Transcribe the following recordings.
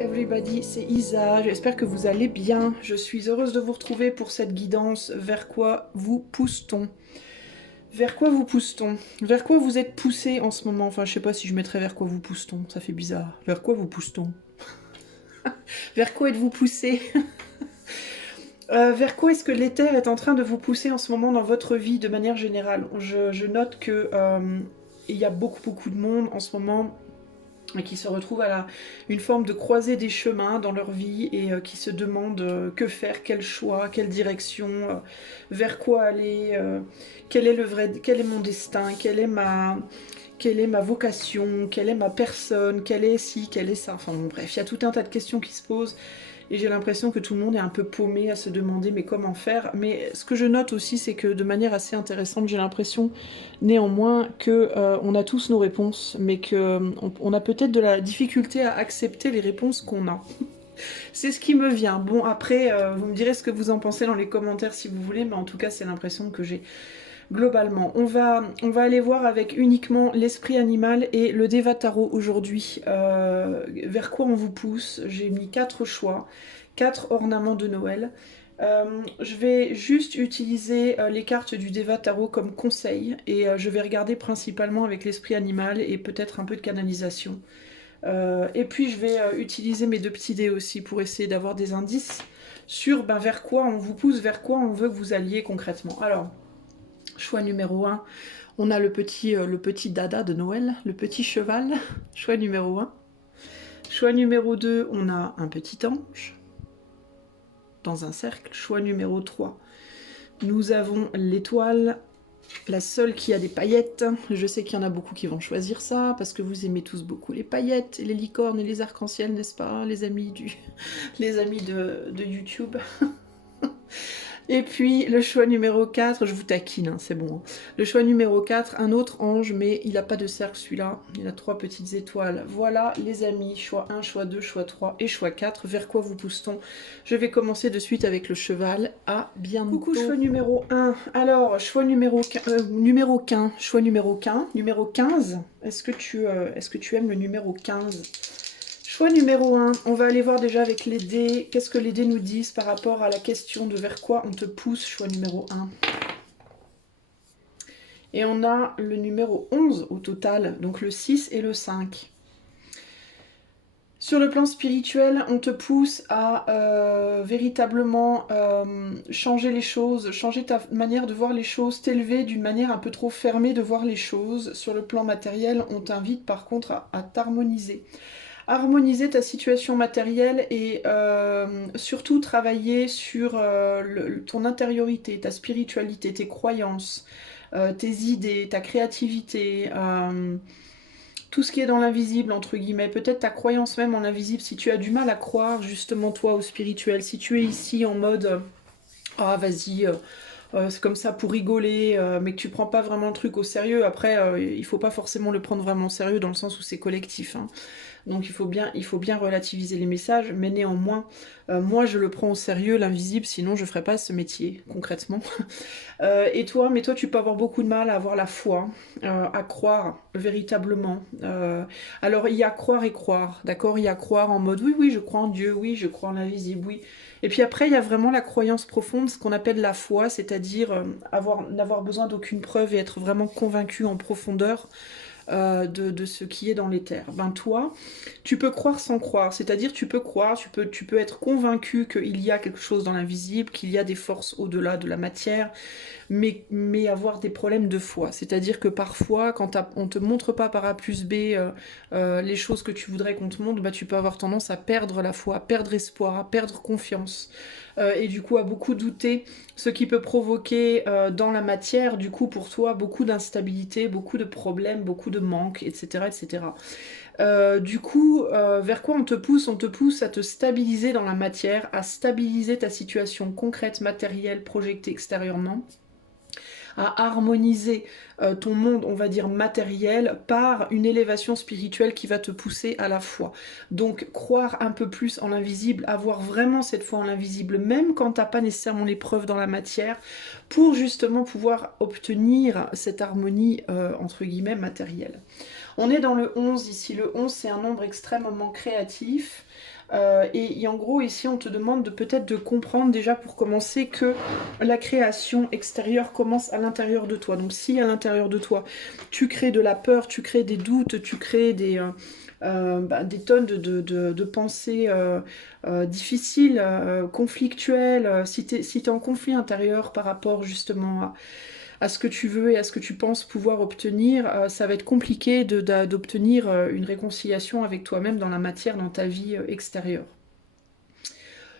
everybody, c'est Isa, j'espère que vous allez bien. Je suis heureuse de vous retrouver pour cette guidance. Vers quoi vous pousse-t-on? Vers quoi vous pousse-t-on? Vers quoi vous êtes poussé en ce moment? Enfin, je sais pas si je mettrais vers quoi vous pousse-t-on, ça fait bizarre. Vers quoi vous pousse-t-on? Vers quoi êtes-vous poussé? Vers quoi est-ce que l'éther est en train de vous pousser en ce moment dans votre vie de manière générale? Je note que il y a beaucoup de monde en ce moment qui se retrouvent à une forme de croisée des chemins dans leur vie et qui se demandent que faire, quel choix, quelle direction, vers quoi aller, quel est mon destin, quelle est ma vocation, quelle est ma personne, quelle est ci, quelle est ça. Enfin bon, bref, il y a tout un tas de questions qui se posent et j'ai l'impression que tout le monde est un peu paumé à se demander mais comment faire. Mais ce que je note aussi, c'est que de manière assez intéressante, j'ai l'impression néanmoins que on a tous nos réponses, mais que on a peut-être de la difficulté à accepter les réponses qu'on a. C'est ce qui me vient. Bon, après, vous me direz ce que vous en pensez dans les commentaires si vous voulez, mais en tout cas, c'est l'impression que j'ai globalement. On va aller voir avec uniquement l'esprit animal et le Deva Tarot aujourd'hui. Vers quoi on vous pousse? J'ai mis 4 choix, 4 ornements de Noël. Je vais juste utiliser les cartes du Deva Tarot comme conseil et je vais regarder principalement avec l'esprit animal et peut-être un peu de canalisation. Et puis je vais utiliser mes 2 petits dés aussi pour essayer d'avoir des indices sur vers quoi on vous pousse, vers quoi on veut que vous alliez concrètement. Alors, choix numéro 1, on a le petit dada de Noël, le petit cheval, choix numéro 1. Choix numéro 2, on a un petit ange dans un cercle. Choix numéro 3, nous avons l'étoile, la seule qui a des paillettes. Je sais qu'il y en a beaucoup qui vont choisir ça, parce que vous aimez tous beaucoup les paillettes, et les licornes et les arcs-en-ciel, n'est-ce pas, les amis, les amis de YouTube. Et puis le choix numéro 4, je vous taquine, hein, c'est bon. Hein. Le choix numéro 4, un autre ange, mais il n'a pas de cercle celui-là. Il a 3 petites étoiles. Voilà les amis, choix 1, choix 2, choix 3 et choix 4. Vers quoi vous pousse-t-on? Je vais commencer de suite avec le cheval. À bientôt. Coucou choix numéro 1. Alors, choix numéro 15, choix numéro 15, numéro 15. Est-ce que tu aimes le numéro 15? Choix numéro 1, on va aller voir déjà avec les dés, qu'est-ce que les dés nous disent par rapport à la question de vers quoi on te pousse, choix numéro 1. Et on a le numéro 11 au total, donc le 6 et le 5. Sur le plan spirituel, on te pousse à véritablement changer les choses, changer ta manière de voir les choses, t'élever d'une manière un peu trop fermée de voir les choses. Sur le plan matériel, on t'invite par contre à t'harmoniser. Harmoniser ta situation matérielle et surtout travailler sur ton intériorité, ta spiritualité, tes croyances, tes idées, ta créativité, tout ce qui est dans l'invisible, entre guillemets, peut-être ta croyance même en l'invisible, si tu as du mal à croire justement toi au spirituel, si tu es ici en mode ah vas-y, c'est comme ça pour rigoler, mais que tu prends pas vraiment le truc au sérieux, après il faut pas forcément le prendre vraiment au sérieux dans le sens où c'est collectif, hein. Donc il faut bien relativiser les messages, mais néanmoins, moi je le prends au sérieux, l'invisible, sinon je ferais pas ce métier, concrètement. Et toi, mais toi tu peux avoir beaucoup de mal à avoir la foi, à croire véritablement. Alors il y a croire et croire, d'accord? Il y a croire en mode oui, oui, je crois en Dieu, oui, je crois en l'invisible, oui. Et puis après, il y a vraiment la croyance profonde, ce qu'on appelle la foi, c'est-à-dire n'avoir besoin d'aucune preuve et être vraiment convaincu en profondeur de ce qui est dans l'éther. Ben toi, tu peux croire sans croire, c'est-à-dire tu peux croire, tu peux être convaincu qu'il y a quelque chose dans l'invisible, qu'il y a des forces au-delà de la matière, mais avoir des problèmes de foi. C'est-à-dire que parfois, quand on te montre pas par A plus B les choses que tu voudrais qu'on te montre, bah, tu peux avoir tendance à perdre la foi, à perdre espoir, à perdre confiance. Et du coup à beaucoup douter, ce qui peut provoquer dans la matière, du coup pour toi, beaucoup d'instabilité, beaucoup de problèmes, beaucoup de manques, etc. etc. Du coup, vers quoi on te pousse? On te pousse à te stabiliser dans la matière, à stabiliser ta situation concrète, matérielle, projetée extérieurement, à harmoniser ton monde, on va dire matériel, par une élévation spirituelle qui va te pousser à la foi. Donc croire un peu plus en l'invisible, avoir vraiment cette foi en l'invisible, même quand t'as pas nécessairement les preuves dans la matière, pour justement pouvoir obtenir cette harmonie entre guillemets matérielle. On est dans le 11 ici. Le 11, c'est un nombre extrêmement créatif. Et en gros, ici, on te demande peut-être de comprendre déjà pour commencer que la création extérieure commence à l'intérieur de toi. Donc si à l'intérieur de toi, tu crées de la peur, tu crées des doutes, tu crées des tonnes de pensées difficiles, conflictuelles, si tu es en conflit intérieur par rapport justement à ce que tu veux et à ce que tu penses pouvoir obtenir, ça va être compliqué d'obtenir une réconciliation avec toi-même dans la matière, dans ta vie extérieure.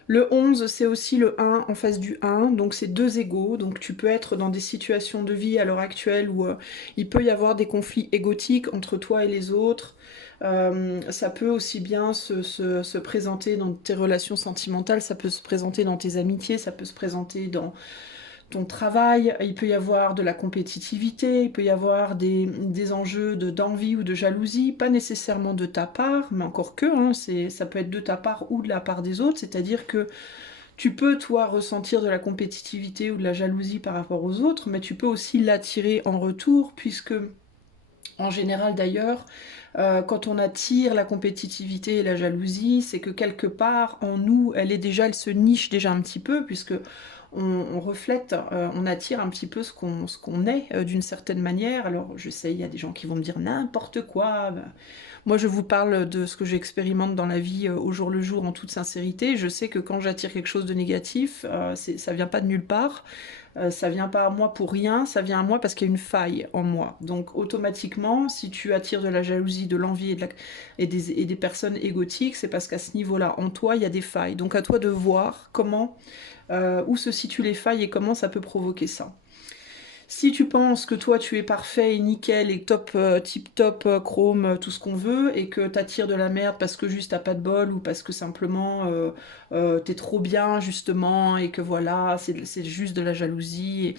Le 11, c'est aussi le 1 en face du 1, donc c'est deux égaux, donc tu peux être dans des situations de vie à l'heure actuelle où il peut y avoir des conflits égotiques entre toi et les autres. Ça peut aussi bien se présenter dans tes relations sentimentales, ça peut se présenter dans tes amitiés, ça peut se présenter dans ton travail, il peut y avoir de la compétitivité, il peut y avoir des enjeux d'envie ou de jalousie, pas nécessairement de ta part, mais encore que, hein, ça peut être de ta part ou de la part des autres, c'est-à-dire que tu peux, toi, ressentir de la compétitivité ou de la jalousie par rapport aux autres, mais tu peux aussi l'attirer en retour, puisque, en général d'ailleurs, quand on attire la compétitivité et la jalousie, c'est que quelque part en nous, elle se niche déjà un petit peu, puisque on reflète, on attire un petit peu ce qu'on est d'une certaine manière. Alors je sais, il y a des gens qui vont me dire n'importe quoi. Ben, moi je vous parle de ce que j'expérimente dans la vie au jour le jour en toute sincérité. Je sais que quand j'attire quelque chose de négatif, ça vient pas de nulle part. Ça vient pas à moi pour rien, ça vient à moi parce qu'il y a une faille en moi. Donc automatiquement, si tu attires de la jalousie, de l'envie et des personnes égotiques, c'est parce qu'à ce niveau-là, en toi, il y a des failles. Donc à toi de voir où se situent les failles et comment ça peut provoquer ça. Si tu penses que toi tu es parfait et nickel et top, tip top, chrome, tout ce qu'on veut, et que t'attires de la merde parce que juste t'as pas de bol ou parce que simplement t'es trop bien justement et que voilà, c'est juste de la jalousie.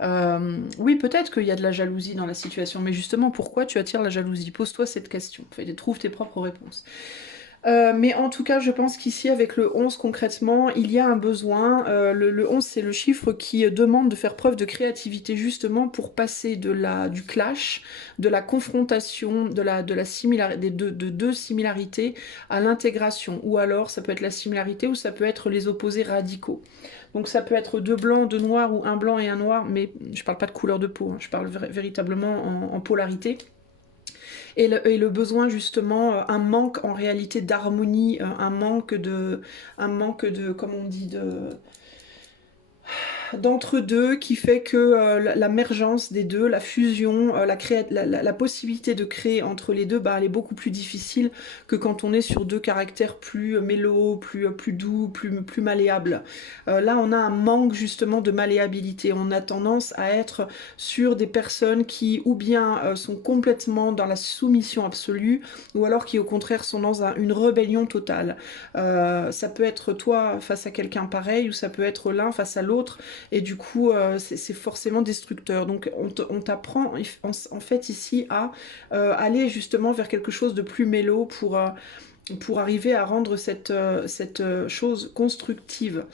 Oui, peut-être qu'il y a de la jalousie dans la situation, mais justement pourquoi tu attires la jalousie? Pose-toi cette question, trouve tes propres réponses. Mais en tout cas, je pense qu'ici, avec le 11, concrètement, il y a un besoin. Le 11, c'est le chiffre qui demande de faire preuve de créativité, justement, pour passer du clash, de la confrontation, de deux similarités à l'intégration. Ou alors, ça peut être la similarité ou ça peut être les opposés radicaux. Donc ça peut être deux blancs, deux noirs ou un blanc et un noir, mais je parle pas de couleur de peau, hein, je parle véritablement en polarité. Et le besoin justement, un manque en réalité d'harmonie, un manque de, comme on dit, d'entre-deux qui fait que l'émergence des deux, la fusion, la possibilité de créer entre les deux, bah, elle est beaucoup plus difficile que quand on est sur deux caractères plus mélos, plus doux, plus malléables. Là, on a un manque justement de malléabilité. On a tendance à être sur des personnes qui ou bien sont complètement dans la soumission absolue, ou alors qui au contraire sont dans une rébellion totale. Ça peut être toi face à quelqu'un pareil, ou ça peut être l'un face à l'autre, et du coup c'est forcément destructeur. Donc on t'apprend en fait ici à aller justement vers quelque chose de plus mélo pour arriver à rendre cette chose constructive.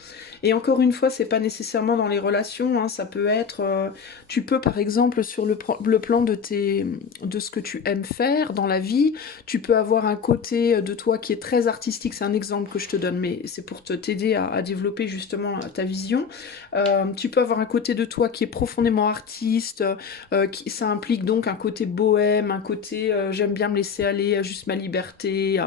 Et encore une fois, c'est pas nécessairement dans les relations, hein, ça peut être, tu peux par exemple sur le plan de ce que tu aimes faire dans la vie, tu peux avoir un côté de toi qui est très artistique, c'est un exemple que je te donne, mais c'est pour t'aider à développer justement ta vision. Tu peux avoir un côté de toi qui est profondément artiste, ça implique donc un côté bohème, un côté j'aime bien me laisser aller à juste ma liberté,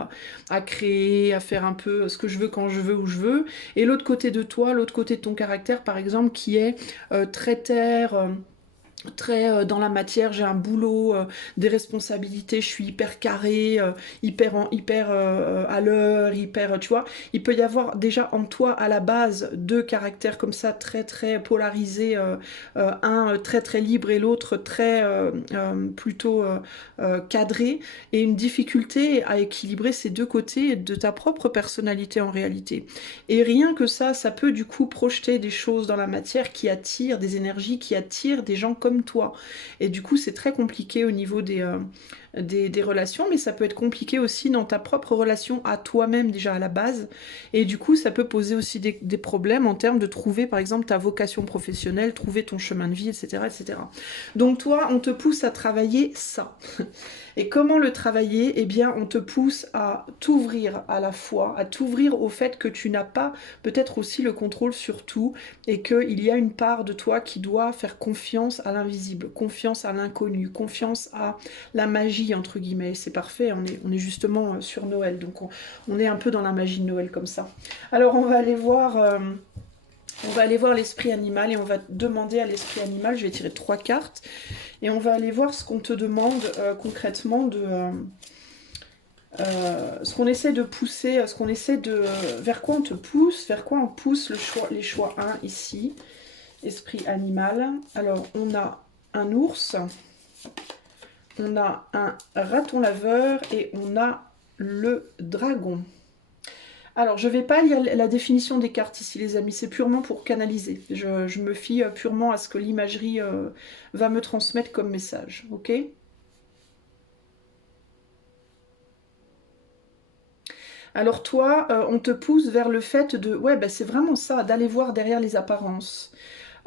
à créer, à faire un peu ce que je veux quand je veux, où je veux. Et l'autre côté de toi, l'autre côté de ton caractère, par exemple, qui est très terre, très dans la matière, j'ai un boulot, des responsabilités, je suis hyper carré, hyper à l'heure, hyper, tu vois. Il peut y avoir déjà en toi à la base deux caractères comme ça très très polarisés, un très très libre et l'autre très plutôt cadré, et une difficulté à équilibrer ces deux côtés de ta propre personnalité en réalité. Et rien que ça peut du coup projeter des choses dans la matière qui attirent des énergies, qui attirent des gens comme toi. Et du coup, c'est très compliqué au niveau des relations, mais ça peut être compliqué aussi dans ta propre relation à toi-même déjà à la base. Et du coup, ça peut poser aussi des problèmes en termes de trouver par exemple ta vocation professionnelle, trouver ton chemin de vie, etc. etc. Donc toi, on te pousse à travailler ça. Et comment le travailler? Eh bien, on te pousse à t'ouvrir à la fois, à t'ouvrir au fait que tu n'as pas peut-être aussi le contrôle sur tout et qu'il y a une part de toi qui doit faire confiance à l'invisible, confiance à l'inconnu, confiance à la magie, entre guillemets. C'est parfait, on est justement sur Noël, donc on est un peu dans la magie de Noël comme ça. Alors, on va aller voir... on va aller voir l'esprit animal et on va demander à l'esprit animal, je vais tirer 3 cartes, et on va aller voir ce qu'on te demande concrètement de... ce qu'on essaie de pousser, ce qu'on essaie de... vers quoi on te pousse, vers quoi on pousse les choix 1 ici. Esprit animal. Alors, on a un ours, on a un raton laveur et on a le dragon. Alors, je ne vais pas lire la définition des cartes ici, les amis, c'est purement pour canaliser. Je me fie purement à ce que l'imagerie va me transmettre comme message, ok? Alors toi, on te pousse vers le fait de... Ouais, ben c'est vraiment ça, d'aller voir derrière les apparences.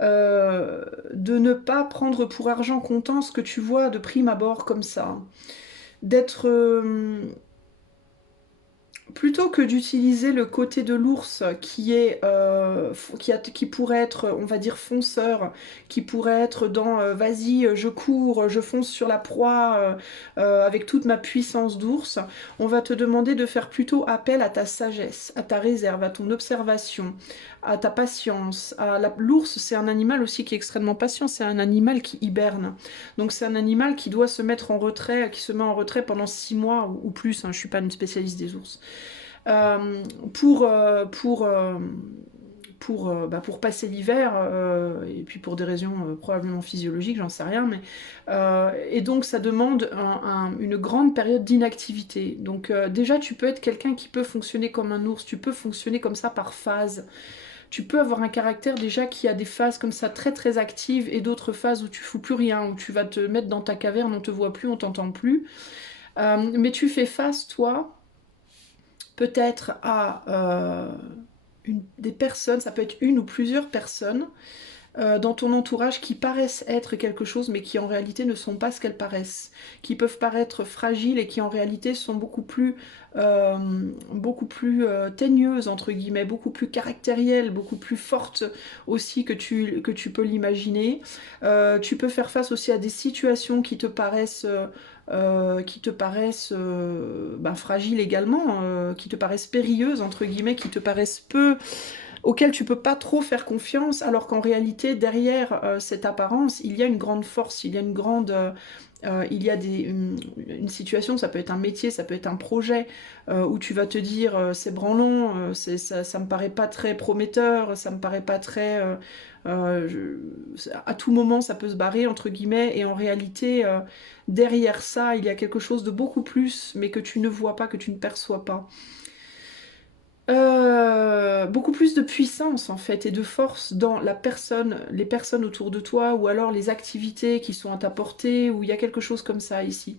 De ne pas prendre pour argent comptant ce que tu vois de prime abord comme ça. D'être... plutôt que d'utiliser le côté de l'ours qui est qui pourrait être, on va dire, fonceur, qui pourrait être dans vas-y, je cours, je fonce sur la proie avec toute ma puissance d'ours, on va te demander de faire plutôt appel à ta sagesse, à ta réserve, à ton observation, à ta patience. L'ours, c'est un animal aussi qui est extrêmement patient, c'est un animal qui hiberne. Donc c'est un animal qui doit se mettre en retrait, qui se met en retrait pendant 6 mois ou plus, hein, je ne suis pas une spécialiste des ours. Euh, pour, euh, pour, euh, pour passer l'hiver, et puis pour des raisons probablement physiologiques, j'en sais rien, mais et donc ça demande une grande période d'inactivité. Donc déjà tu peux être quelqu'un qui peut fonctionner comme un ours, tu peux fonctionner comme ça par phase. Tu peux avoir un caractère déjà qui a des phases comme ça très très actives et d'autres phases où tu fous plus rien, où tu vas te mettre dans ta caverne, on te voit plus, on t'entend plus. Mais tu fais face, toi, peut-être à des personnes, ça peut être une ou plusieurs personnes dans ton entourage qui paraissent être quelque chose mais qui en réalité ne sont pas ce qu'elles paraissent, qui peuvent paraître fragiles et qui en réalité sont euh, beaucoup plus teigneuses entre guillemets, beaucoup plus caractérielles, beaucoup plus fortes aussi que tu peux l'imaginer. Tu peux faire face aussi à des situations qui te paraissent fragiles également, qui te paraissent périlleuses entre guillemets, qui te paraissent peu auquel tu peux pas trop faire confiance, alors qu'en réalité, derrière cette apparence, il y a une grande force, il y a une grande... il y a une situation, ça peut être un métier, ça peut être un projet où tu vas te dire c'est branlon, ça me paraît pas très prometteur, ça me paraît pas très... à tout moment ça peut se barrer entre guillemets et en réalité derrière ça il y a quelque chose de beaucoup plus mais que tu ne vois pas, que tu ne perçois pas. Beaucoup plus de puissance en fait et de force dans la personne, les personnes autour de toi ou alors les activités qui sont à ta portée ou il y a quelque chose comme ça ici.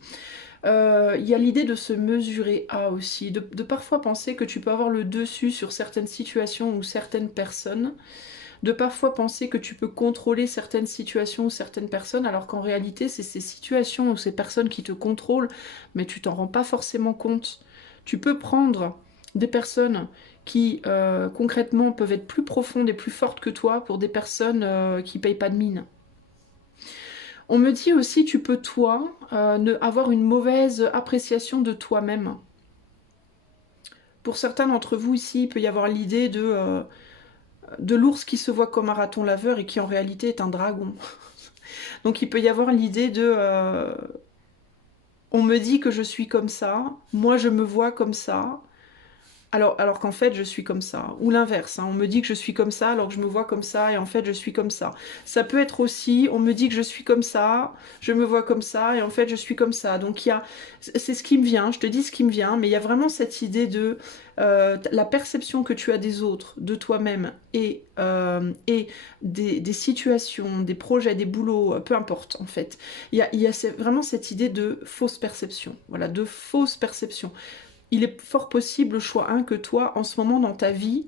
Il y a l'idée de se mesurer à aussi, de parfois penser que tu peux avoir le dessus sur certaines situations ou certaines personnes, de parfois penser que tu peux contrôler certaines situations ou certaines personnes alors qu'en réalité c'est ces situations ou ces personnes qui te contrôlent mais tu t'en rends pas forcément compte. Tu peux prendre des personnes qui concrètement peuvent être plus profondes et plus fortes que toi pour des personnes qui payent pas de mine. On me dit aussi tu peux toi avoir une mauvaise appréciation de toi-même. Pour certains d'entre vous ici, il peut y avoir l'idée de l'ours qui se voit comme un raton laveur et qui en réalité est un dragon. Donc il peut y avoir l'idée de on me dit que je suis comme ça, moi je me vois comme ça, alors qu'en fait je suis comme ça, ou l'inverse, hein, on me dit que je suis comme ça alors que je me vois comme ça et en fait je suis comme ça. Ça peut être aussi, on me dit que je suis comme ça, je me vois comme ça et en fait je suis comme ça. Donc il y a, c'est ce qui me vient, je te dis ce qui me vient, mais il y a vraiment cette idée de la perception que tu as des autres, de toi-même et des situations, des projets, des boulots, peu importe en fait. Il y a vraiment cette idée de fausse perception, voilà, de fausse perception. Il est fort possible, choix 1, que toi, en ce moment dans ta vie,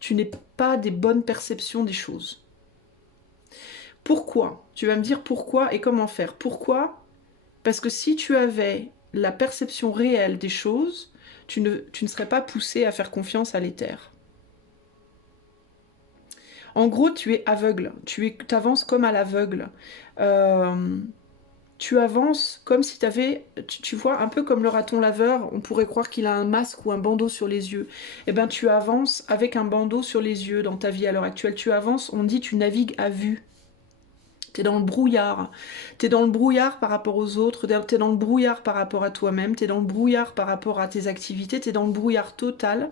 tu n'aies pas des bonnes perceptions des choses. Pourquoi? Tu vas me dire pourquoi et comment faire. Pourquoi? Parce que si tu avais la perception réelle des choses, tu ne serais pas poussé à faire confiance à l'éther. En gros, tu es aveugle, tu avances comme à l'aveugle. Euh, Tu avances comme si tu avais, tu vois, un peu comme le raton laveur, on pourrait croire qu'il a un masque ou un bandeau sur les yeux. Eh bien, tu avances avec un bandeau sur les yeux dans ta vie à l'heure actuelle. Tu avances, on dit tu navigues à vue. T'es dans le brouillard. T'es dans le brouillard par rapport aux autres, t'es dans le brouillard par rapport à toi-même, t'es dans le brouillard par rapport à tes activités, t'es dans le brouillard total.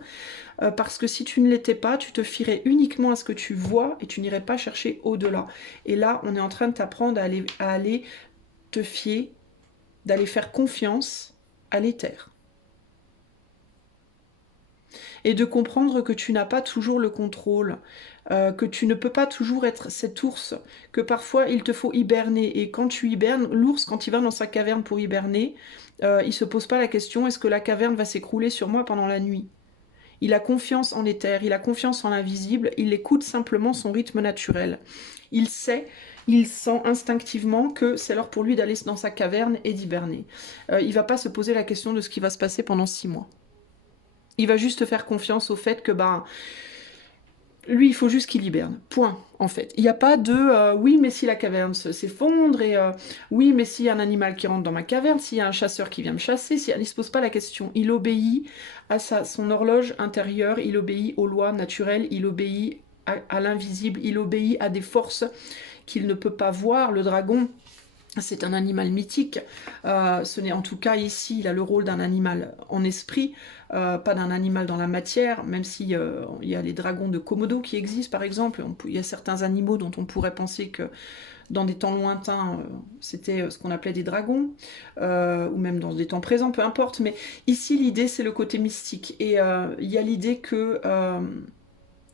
Parce que si tu ne l'étais pas, tu te fierais uniquement à ce que tu vois et tu n'irais pas chercher au-delà. Et là, on est en train de t'apprendre à aller te fier, d'aller faire confiance à l'éther. Et de comprendre que tu n'as pas toujours le contrôle, que tu ne peux pas toujours être cet ours, que parfois il te faut hiberner. Et quand tu hibernes, l'ours, quand il va dans sa caverne pour hiberner, il ne se pose pas la question, est-ce que la caverne va s'écrouler sur moi pendant la nuit? Il a confiance en l'éther, il a confiance en l'invisible, il écoute simplement son rythme naturel. Il sait, il sent instinctivement que c'est l'heure pour lui d'aller dans sa caverne et d'hiberner. Il ne va pas se poser la question de ce qui va se passer pendant 6 mois. Il va juste faire confiance au fait que lui, il faut juste qu'il hiberne. Point, en fait. Il n'y a pas de oui, mais si la caverne s'effondre, et oui, mais s'il y a un animal qui rentre dans ma caverne, s'il y a un chasseur qui vient me chasser, il ne se pose pas la question. Il obéit à son horloge intérieure, il obéit aux lois naturelles, il obéit à l'invisible, il obéit à des forces qu'il ne peut pas voir. Le dragon, c'est un animal mythique. Ce n'est en tout cas ici, il a le rôle d'un animal en esprit, pas d'un animal dans la matière, même si il y a les dragons de Komodo qui existent par exemple. Il y a certains animaux dont on pourrait penser que dans des temps lointains, c'était ce qu'on appelait des dragons, ou même dans des temps présents, peu importe. Mais ici, l'idée, c'est le côté mystique. Et il y a l'idée que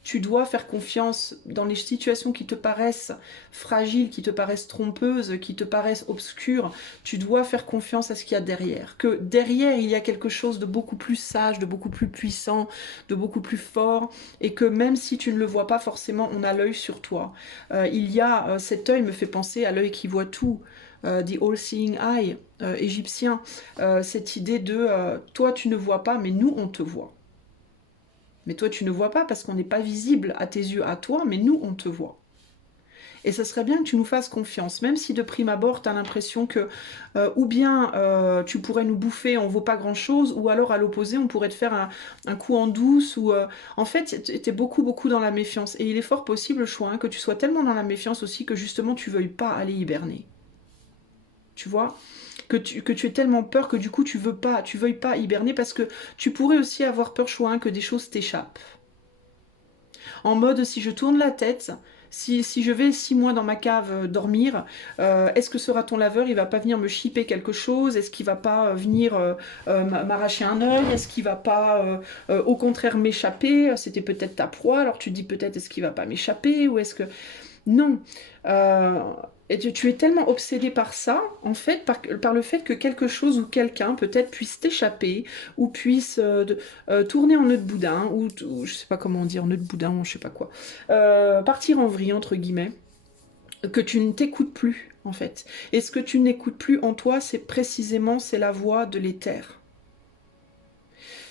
tu dois faire confiance dans les situations qui te paraissent fragiles, qui te paraissent trompeuses, qui te paraissent obscures. Tu dois faire confiance à ce qu'il y a derrière. Que derrière, il y a quelque chose de beaucoup plus sage, de beaucoup plus puissant, de beaucoup plus fort. Et que même si tu ne le vois pas forcément, on a l'œil sur toi. Cet œil me fait penser à l'œil qui voit tout. The All-Seeing Eye égyptien. Cette idée de toi, tu ne vois pas, mais nous, on te voit. Mais toi, tu ne vois pas parce qu'on n'est pas visible à tes yeux, à toi, mais nous, on te voit. Et ça serait bien que tu nous fasses confiance, même si de prime abord, tu as l'impression que ou bien tu pourrais nous bouffer, on vaut pas grand-chose, ou alors à l'opposé, on pourrait te faire un coup en douce, ou en fait, tu es beaucoup, beaucoup dans la méfiance. Et il est fort possible, choix, hein, que tu sois tellement dans la méfiance aussi que justement, tu veuilles pas aller hiberner. Tu vois que tu aies tellement peur que du coup tu veuilles pas hiberner parce que tu pourrais aussi avoir peur, choix, hein, que des choses t'échappent. En mode, si je tourne la tête, si je vais 6 mois dans ma cave dormir, est-ce que ce raton laveur, il va pas venir me chipper quelque chose? Est-ce qu'il va pas venir m'arracher un œil? Est-ce qu'il va pas, au contraire, m'échapper? C'était peut-être ta proie, alors tu dis peut-être est-ce qu'il va pas m'échapper? Ou est-ce que... Non. Et tu es tellement obsédé par ça, en fait, par le fait que quelque chose ou quelqu'un peut-être puisse t'échapper, ou puisse tourner en nœud de boudin, ou je sais pas comment dire, nœud de boudin, ou je sais pas quoi, partir en vrille, entre guillemets, que tu ne t'écoutes plus, en fait. Et ce que tu n'écoutes plus en toi, c'est la voix de l'éther.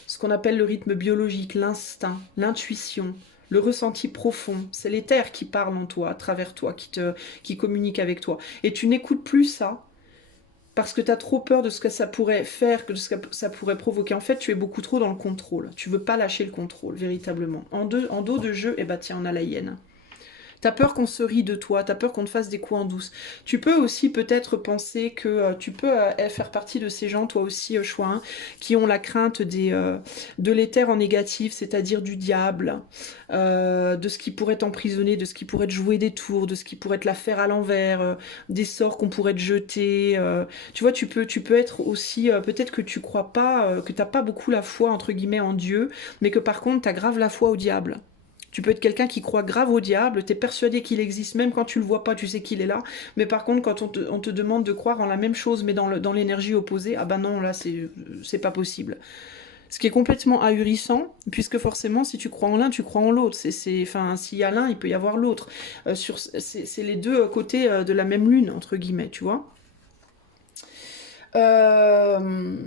Ce qu'on appelle le rythme biologique, l'instinct, l'intuition, le ressenti profond. C'est l'éther qui parle en toi, à travers toi, qui communique avec toi. Et tu n'écoutes plus ça parce que tu as trop peur de ce que ça pourrait faire, de ce que ça pourrait provoquer. En fait, tu es beaucoup trop dans le contrôle. Tu veux pas lâcher le contrôle, véritablement. En dos de jeu, eh ben tiens, on a la hyène. T'as peur qu'on se rie de toi, t'as peur qu'on te fasse des coups en douce. Tu peux aussi peut-être penser que tu peux faire partie de ces gens, toi aussi, choix, hein, qui ont la crainte de l'éther en négatif, c'est-à-dire du diable, de ce qui pourrait t'emprisonner, de ce qui pourrait te jouer des tours, de ce qui pourrait te la faire à l'envers, des sorts qu'on pourrait te jeter. Tu vois, tu peux être aussi, peut-être que tu crois pas, que t'as pas beaucoup la foi, entre guillemets, en Dieu, mais que par contre, t'as grave la foi au diable. Tu peux être quelqu'un qui croit grave au diable, t'es persuadé qu'il existe, même quand tu le vois pas, tu sais qu'il est là. Mais par contre, quand on te demande de croire en la même chose, mais dans l'énergie opposée, ah ben non, là, c'est pas possible. Ce qui est complètement ahurissant, puisque forcément, si tu crois en l'un, tu crois en l'autre. Enfin, s'il y a l'un, il peut y avoir l'autre. C'est les deux côtés de la même lune, entre guillemets, tu vois. Euh,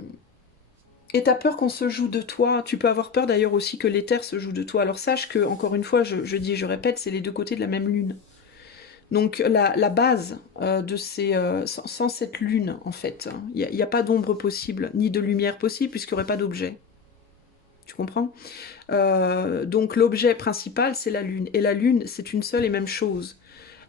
Et t'as peur qu'on se joue de toi. Tu peux avoir peur d'ailleurs aussi que l'éther se joue de toi. Alors sache que, encore une fois, je dis et je répète, c'est les deux côtés de la même lune. Donc la base de sans cette lune, en fait, il n'y a pas d'ombre possible, ni de lumière possible, puisqu'il n'y aurait pas d'objet. Tu comprends? Donc l'objet principal, c'est la lune. Et la lune, c'est une seule et même chose.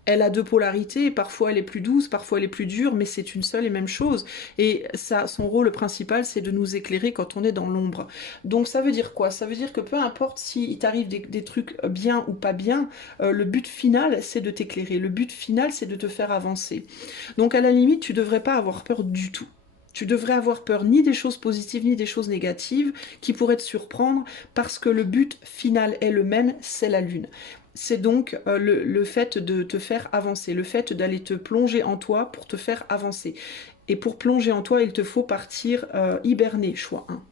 Elle a deux polarités, parfois elle est plus douce, parfois elle est plus dure, mais c'est une seule et même chose. Et ça, son rôle principal, c'est de nous éclairer quand on est dans l'ombre. Donc ça veut dire quoi? Ça veut dire que peu importe s'il t'arrive des trucs bien ou pas bien, le but final, c'est de t'éclairer. Le but final, c'est de te faire avancer. Donc à la limite, tu devrais pas avoir peur du tout. Tu devrais avoir peur ni des choses positives ni des choses négatives qui pourraient te surprendre parce que le but final est le même, c'est la lune. C'est donc le fait de te faire avancer, le fait d'aller te plonger en toi pour te faire avancer. Et pour plonger en toi, il te faut partir hiberner, choix 1.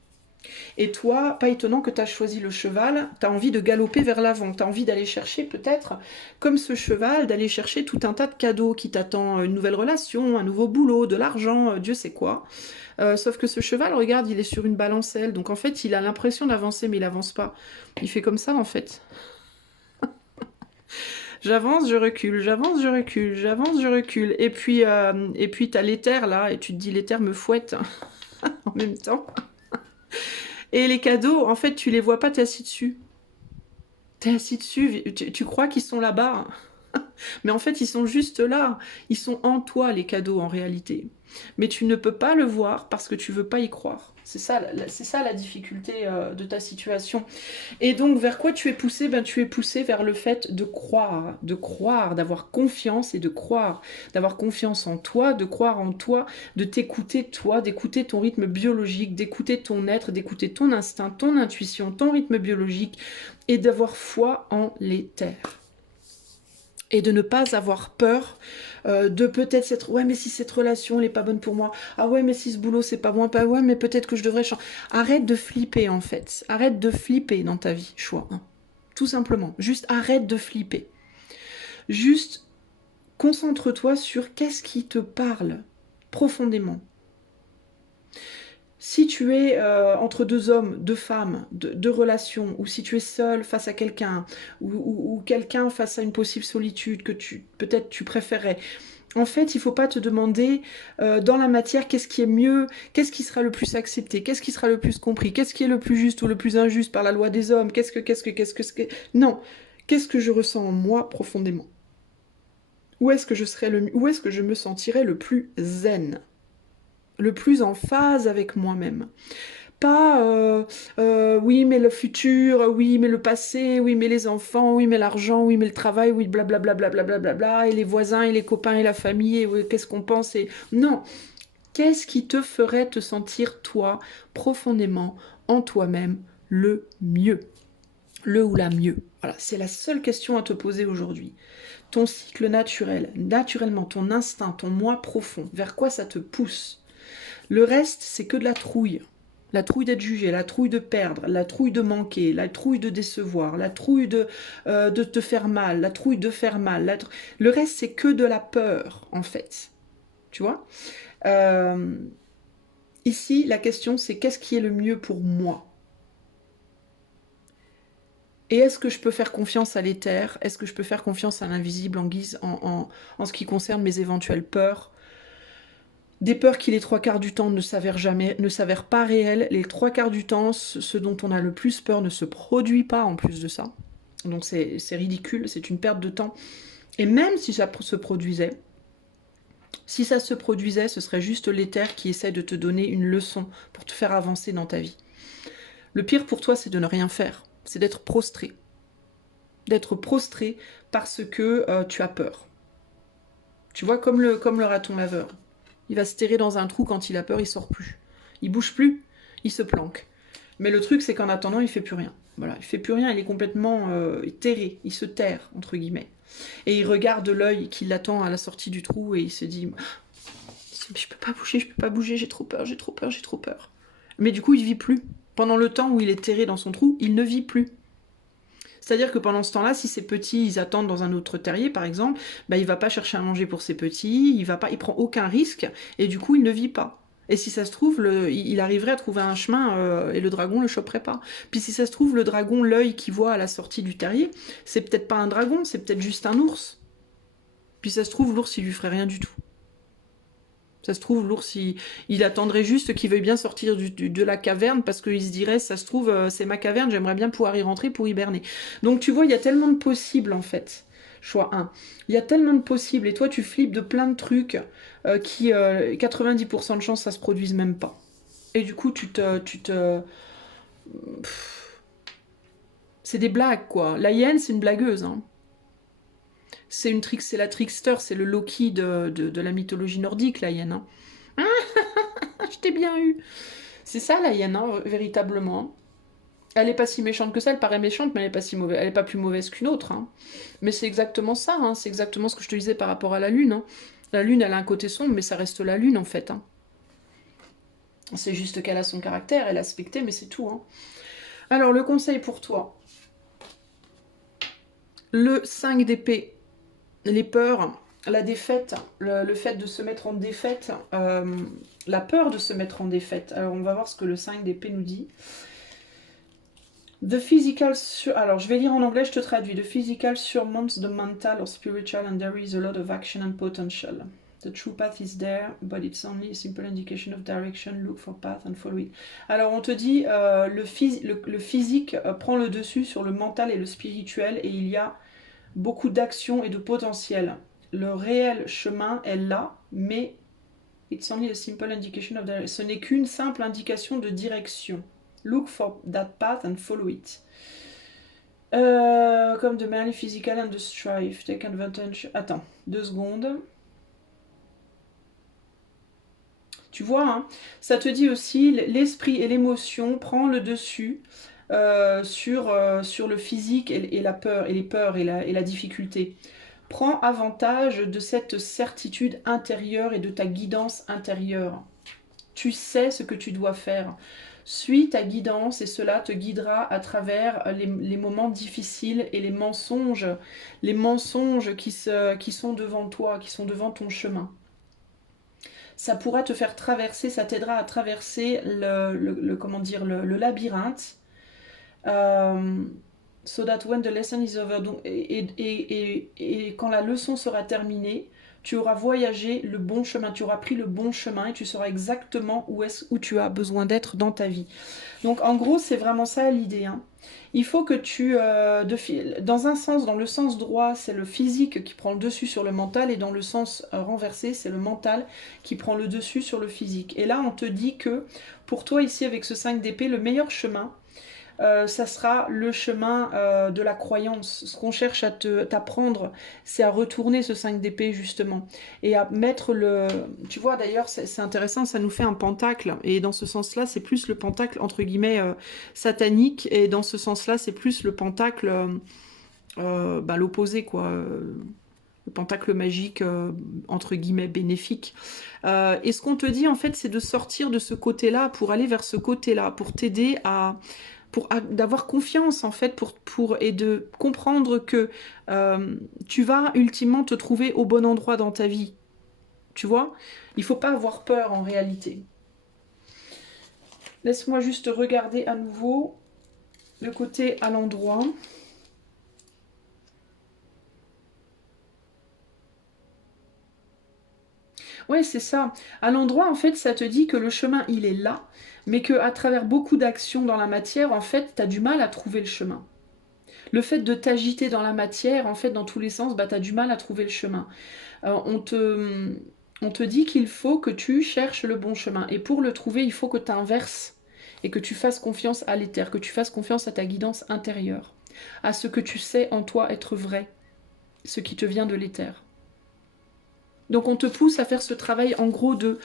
Et toi, pas étonnant que tu as choisi le cheval, tu as envie de galoper vers l'avant, tu as envie d'aller chercher peut-être, comme ce cheval, d'aller chercher tout un tas de cadeaux qui t'attend, une nouvelle relation, un nouveau boulot, de l'argent, Dieu sait quoi. Sauf que ce cheval, regarde, il est sur une balancelle, donc en fait, il a l'impression d'avancer, mais il avance pas. Il fait comme ça en fait. J'avance, je recule, j'avance, je recule, j'avance, je recule. Et puis t'as l'éther là, et tu te dis l'éther me fouette en même temps. Et les cadeaux, en fait, tu les vois pas, t'es assis dessus. T'es assis dessus, tu crois qu'ils sont là-bas. Mais en fait, ils sont juste là. Ils sont en toi, les cadeaux, en réalité. Mais tu ne peux pas le voir parce que tu veux pas y croire. C'est ça la difficulté de ta situation. Et donc, vers quoi tu es poussé? Ben, tu es poussé vers le fait de croire, d'avoir confiance et de croire, d'avoir confiance en toi, de croire en toi, d'écouter ton rythme biologique, d'écouter ton être, d'écouter ton instinct, ton intuition, ton rythme biologique et d'avoir foi en l'éther et de ne pas avoir peur de peut-être cette ouais mais si cette relation elle est pas bonne pour moi, ah ouais mais si ce boulot c'est pas bon, pas ouais mais peut-être que je devrais changer. Arrête de flipper en fait, arrête de flipper dans ta vie, choix hein. Tout simplement, juste arrête de flipper, juste concentre-toi sur qu'est-ce qui te parle profondément. Si tu es entre deux hommes, deux femmes, deux relations, ou si tu es seul face à quelqu'un, ou quelqu'un face à une possible solitude que peut-être tu préférais, en fait, il ne faut pas te demander dans la matière qu'est-ce qui est mieux, qu'est-ce qui sera le plus accepté, qu'est-ce qui sera le plus compris, qu'est-ce qui est le plus juste ou le plus injuste par la loi des hommes, Non, qu'est-ce que je ressens en moi profondément? Où est-ce que où est-ce que je me sentirais le plus zen, le plus en phase avec moi-même? Pas oui mais le futur, oui mais le passé, oui mais les enfants, oui mais l'argent, oui mais le travail, oui blablabla blablabla bla, bla, bla, bla, et les voisins et les copains et la famille et oui, qu'est-ce qu'on pense et non, qu'est-ce qui te ferait te sentir toi profondément en toi-même le mieux, le ou la mieux? Voilà, c'est la seule question à te poser aujourd'hui. Ton cycle naturel, naturellement ton instinct, ton moi profond, vers quoi ça te pousse? Le reste, c'est que de la trouille. La trouille d'être jugé, la trouille de perdre, la trouille de manquer, la trouille de décevoir, la trouille de te faire mal, la trouille de faire mal. Le reste, c'est que de la peur, en fait. Tu vois Ici, la question, c'est qu'est-ce qui est le mieux pour moi? Et est-ce que je peux faire confiance à l'éther? Est-ce que je peux faire confiance à l'invisible en ce qui concerne mes éventuelles peurs? Des peurs qui les trois quarts du temps ne s'avèrent pas réelles. Les trois quarts du temps, ce dont on a le plus peur ne se produit pas en plus de ça. Donc c'est ridicule, c'est une perte de temps. Et même si ça se produisait, si ça se produisait, ce serait juste l'éther qui essaie de te donner une leçon pour te faire avancer dans ta vie. Le pire pour toi, c'est de ne rien faire. C'est d'être prostré. D'être prostré parce que tu as peur. Tu vois, comme le raton laveur. Il va se terrer dans un trou quand il a peur, il sort plus. Il bouge plus, il se planque. Mais le truc, c'est qu'en attendant, il fait plus rien. Voilà, il fait plus rien, il est complètement terré, il se terre, entre guillemets. Et il regarde l'œil qui l'attend à la sortie du trou et il se dit je peux pas bouger, j'ai trop peur, j'ai trop peur, j'ai trop peur. Mais du coup, il vit plus. Pendant le temps où il est terré dans son trou, il ne vit plus. C'est-à-dire que pendant ce temps-là, si ses petits, ils attendent dans un autre terrier, par exemple, bah, il va pas chercher à manger pour ses petits, il prend aucun risque, et du coup, il ne vit pas. Et si ça se trouve, il arriverait à trouver un chemin et le dragon le choperait pas. Puis si ça se trouve, le dragon, l'œil qu'il voit à la sortie du terrier, c'est peut-être pas un dragon, c'est peut-être juste un ours. Puis ça se trouve, l'ours, il lui ferait rien du tout. Ça se trouve, l'ours, il attendrait juste qu'il veuille bien sortir de la caverne parce qu'il se dirait, ça se trouve, c'est ma caverne, j'aimerais bien pouvoir y rentrer pour hiberner. Donc tu vois, il y a tellement de possibles en fait. Choix 1. Il y a tellement de possibles et toi, tu flippes de plein de trucs qui, 90% de chances, ça se produise même pas. Et du coup, c'est des blagues, quoi. La hyène, c'est une blagueuse, hein. C'est la trickster, c'est le Loki de la mythologie nordique, la hyène, hein. Je t'ai bien eu. C'est ça la hyène, hein, véritablement. Elle est pas si méchante que ça, elle paraît méchante, mais elle est pas si mauvaise, elle est pas plus mauvaise qu'une autre, hein. Mais c'est exactement ça, hein, c'est exactement ce que je te disais par rapport à la lune, hein. La lune, elle a un côté sombre, mais ça reste la lune en fait, hein. C'est juste qu'elle a son caractère, elle a aspecté, mais c'est tout, hein. Alors le conseil pour toi, le 5 d'épée, les peurs, la défaite, le fait de se mettre en défaite, la peur de se mettre en défaite. Alors on va voir ce que le 5 d'épée nous dit. The physical, alors je vais lire en anglais, je te traduis. The physical surmounts the mental or spiritual and there is a lot of action and potential. The true path is there, but it's only a simple indication of direction. Look for path and follow it. Alors on te dit, le physique prend le dessus sur le mental et le spirituel et il y a beaucoup d'action et de potentiel. Le réel chemin est là, mais it's only a simple indication of direction. Ce n'est qu'une simple indication de direction. Look for that path and follow it. Comme the merely physical and the strife. Take advantage. Attends, 2 secondes. Tu vois, hein, ça te dit aussi, l'esprit et l'émotion prend le dessus sur le physique et la peur, et les peurs et la difficulté. Prends avantage de cette certitude intérieure et de ta guidance intérieure. Tu sais ce que tu dois faire. Suis ta guidance et cela te guidera à travers les moments difficiles et les mensonges qui sont devant toi, qui sont devant ton chemin. Ça pourra te faire traverser, ça t'aidera à traverser le labyrinthe. So that when the lesson is over, donc, et quand la leçon sera terminée, tu auras voyagé le bon chemin, tu auras pris le bon chemin et tu sauras exactement où tu as besoin d'être dans ta vie. Donc en gros, c'est vraiment ça l'idée, hein. Il faut que dans un sens, dans le sens droit, c'est le physique qui prend le dessus sur le mental, et dans le sens renversé, c'est le mental qui prend le dessus sur le physique. Et là, on te dit que pour toi, ici, avec ce 5 d'épée, le meilleur chemin, ça sera le chemin de la croyance. Ce qu'on cherche à t'apprendre, c'est à retourner ce 5 d'épée justement. Et à mettre le... Tu vois d'ailleurs, c'est intéressant, ça nous fait un pentacle. Et dans ce sens-là, c'est plus le pentacle entre guillemets satanique. Et dans ce sens-là, c'est plus le pentacle, l'opposé quoi. Le pentacle magique, entre guillemets, bénéfique. Et ce qu'on te dit, en fait, c'est de sortir de ce côté-là pour aller vers ce côté-là, pour t'aider d'avoir confiance en fait et de comprendre que tu vas ultimement te trouver au bon endroit dans ta vie. Tu vois, il faut pas avoir peur en réalité. Laisse-moi juste regarder à nouveau le côté à l'endroit. Ouais, c'est ça. À l'endroit, en fait, ça te dit que le chemin, il est là, mais qu'à travers beaucoup d'actions dans la matière, en fait, tu as du mal à trouver le chemin. Le fait de t'agiter dans la matière, en fait, dans tous les sens, bah, tu as du mal à trouver le chemin. On te dit qu'il faut que tu cherches le bon chemin. Et pour le trouver, il faut que tu inverses et que tu fasses confiance à l'éther, que tu fasses confiance à ta guidance intérieure, à ce que tu sais en toi être vrai, ce qui te vient de l'éther. Donc on te pousse à faire ce travail en gros de,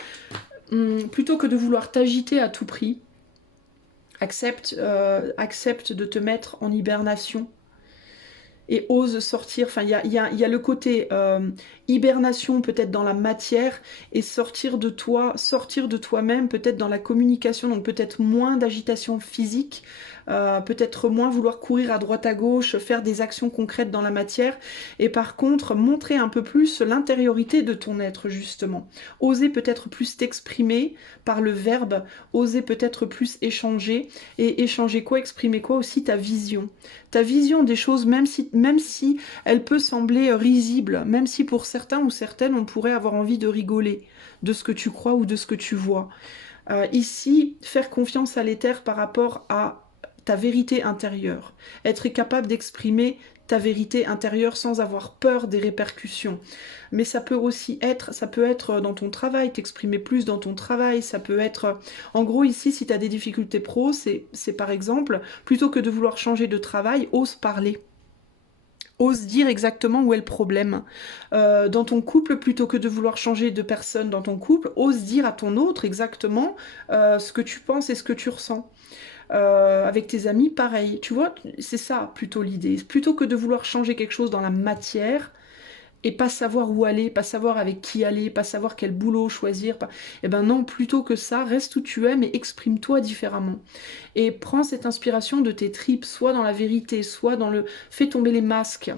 plutôt que de vouloir t'agiter à tout prix, accepte de te mettre en hibernation et ose sortir. Enfin, il y a le côté hibernation peut-être dans la matière et sortir de toi, sortir de toi-même peut-être dans la communication, donc peut-être moins d'agitation physique, peut-être moins vouloir courir à droite à gauche, faire des actions concrètes dans la matière, et par contre montrer un peu plus l'intériorité de ton être justement. Oser peut-être plus t'exprimer par le verbe, oser peut-être plus échanger, et échanger quoi, exprimer quoi aussi, ta vision des choses, même si elle peut sembler risible, même si pour certains ou certaines, on pourrait avoir envie de rigoler de ce que tu crois ou de ce que tu vois. Ici, faire confiance à l'éther par rapport à ta vérité intérieure, être capable d'exprimer ta vérité intérieure sans avoir peur des répercussions. Mais ça peut aussi être, ça peut être dans ton travail, t'exprimer plus dans ton travail, ça peut être... En gros, ici, si tu as des difficultés pro, c'est par exemple, plutôt que de vouloir changer de travail, ose parler. Ose dire exactement où est le problème. Dans ton couple, plutôt que de vouloir changer de personne dans ton couple, ose dire à ton autre exactement ce que tu penses et ce que tu ressens. Avec tes amis, pareil. Tu vois, c'est ça plutôt l'idée. Plutôt que de vouloir changer quelque chose dans la matière et pas savoir où aller, pas savoir avec qui aller, pas savoir quel boulot choisir, eh ben non, plutôt que ça, reste où tu es, mais exprime-toi différemment. Et prends cette inspiration de tes tripes, soit dans la vérité, soit dans le... Fais tomber les masques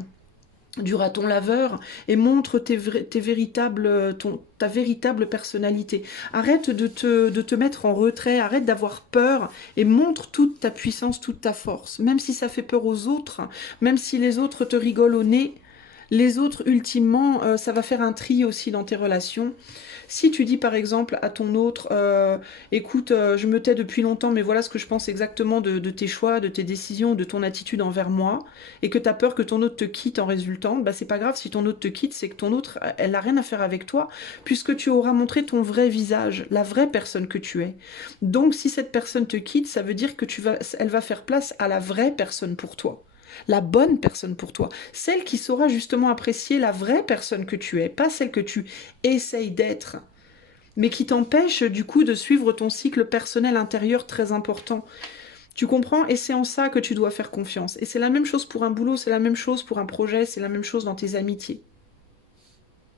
du raton laveur et montre ta véritable personnalité. Arrête de te mettre en retrait, arrête d'avoir peur et montre toute ta puissance, toute ta force. Même si ça fait peur aux autres, même si les autres te rigolent au nez, les autres, ultimement, ça va faire un tri aussi dans tes relations. Si tu dis par exemple à ton autre, écoute, je me tais depuis longtemps, mais voilà ce que je pense exactement de tes choix, de tes décisions, de ton attitude envers moi, et que tu as peur que ton autre te quitte en résultant, bah c'est pas grave si ton autre te quitte, c'est que ton autre, elle n'a rien à faire avec toi, puisque tu auras montré ton vrai visage, la vraie personne que tu es. Donc si cette personne te quitte, ça veut dire que elle va faire place à la vraie personne pour toi. La bonne personne pour toi, celle qui saura justement apprécier la vraie personne que tu es, pas celle que tu essayes d'être, mais qui t'empêche du coup de suivre ton cycle personnel intérieur très important. Tu comprends? Et c'est en ça que tu dois faire confiance. Et c'est la même chose pour un boulot, c'est la même chose pour un projet, c'est la même chose dans tes amitiés.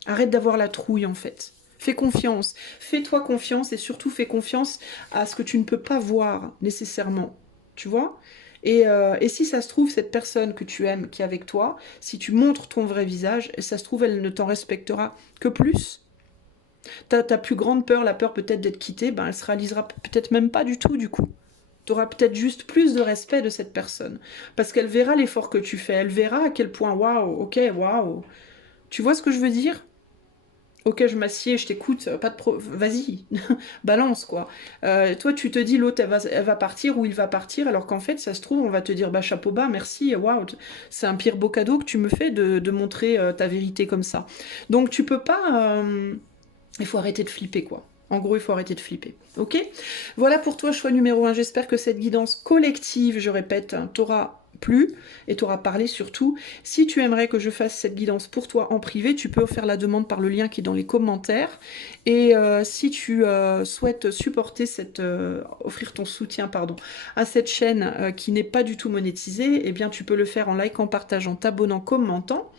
Arrête d'avoir la trouille en fait. Fais confiance. Fais-toi confiance et surtout fais confiance à ce que tu ne peux pas voir nécessairement. Tu vois? Et si ça se trouve, cette personne que tu aimes, qui est avec toi, si tu montres ton vrai visage, ça se trouve, elle ne t'en respectera que plus. Ta plus grande peur, la peur peut-être d'être quitté, ben elle se réalisera peut-être même pas du tout du coup. Tu auras peut-être juste plus de respect de cette personne. Parce qu'elle verra l'effort que tu fais, elle verra à quel point, waouh, ok, waouh. Tu vois ce que je veux dire? Ok, je m'assieds, je t'écoute, pas de vas-y, balance quoi. Toi, tu te dis l'autre elle va partir ou il va partir, alors qu'en fait, ça se trouve, on va te dire bah chapeau bas, merci, waouh, c'est un pire beau cadeau que tu me fais de montrer ta vérité comme ça. Donc tu peux pas. Il faut arrêter de flipper, quoi. En gros, il faut arrêter de flipper. Ok? Voilà pour toi, choix numéro un. J'espère que cette guidance collective, je répète, t'aura plu et t'aura parlé surtout. Si tu aimerais que je fasse cette guidance pour toi en privé, tu peux faire la demande par le lien qui est dans les commentaires. Et si tu souhaites supporter offrir ton soutien, pardon, à cette chaîne qui n'est pas du tout monétisée, eh bien tu peux le faire en likant, partageant, t'abonnant, commentant.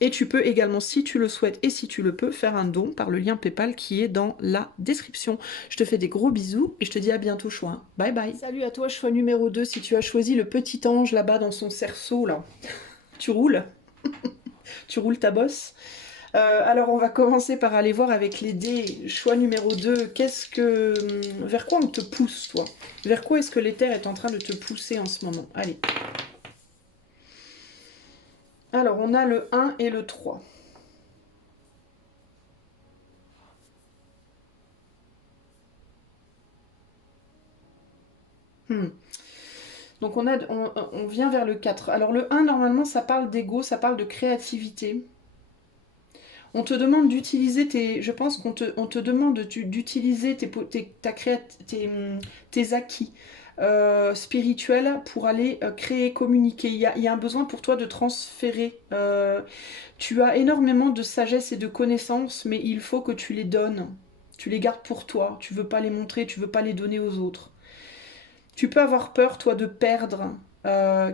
Et tu peux également, si tu le souhaites et si tu le peux, faire un don par le lien PayPal qui est dans la description. Je te fais des gros bisous et je te dis à bientôt, choix. Bye bye. Salut à toi, choix numéro 2, si tu as choisi le petit ange là-bas dans son cerceau, là. Tu roules? Tu roules ta bosse? Alors on va commencer par aller voir avec les dés. Choix numéro 2, vers quoi on te pousse, toi? Vers quoi est-ce que l'éther est en train de te pousser en ce moment? Allez. Alors on a le 1 et le 3. Donc on vient vers le 4. Alors le 1, normalement, ça parle d'ego, ça parle de créativité. On te demande d'utiliser tes... Je pense on te demande d'utiliser tes acquis spirituels pour aller créer, communiquer. Il y a un besoin pour toi de transférer. Tu as énormément de sagesse et de connaissances, mais il faut que tu les donnes. Tu les gardes pour toi. Tu veux pas les montrer, tu veux pas les donner aux autres. Tu peux avoir peur, toi, de perdre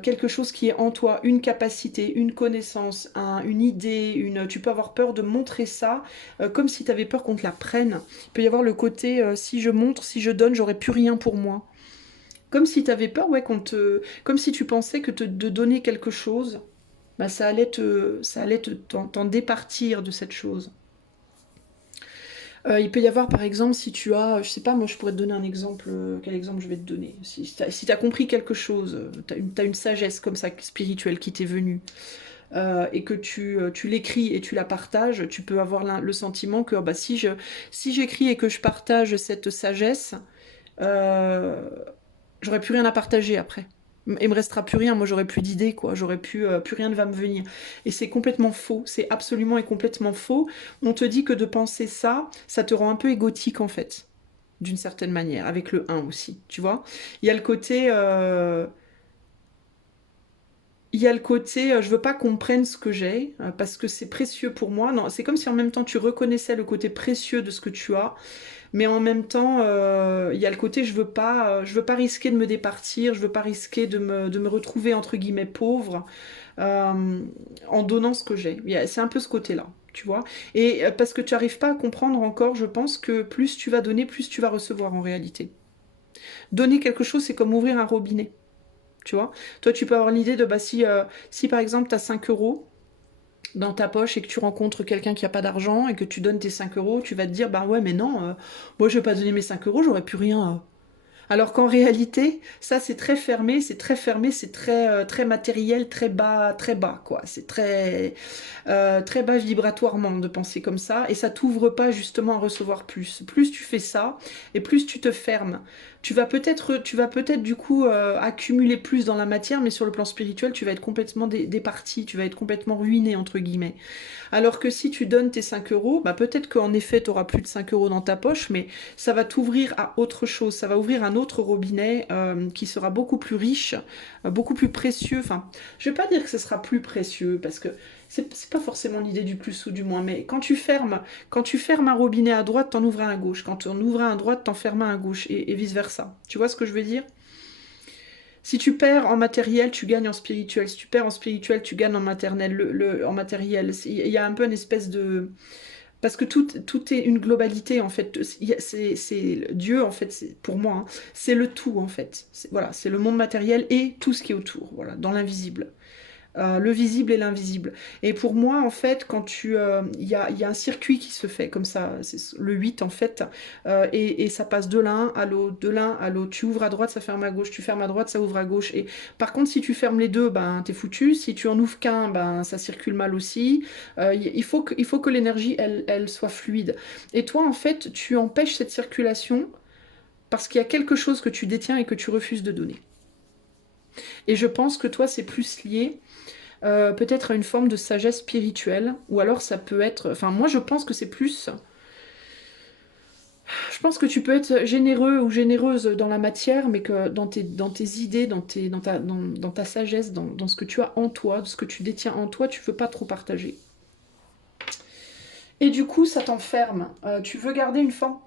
quelque chose qui est en toi, une capacité, une connaissance, une idée, tu peux avoir peur de montrer ça, comme si tu avais peur qu'on te la prenne. Il peut y avoir le côté, si je montre, si je donne, j'aurai plus rien pour moi. Comme si tu avais peur, ouais, comme si tu pensais que de donner quelque chose, bah, ça allait t'en départir de cette chose. Il peut y avoir par exemple si tu as, je sais pas, moi je pourrais te donner un exemple, quel exemple je vais te donner. Si tu as compris quelque chose, tu as une sagesse comme ça spirituelle qui t'est venue, et que tu l'écris et tu la partages, tu peux avoir le sentiment que bah, si j'écris et que je partage cette sagesse, euh, j'aurai plus rien à partager après. Il me restera plus rien, moi j'aurai plus d'idées, quoi. Plus rien ne va me venir. Et c'est complètement faux, c'est absolument et complètement faux. On te dit que de penser ça, ça te rend un peu égotique en fait, d'une certaine manière, avec le un aussi, tu vois. Il y a le côté, je veux pas qu'on prenne ce que j'ai parce que c'est précieux pour moi. Non, c'est comme si en même temps tu reconnaissais le côté précieux de ce que tu as, mais en même temps, il y a le côté je veux pas risquer de me départir, je veux pas risquer de me retrouver entre guillemets pauvre euh, en donnant ce que j'ai. C'est un peu ce côté-là, tu vois. Et parce que tu n'arrives pas à comprendre encore, je pense que plus tu vas donner, plus tu vas recevoir en réalité. Donner quelque chose, c'est comme ouvrir un robinet, tu vois. Toi, tu peux avoir l'idée de, bah, si par exemple tu as 5 euros dans ta poche et que tu rencontres quelqu'un qui a pas d'argent et que tu donnes tes 5 euros, tu vas te dire, bah ouais, mais non, moi je vais pas donner mes 5 euros, j'aurais plus rien. Alors qu'en réalité, ça c'est très fermé, c'est très matériel, très bas, quoi. C'est très bas vibratoirement de penser comme ça, et ça t'ouvre pas justement à recevoir plus. Plus tu fais ça, et plus tu te fermes. Tu vas peut-être du coup accumuler plus dans la matière, mais sur le plan spirituel, tu vas être complètement départi, tu vas être complètement ruiné, entre guillemets. Alors que si tu donnes tes 5 euros, bah peut-être qu'en effet, tu auras plus de 5 euros dans ta poche, mais ça va t'ouvrir à autre chose. Ça va ouvrir un autre robinet qui sera beaucoup plus riche, beaucoup plus précieux. Enfin, je vais pas dire que ce sera plus précieux, parce que c'est pas forcément l'idée du plus ou du moins, mais quand tu fermes un robinet à droite, t'en ouvres un à gauche. Quand tu en ouvres un à droite, t'en fermes un à gauche, et vice-versa. Tu vois ce que je veux dire? Si tu perds en matériel, tu gagnes en spirituel. Si tu perds en spirituel, tu gagnes en maternel, en matériel. Il y a un peu une espèce de... Parce que tout est une globalité, en fait. C'est Dieu, en fait, pour moi, hein, c'est le tout, en fait. Voilà, c'est le monde matériel et tout ce qui est autour, voilà, dans l'invisible. Le visible et l'invisible. Et pour moi, en fait, il y a un circuit qui se fait comme ça, c'est le 8 en fait, et ça passe de l'un à l'autre, de l'un à l'autre. Tu ouvres à droite, ça ferme à gauche, tu fermes à droite, ça ouvre à gauche. Et par contre, si tu fermes les deux, ben t'es foutu. Si tu en ouvres qu'un, ben ça circule mal aussi. Il faut que l'énergie, elle soit fluide. Et toi, en fait, tu empêches cette circulation parce qu'il y a quelque chose que tu détiens et que tu refuses de donner. Et je pense que toi, c'est plus lié peut-être à une forme de sagesse spirituelle, ou alors ça peut être... Enfin, moi je pense que c'est plus... Je pense que tu peux être généreux ou généreuse dans la matière, mais que dans tes idées, dans ta sagesse, dans ce que tu as en toi, de ce que tu détiens en toi, tu veux pas trop partager. Et du coup, ça t'enferme. Tu veux garder une forme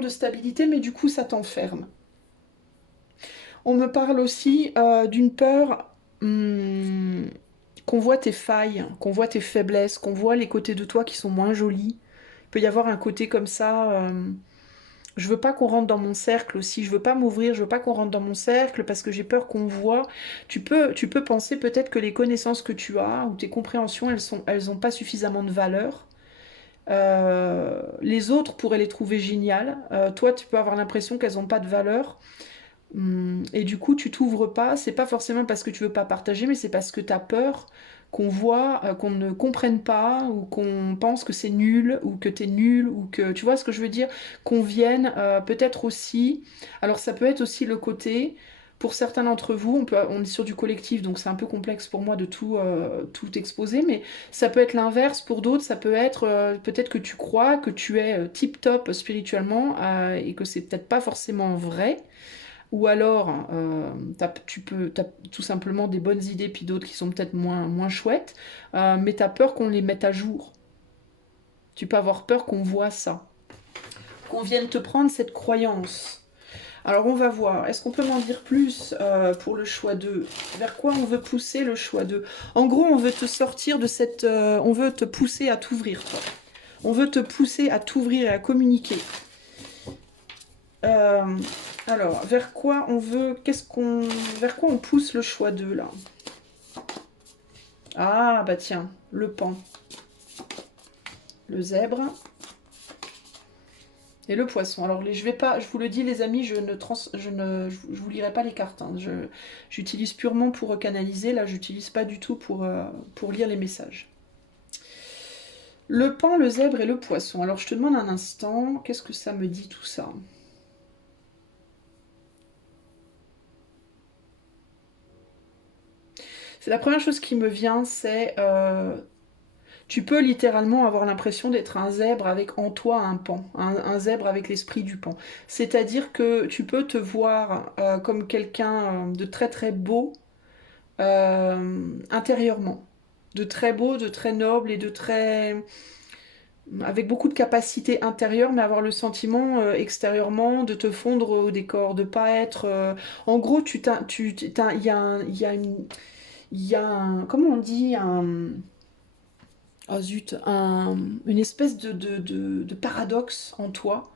de stabilité, mais du coup, ça t'enferme. On me parle aussi d'une peur qu'on voit tes failles, qu'on voit tes faiblesses, qu'on voit les côtés de toi qui sont moins jolis. Il peut y avoir un côté comme ça. Je veux pas qu'on rentre dans mon cercle aussi. Je veux pas m'ouvrir. Je veux pas qu'on rentre dans mon cercle parce que j'ai peur qu'on voit. Tu peux penser peut-être que les connaissances que tu as ou tes compréhensions, elles ont pas suffisamment de valeur. Les autres pourraient les trouver géniales. Toi, tu peux avoir l'impression qu'elles n'ont pas de valeur. Et du coup, tu t'ouvres pas. C'est pas forcément parce que tu veux pas partager, mais c'est parce que tu as peur qu'on voit, qu'on ne comprenne pas, ou qu'on pense que c'est nul, ou que t'es nul, ou que... Tu vois ce que je veux dire? Qu'on vienne peut-être aussi... Alors ça peut être aussi le côté... Pour certains d'entre vous, on est sur du collectif, donc c'est un peu complexe pour moi de tout exposer, mais ça peut être l'inverse. Pour d'autres, ça peut être peut-être que tu crois que tu es tip-top spirituellement et que c'est peut-être pas forcément vrai. Ou alors, t'as tout simplement des bonnes idées, puis d'autres qui sont peut-être moins chouettes, mais tu as peur qu'on les mette à jour. Tu peux avoir peur qu'on voit ça, qu'on vienne te prendre cette croyance. Alors on va voir, est-ce qu'on peut m'en dire plus pour le choix 2? Vers quoi on veut pousser le choix 2? En gros, on veut te sortir de cette... on veut te pousser à t'ouvrir, toi. On veut te pousser à t'ouvrir et à communiquer. Euh, alors, vers quoi on veut... Vers quoi on pousse le choix 2, là? Ah, bah tiens, le pan. Le zèbre. Et le poisson. Alors, je vais pas, je vous le dis, les amis, je vous lirai pas les cartes. Hein. J'utilise purement pour canaliser. Là, j'utilise pas du tout pour lire les messages. Le pan, le zèbre et le poisson. Alors, je te demande un instant, qu'est-ce que ça me dit tout ça? C'est la première chose qui me vient, c'est tu peux littéralement avoir l'impression d'être un zèbre avec en toi un pan, un zèbre avec l'esprit du pan. C'est-à-dire que tu peux te voir comme quelqu'un de très très beau intérieurement, de très beau, de très noble et de très avec beaucoup de capacités intérieures, mais avoir le sentiment extérieurement de te fondre au décor, de pas être. En gros, il y a il y a comment on dit oh zut, une espèce de paradoxe en toi.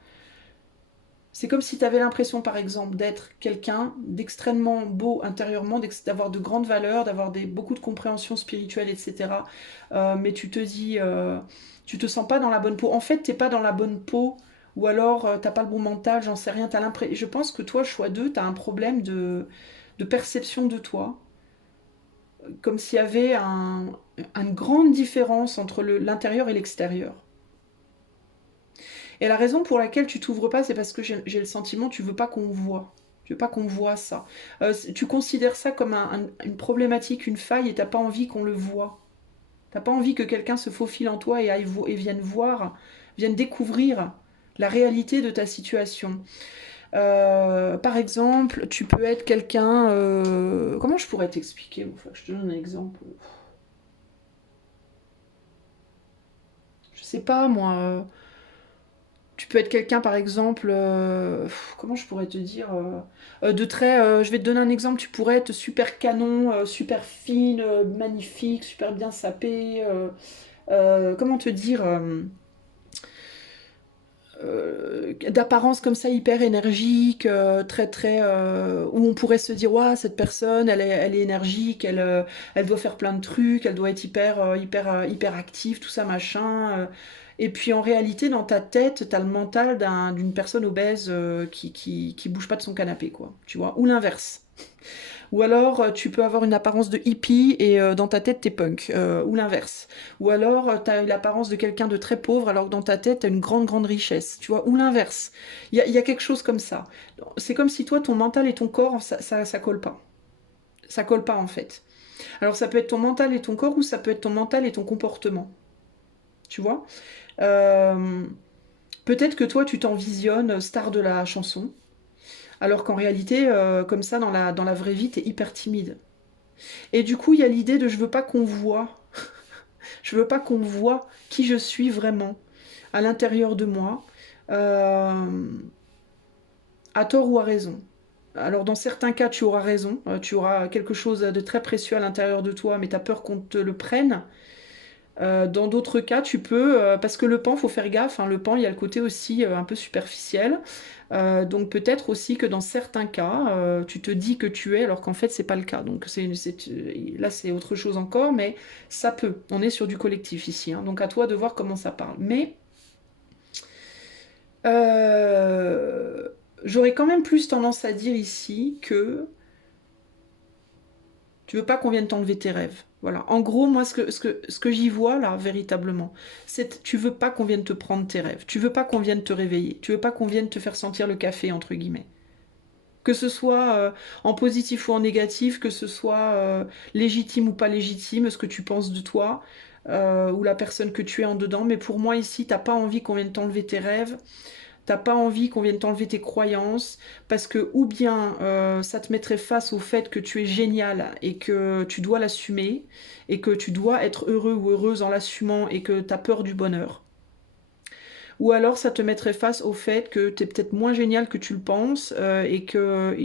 C'est comme si tu avais l'impression, par exemple, d'être quelqu'un d'extrêmement beau intérieurement, d'avoir de grandes valeurs, d'avoir beaucoup de compréhension spirituelle, etc. Mais tu te dis, tu te sens pas dans la bonne peau. En fait, t'es pas dans la bonne peau, ou alors t'as pas le bon mental, j'en sais rien. Je pense que toi, choix 2, tu as un problème de perception de toi, comme s'il y avait une grande différence entre l'intérieur et l'extérieur. Et la raison pour laquelle tu t'ouvres pas, c'est parce que j'ai le sentiment que tu veux pas qu'on voit. Tu veux pas qu'on voit ça. Tu considères ça comme une problématique, une faille, et t'as pas envie qu'on le voit. T'as pas envie que quelqu'un se faufile en toi et vienne voir, vienne découvrir la réalité de ta situation. Par exemple, tu peux être quelqu'un... comment je pourrais t'expliquer? Enfin, je te donne un exemple. Je sais pas, moi... tu peux être quelqu'un, par exemple, comment je pourrais te dire, de très, je vais te donner un exemple, tu pourrais être super canon, super fine, magnifique, super bien sapée, comment te dire, d'apparence comme ça hyper énergique, très très, où on pourrait se dire, waouh, cette personne, elle est énergique, elle doit faire plein de trucs, elle doit être hyper active, tout ça machin. Et puis en réalité, dans ta tête, t'as le mental d'une personne obèse qui bouge pas de son canapé, quoi. Tu vois, ou l'inverse. Ou alors, tu peux avoir une apparence de hippie et dans ta tête, t'es punk. Ou l'inverse. Ou alors, t'as l'apparence de quelqu'un de très pauvre alors que dans ta tête, t'as une grande richesse. Tu vois, ou l'inverse. Il y a quelque chose comme ça. C'est comme si toi, ton mental et ton corps, ça colle pas. Ça colle pas, en fait. Alors, ça peut être ton mental et ton corps ou ça peut être ton mental et ton comportement. Tu vois. Euh, Peut-être que toi, tu t'envisionnes star de la chanson. Alors qu'en réalité, comme ça, dans la vraie vie, t'es hyper timide. Et du coup, il y a l'idée de je veux pas qu'on voit. Je veux pas qu'on voit qui je suis vraiment à l'intérieur de moi, euh, à tort ou à raison. Alors dans certains cas, tu auras raison, tu auras quelque chose de très précieux à l'intérieur de toi, mais tu as peur qu'on te le prenne. Dans d'autres cas, tu peux, parce que le pan, faut faire gaffe, hein, le pan, il y a le côté aussi un peu superficiel. Donc peut-être aussi que dans certains cas, tu te dis que tu es, alors qu'en fait, c'est pas le cas. Donc là, c'est autre chose encore, mais ça peut. On est sur du collectif ici, hein, donc à toi de voir comment ça parle. Mais euh, j'aurais quand même plus tendance à dire ici que tu veux pas qu'on vienne t'enlever tes rêves. Voilà. En gros, moi, ce que j'y vois là, véritablement, c'est tu veux pas qu'on vienne te prendre tes rêves. Tu veux pas qu'on vienne te réveiller. Tu veux pas qu'on vienne te faire sentir le café, entre guillemets. Que ce soit en positif ou en négatif, que ce soit légitime ou pas légitime, ce que tu penses de toi, ou la personne que tu es en dedans. Mais pour moi ici, t'as pas envie qu'on vienne t'enlever tes rêves, t'as pas envie qu'on vienne t'enlever tes croyances, parce que ou bien ça te mettrait face au fait que tu es génial et que tu dois l'assumer, et que tu dois être heureux ou heureuse en l'assumant et que t'as peur du bonheur. Ou alors ça te mettrait face au fait que tu es peut-être moins génial que tu le penses et que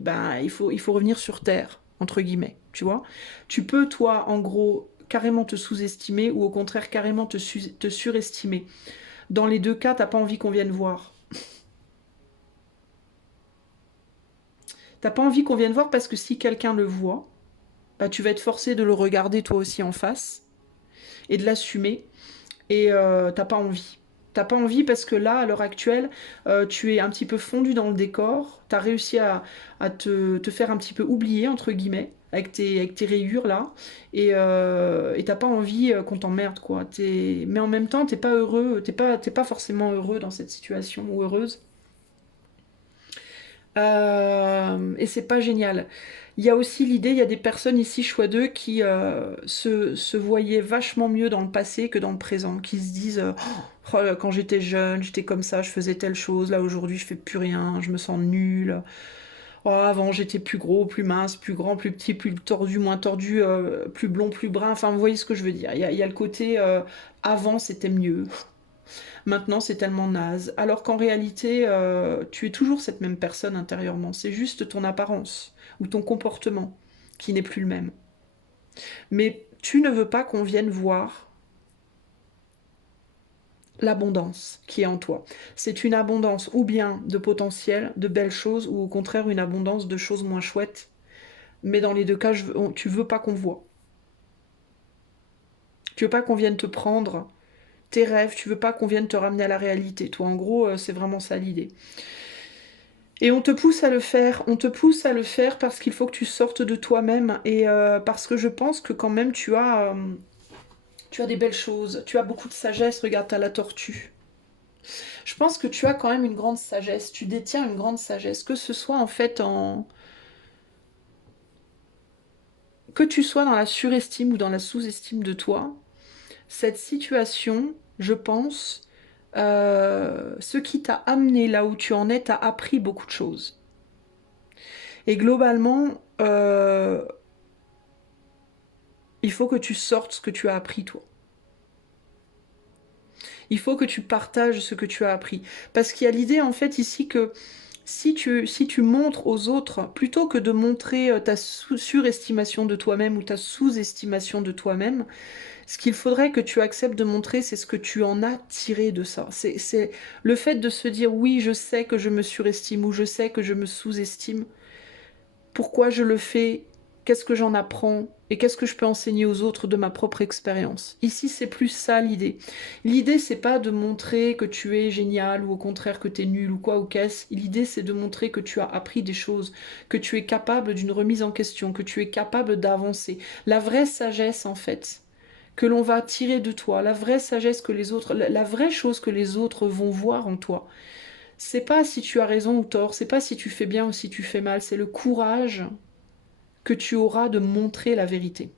ben, il faut revenir sur Terre, entre guillemets, tu vois. Tu peux, toi, en gros, carrément te sous-estimer ou au contraire carrément te surestimer. Dans les deux cas, t'as pas envie qu'on vienne voir. T'as pas envie qu'on vienne voir parce que si quelqu'un le voit, bah, tu vas être forcé de le regarder toi aussi en face et de l'assumer. Et t'as pas envie. T'as pas envie parce que là, à l'heure actuelle, tu es un petit peu fondu dans le décor, t'as réussi à te faire un petit peu oublier, entre guillemets, avec tes rayures là, et t'as pas envie qu'on t'emmerde, quoi. Mais en même temps, t'es pas heureux, t'es pas forcément heureux dans cette situation, ou heureuse. Et c'est pas génial. Il y a aussi l'idée, il y a des personnes ici, choix d'eux, qui se voyaient vachement mieux dans le passé que dans le présent, qui se disent oh, quand j'étais jeune, j'étais comme ça, je faisais telle chose, là aujourd'hui je fais plus rien, je me sens nulle. Oh, avant j'étais plus gros, plus mince, plus grand, plus petit, plus tordu, moins tordu, plus blond, plus brun, enfin vous voyez ce que je veux dire. Il y a le côté avant c'était mieux. Maintenant, c'est tellement naze. Alors qu'en réalité, tu es toujours cette même personne intérieurement. C'est juste ton apparence ou ton comportement qui n'est plus le même. Mais tu ne veux pas qu'on vienne voir l'abondance qui est en toi. C'est une abondance ou bien de potentiel, de belles choses, ou au contraire une abondance de choses moins chouettes. Mais dans les deux cas, tu veux pas qu'on voit. Tu veux pas qu'on vienne te prendre tes rêves, tu veux pas qu'on vienne te ramener à la réalité. Toi, en gros, c'est vraiment ça l'idée. Et on te pousse à le faire, on te pousse à le faire parce qu'il faut que tu sortes de toi-même et parce que je pense que quand même tu as des belles choses, tu as beaucoup de sagesse, regarde, t'as la tortue. Je pense que tu as quand même une grande sagesse, tu détiens une grande sagesse, que ce soit en fait en... que tu sois dans la surestime ou dans la sous-estime de toi, cette situation, je pense, ce qui t'a amené là où tu en es, t'a appris beaucoup de choses. Et globalement, il faut que tu sortes ce que tu as appris, toi. Il faut que tu partages ce que tu as appris. Parce qu'il y a l'idée, en fait, ici que si tu montres aux autres, plutôt que de montrer ta surestimation de toi-même ou ta sous-estimation de toi-même, ce qu'il faudrait que tu acceptes de montrer, c'est ce que tu en as tiré de ça. C'est le fait de se dire, oui, je sais que je me surestime ou je sais que je me sous-estime. Pourquoi je le fais, qu'est-ce que j'en apprends et qu'est-ce que je peux enseigner aux autres de ma propre expérience. Ici, c'est plus ça l'idée. L'idée, c'est pas de montrer que tu es génial ou au contraire que tu es nul ou quoi ou qu'est-ce. L'idée, c'est de montrer que tu as appris des choses, que tu es capable d'une remise en question, que tu es capable d'avancer. La vraie sagesse, en fait, que l'on va tirer de toi, la vraie sagesse que les autres, la vraie chose que les autres vont voir en toi, c'est pas si tu as raison ou tort, c'est pas si tu fais bien ou si tu fais mal, c'est le courage que tu auras de montrer la vérité.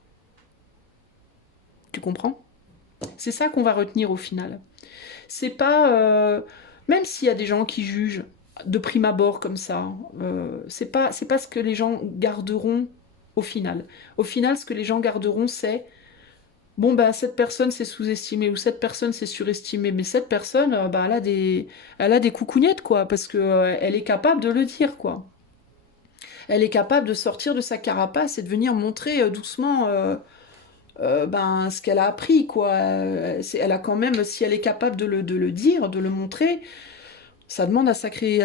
Tu comprends? C'est ça qu'on va retenir au final. C'est pas... même s'il y a des gens qui jugent de prime abord comme ça, c'est pas ce que les gens garderont au final. Au final, ce que les gens garderont, c'est bon, bah, cette personne s'est sous-estimée ou cette personne s'est surestimée, mais cette personne, bah, elle a des coucougnettes, quoi, parce que, elle est capable de le dire, quoi. Elle est capable de sortir de sa carapace et de venir montrer doucement ben, ce qu'elle a appris, quoi. Elle a quand même, si elle est capable de le dire, de le montrer, ça demande un sacré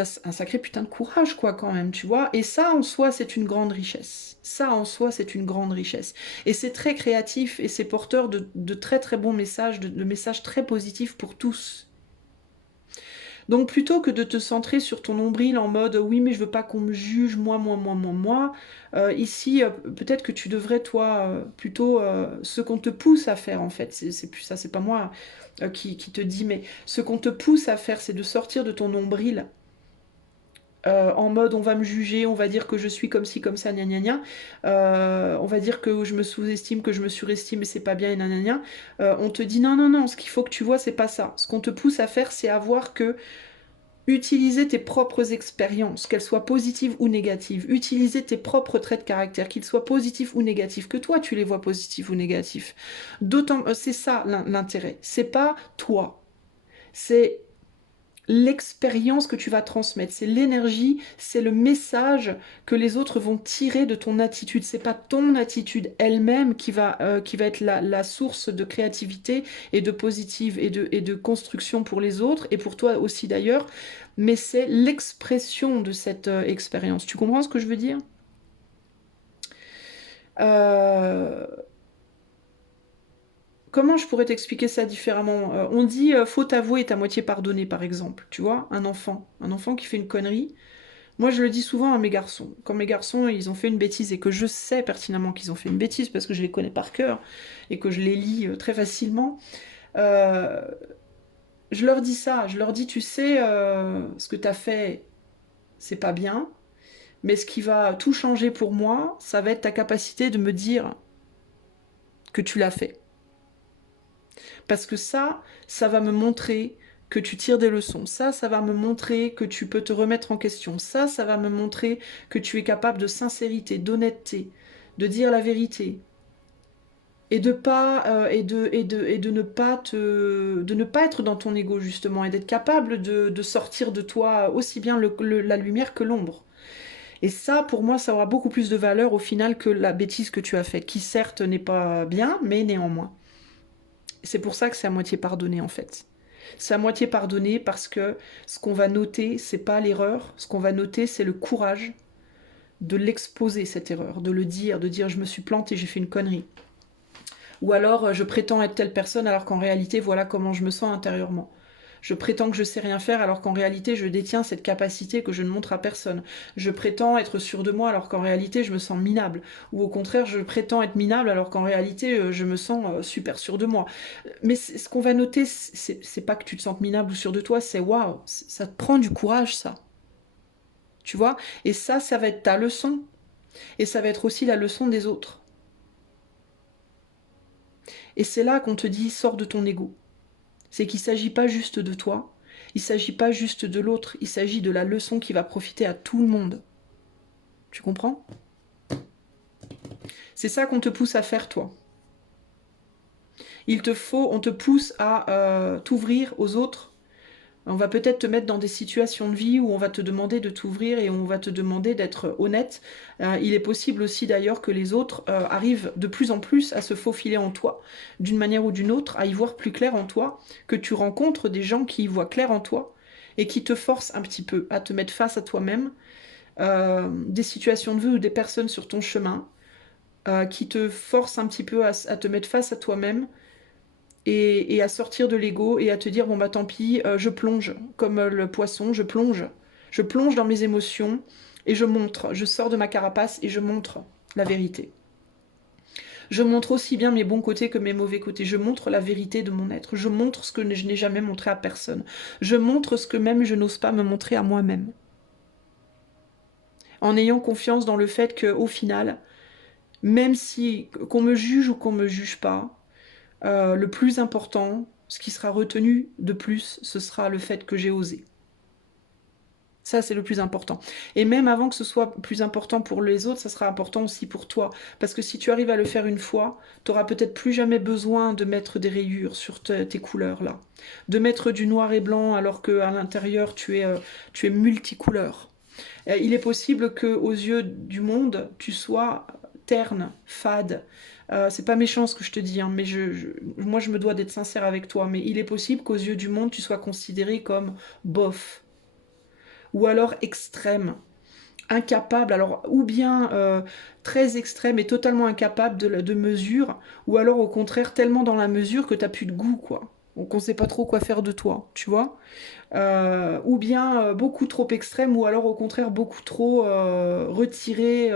putain de courage, quoi, quand même, tu vois. Et ça, en soi, c'est une grande richesse. Ça, en soi, c'est une grande richesse. Et c'est très créatif et c'est porteur de très très bons messages, de messages très positifs pour tous. Donc plutôt que de te centrer sur ton nombril en mode oui mais je veux pas qu'on me juge moi, ici peut-être que tu devrais toi plutôt ce qu'on te pousse à faire en fait, c'est plus ça, c'est pas moi qui te dis, mais ce qu'on te pousse à faire c'est de sortir de ton nombril en mode on va me juger, on va dire que je suis comme ci, comme ça, gna gna gna. On va dire que je me sous-estime, que je me surestime et c'est pas bien et gna gna gna. On te dit non, non, non, ce qu'il faut que tu vois, c'est pas ça. Ce qu'on te pousse à faire, c'est à voir que utiliser tes propres expériences, qu'elles soient positives ou négatives, utiliser tes propres traits de caractère, qu'ils soient positifs ou négatifs, que toi tu les vois positifs ou négatifs. D'autant, c'est ça l'intérêt. C'est pas toi, c'est l'expérience que tu vas transmettre, c'est l'énergie, c'est le message que les autres vont tirer de ton attitude. C'est pas ton attitude elle-même qui va être la source de créativité et de positive et de construction pour les autres et pour toi aussi d'ailleurs, mais c'est l'expression de cette expérience. Tu comprends ce que je veux dire? Euh, Comment je pourrais t'expliquer ça différemment? On dit faute avouée est à moitié pardonnée, par exemple. Tu vois, un enfant qui fait une connerie. Moi, je le dis souvent à mes garçons. Quand mes garçons, ils ont fait une bêtise et que je sais pertinemment qu'ils ont fait une bêtise parce que je les connais par cœur et que je les lis très facilement, euh, je leur dis ça. Je leur dis, tu sais, ce que tu as fait, c'est pas bien, mais ce qui va tout changer pour moi, ça va être ta capacité de me dire que tu l'as fait. Parce que ça va me montrer que tu tires des leçons. Ça va me montrer que tu peux te remettre en question. Ça va me montrer que tu es capable de sincérité, d'honnêteté, de dire la vérité. Et de pas et de ne pas de ne pas être dans ton ego justement et d'être capable de sortir de toi aussi bien la lumière que l'ombre. Et ça, pour moi, ça aura beaucoup plus de valeur au final que la bêtise que tu as faite, qui certes n'est pas bien, mais néanmoins. C'est pour ça que c'est à moitié pardonné en fait. C'est à moitié pardonné parce que ce qu'on va noter, c'est pas l'erreur. Ce qu'on va noter, c'est le courage de l'exposer cette erreur, de dire je me suis planté, j'ai fait une connerie. Ou alors je prétends être telle personne alors qu'en réalité voilà comment je me sens intérieurement. Je prétends que je sais rien faire alors qu'en réalité je détiens cette capacité que je ne montre à personne. Je prétends être sûr de moi alors qu'en réalité je me sens minable. Ou au contraire je prétends être minable alors qu'en réalité je me sens super sûr de moi. Mais ce qu'on va noter, c'est pas que tu te sens minable ou sûr de toi, c'est waouh, ça te prend du courage ça. Tu vois? Et ça va être ta leçon. Et ça va être aussi la leçon des autres. Et c'est là qu'on te dit sors de ton ego. C'est qu'il ne s'agit pas juste de toi, il ne s'agit pas juste de l'autre, il s'agit de la leçon qui va profiter à tout le monde. Tu comprends? C'est ça qu'on te pousse à faire, toi. On te pousse à t'ouvrir aux autres. On va peut-être te mettre dans des situations de vie où on va te demander de t'ouvrir et on va te demander d'être honnête. Il est possible aussi d'ailleurs que les autres arrivent de plus en plus à se faufiler en toi, d'une manière ou d'une autre, à y voir plus clair en toi, que tu rencontres des gens qui y voient clair en toi et qui te forcent un petit peu à te mettre face à toi-même, des situations de vie ou des personnes sur ton chemin, qui te forcent un petit peu à te mettre face à toi-même et à sortir de l'ego et à te dire bon bah tant pis, je plonge comme le poisson, je plonge dans mes émotions et je montre, je sors de ma carapace et je montre la vérité. Je montre aussi bien mes bons côtés que mes mauvais côtés. Je montre la vérité de mon être. Je montre ce que je n'ai jamais montré à personne. Je montre ce que même je n'ose pas me montrer à moi-même. En ayant confiance dans le fait qu'au final, même si qu'on me juge ou qu'on me juge pas, le plus important, ce qui sera retenu de plus, ce sera le fait que j'ai osé. Ça, c'est le plus important. Et même avant que ce soit plus important pour les autres, ça sera important aussi pour toi. Parce que si tu arrives à le faire une fois, tu n'auras peut-être plus jamais besoin de mettre des rayures sur tes couleurs là. De mettre du noir et blanc alors qu'à l'intérieur, tu es multicouleur. Il est possible qu'aux yeux du monde, tu sois terne, fade. C'est pas méchant ce que je te dis, hein, mais moi je me dois d'être sincère avec toi. Mais il est possible qu'aux yeux du monde, tu sois considéré comme bof, ou alors extrême, incapable, alors ou bien très extrême et totalement incapable de mesure, ou alors au contraire tellement dans la mesure que t'as plus de goût, quoi. qu'on sait pas trop quoi faire de toi, tu vois. Ou bien beaucoup trop extrême, ou alors au contraire beaucoup trop retiré,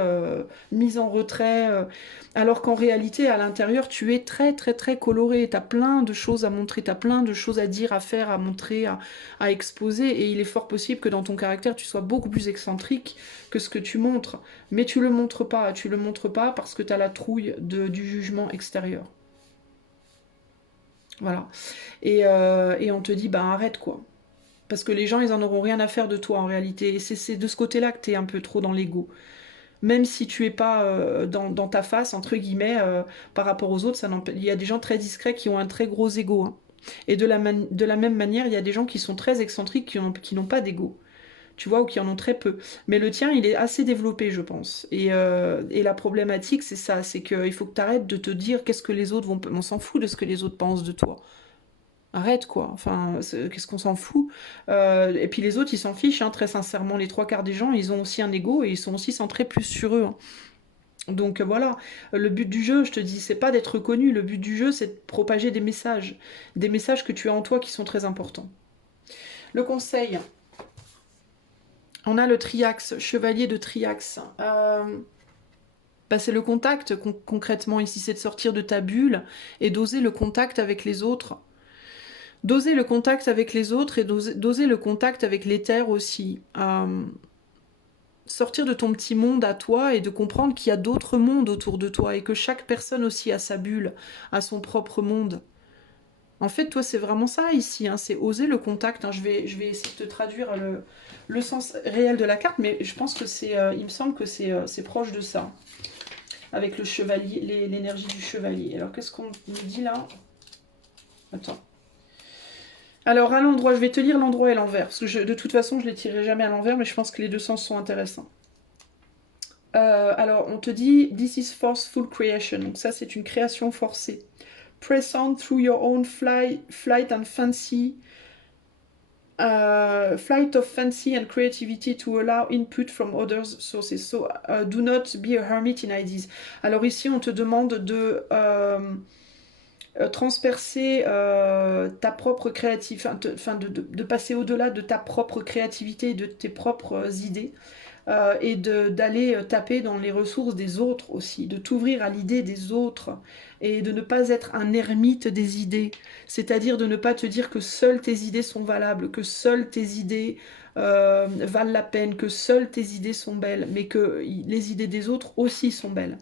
mis en retrait, alors qu'en réalité, à l'intérieur, tu es très très très coloré, tu as plein de choses à montrer, tu as plein de choses à dire, à faire, à montrer, à exposer, et il est fort possible que dans ton caractère, tu sois beaucoup plus excentrique que ce que tu montres, mais tu le montres pas parce que tu as la trouille du jugement extérieur. Voilà. Et on te dit, bah arrête quoi. Parce que les gens, ils en auront rien à faire de toi en réalité. Et c'est de ce côté-là que tu es un peu trop dans l'ego. Même si tu es pas dans ta face, entre guillemets, par rapport aux autres, il y a des gens très discrets qui ont un très gros ego. Hein. Et de la même manière, il y a des gens qui sont très excentriques qui n'ont pas d'ego. Tu vois, ou qui en ont très peu. Mais le tien, il est assez développé, je pense. Et la problématique, c'est ça, c'est qu'il faut que tu arrêtes de te dire qu'est-ce que les autres vont... On s'en fout de ce que les autres pensent de toi. Arrête quoi, enfin, qu'est-ce qu'on s'en fout. Et puis les autres, ils s'en fichent, hein, très sincèrement. Les trois quarts des gens, ils ont aussi un ego et ils sont aussi centrés plus sur eux. Hein. Donc voilà, le but du jeu, je te dis, c'est pas d'être reconnu. Le but du jeu, c'est de propager des messages que tu as en toi qui sont très importants. Le conseil, on a le triaxe, chevalier de triaxe. Bah, c'est le contact concrètement ici, c'est de sortir de ta bulle et d'oser le contact avec les autres. Doser le contact avec les autres et doser le contact avec l'éther aussi. Sortir de ton petit monde à toi et de comprendre qu'il y a d'autres mondes autour de toi et que chaque personne aussi a sa bulle, a son propre monde. En fait, toi, c'est vraiment ça ici, hein, c'est oser le contact. Hein. Je vais essayer de te traduire le sens réel de la carte, mais je pense que il me semble que c'est proche de ça, avec le chevalier, l'énergie du chevalier. Alors, qu'est-ce qu'on me dit là? Attends. Alors à l'endroit, je vais te lire l'endroit et l'envers, parce que de toute façon je les tirerai jamais à l'envers, mais je pense que les deux sens sont intéressants. Alors on te dit This is forceful creation, donc ça c'est une création forcée. Press on through your own flight and fancy. Flight of fancy and creativity to allow input from other sources. So do not be a hermit in ideas. Alors ici on te demande de transpercer ta propre créativité, de passer au-delà de ta propre créativité et de tes propres idées, et d'aller taper dans les ressources des autres aussi, de t'ouvrir à l'idée des autres et de ne pas être un ermite des idées, c'est-à-dire de ne pas te dire que seules tes idées sont valables, que seules tes idées valent la peine, que seules tes idées sont belles, mais que les idées des autres aussi sont belles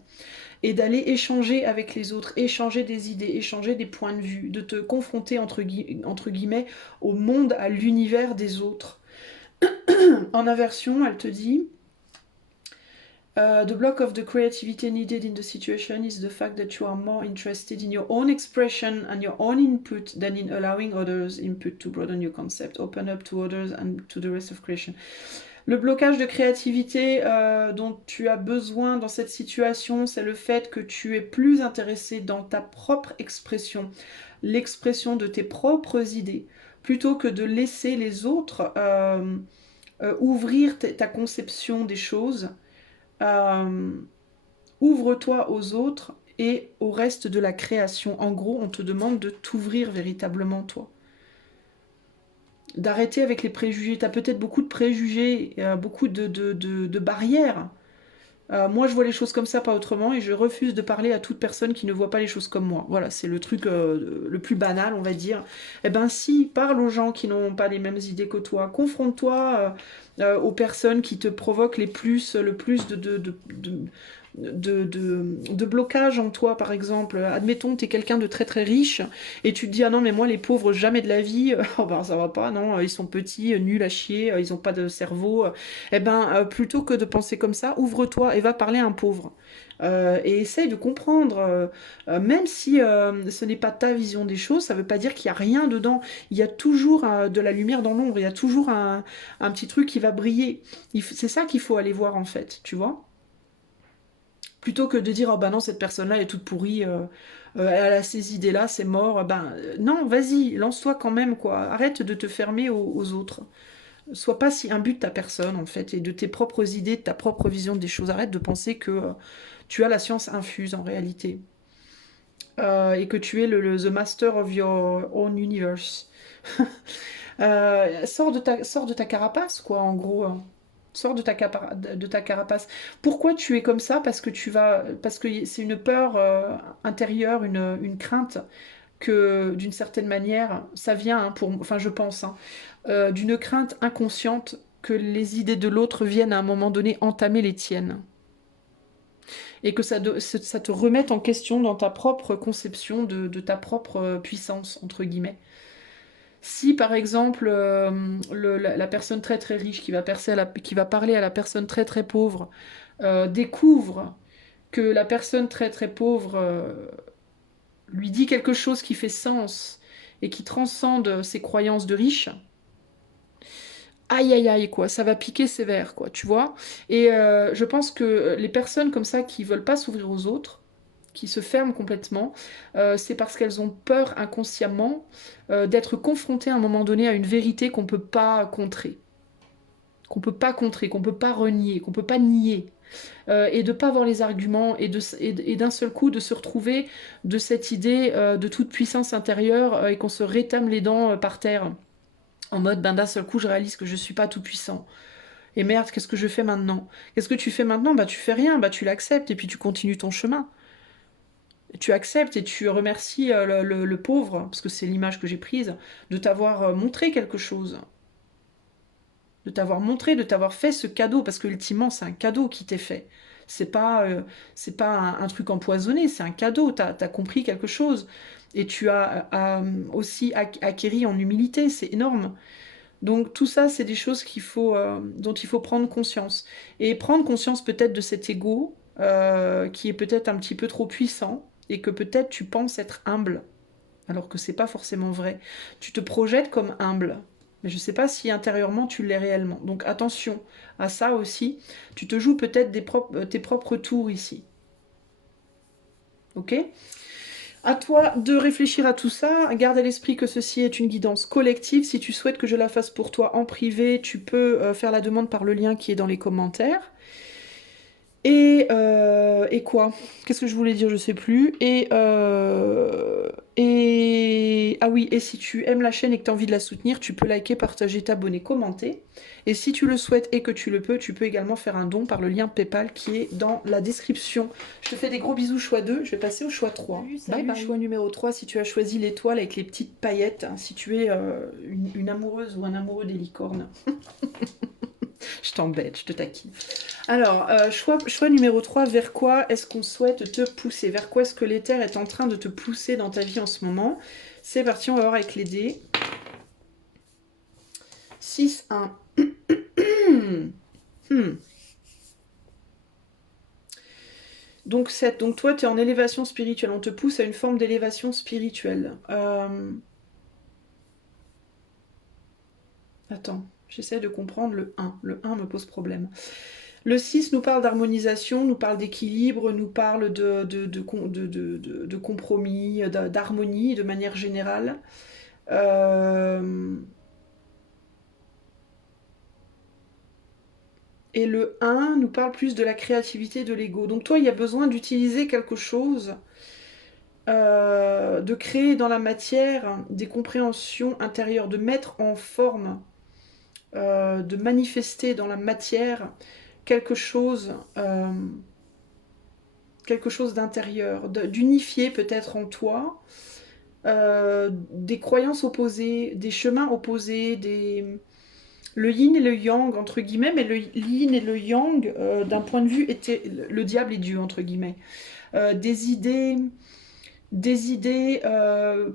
et d'aller échanger avec les autres, échanger des idées, échanger des points de vue, de te confronter entre guillemets au monde, à l'univers des autres. En inversion, elle te dit the block of the creativity needed in the situation is the fact that you are more interested in your own expression and your own input than in allowing others' input to broaden your concept, open up to others and to the rest of creation. Le blocage de créativité dont tu as besoin dans cette situation, c'est le fait que tu es plus intéressé dans ta propre expression, l'expression de tes propres idées, plutôt que de laisser les autres ouvrir ta conception des choses. Ouvre-toi aux autres et au reste de la création. En gros, on te demande de t'ouvrir véritablement, toi. D'arrêter avec les préjugés. Tu as peut-être beaucoup de préjugés, beaucoup de barrières. Moi, je vois les choses comme ça, pas autrement, et je refuse de parler à toute personne qui ne voit pas les choses comme moi. Voilà, c'est le truc le plus banal, on va dire. Eh ben si, parle aux gens qui n'ont pas les mêmes idées que toi. Confronte-toi aux personnes qui te provoquent le plus de blocage en toi, par exemple. Admettons, tu es quelqu'un de très très riche et tu te dis, ah non, mais moi, les pauvres, jamais de la vie, oh ben ça va pas, non, ils sont petits, nuls à chier, ils ont pas de cerveau. Eh ben, plutôt que de penser comme ça, ouvre-toi et va parler à un pauvre. Et essaye de comprendre, même si ce n'est pas ta vision des choses, ça ne veut pas dire qu'il n'y a rien dedans. Il y a toujours de la lumière dans l'ombre, il y a toujours un petit truc qui va briller. C'est ça qu'il faut aller voir en fait, tu vois. Plutôt que de dire, oh ben non, cette personne-là est toute pourrie, elle a ces idées-là, c'est mort. Ben non, vas-y, lance-toi quand même, quoi. Arrête de te fermer aux autres. Sois pas si imbu de ta personne, en fait, et de tes propres idées, de ta propre vision des choses. Arrête de penser que tu as la science infuse, en réalité. et que tu es the master of your own universe. Sors de ta carapace, quoi, en gros. Sors de ta carapace. Pourquoi tu es comme ça? Parce que c'est une peur intérieure, une crainte que, d'une certaine manière, ça vient, hein, enfin, je pense, hein, d'une crainte inconsciente que les idées de l'autre viennent à un moment donné entamer les tiennes. Et que ça te remette en question dans ta propre conception de ta propre puissance, entre guillemets. Si par exemple la personne très très riche qui va parler à la personne très très pauvre découvre que la personne très très pauvre lui dit quelque chose qui fait sens et qui transcende ses croyances de riche, aïe aïe aïe quoi, ça va piquer sévère quoi, tu vois. Et je pense que les personnes comme ça qui veulent pas s'ouvrir aux autres, qui se ferment complètement, c'est parce qu'elles ont peur inconsciemment d'être confrontées à un moment donné à une vérité qu'on peut pas contrer, qu'on peut pas renier, qu'on peut pas nier. Et de pas avoir les arguments et d'un seul coup de se retrouver de cette idée de toute puissance intérieure et qu'on se rétame les dents par terre en mode ben d'un seul coup je réalise que je suis pas tout puissant et merde qu'est-ce que je fais maintenant, qu'est-ce que tu fais maintenant, bah tu fais rien, bah tu l'acceptes et puis tu continues ton chemin, tu acceptes et tu remercies le pauvre parce que c'est l'image que j'ai prise de t'avoir montré quelque chose, de t'avoir montré, de t'avoir fait ce cadeau, parce que ultimement c'est un cadeau qui t'est fait. C'est pas un truc empoisonné, c'est un cadeau, t'as compris quelque chose. Et tu as aussi acquéri en humilité, c'est énorme. Donc tout ça, c'est des choses dont il faut prendre conscience. Et prendre conscience peut-être de cet ego qui est peut-être un petit peu trop puissant et que peut-être tu penses être humble alors que c'est pas forcément vrai. Tu te projettes comme humble, mais je sais pas si intérieurement tu l'es réellement. Donc attention à ça aussi. Tu te joues peut-être tes propres tours ici. Ok? À toi de réfléchir à tout ça. Garde à l'esprit que ceci est une guidance collective. Si tu souhaites que je la fasse pour toi en privé, tu peux faire la demande par le lien qui est dans les commentaires. Et quoi? Qu'est-ce que je voulais dire? Je sais plus. Ah oui, et si tu aimes la chaîne et que tu as envie de la soutenir, tu peux liker, partager, t'abonner, commenter. Et si tu le souhaites et que tu le peux, tu peux également faire un don par le lien PayPal qui est dans la description. Je te fais des gros bisous, choix 2. Je vais passer au choix 3. Salut, bye bye. Choix numéro 3, si tu as choisi l'étoile avec les petites paillettes, hein, si tu es une amoureuse ou un amoureux des licornes. Je t'embête, je te taquine. Alors, choix numéro 3, vers quoi est-ce qu'on souhaite te pousser? Vers quoi est-ce que l'éther est en train de te pousser dans ta vie en ce moment? C'est parti, on va voir avec les dés. 6, 1. Donc 7. Donc toi, tu es en élévation spirituelle. On te pousse à une forme d'élévation spirituelle. Attends, j'essaie de comprendre le 1. Le 1 me pose problème. Le 6 nous parle d'harmonisation, nous parle d'équilibre, nous parle de compromis, d'harmonie de manière générale. Et le 1 nous parle plus de la créativité, de l'ego. Donc toi, il y a besoin d'utiliser quelque chose, de créer dans la matière des compréhensions intérieures, de mettre en forme, de manifester dans la matière quelque chose d'intérieur, d'unifier peut-être en toi des croyances opposées, des chemins opposés, le yin et le yang, entre guillemets, mais le yin et le yang, d'un point de vue, étaient le diable et Dieu, entre guillemets. Des idées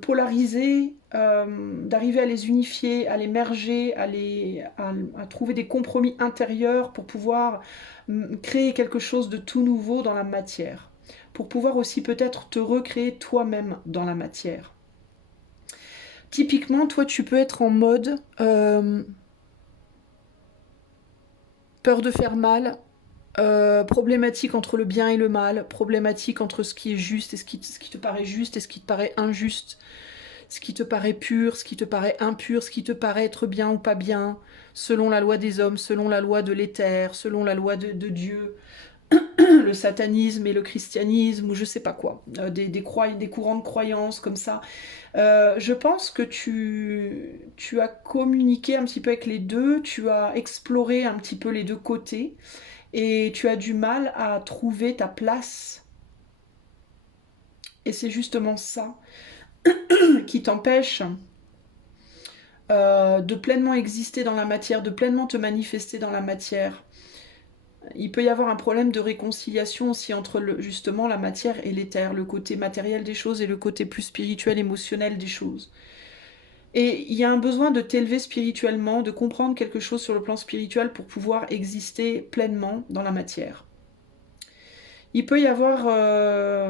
polarisées, d'arriver à les unifier, à les merger, à trouver des compromis intérieurs pour pouvoir créer quelque chose de tout nouveau dans la matière. Pour pouvoir aussi peut-être te recréer toi-même dans la matière. Typiquement, toi, tu peux être en mode peur de faire mal, problématique entre le bien et le mal, problématique entre ce qui est juste et ce qui te paraît juste et ce qui te paraît injuste, ce qui te paraît pur, ce qui te paraît impur, ce qui te paraît être bien ou pas bien, selon la loi des hommes, selon la loi de l'éther, selon la loi de Dieu. le satanisme et le christianisme, ou je sais pas quoi, des courants de croyances comme ça. Je pense que tu as communiqué un petit peu avec les deux, tu as exploré un petit peu les deux côtés, et tu as du mal à trouver ta place. Et c'est justement ça qui t'empêche de pleinement exister dans la matière, de pleinement te manifester dans la matière. Il peut y avoir un problème de réconciliation aussi entre justement la matière et l'éther, le côté matériel des choses et le côté plus spirituel, émotionnel des choses. Et il y a un besoin de t'élever spirituellement, de comprendre quelque chose sur le plan spirituel pour pouvoir exister pleinement dans la matière. Il peut y avoir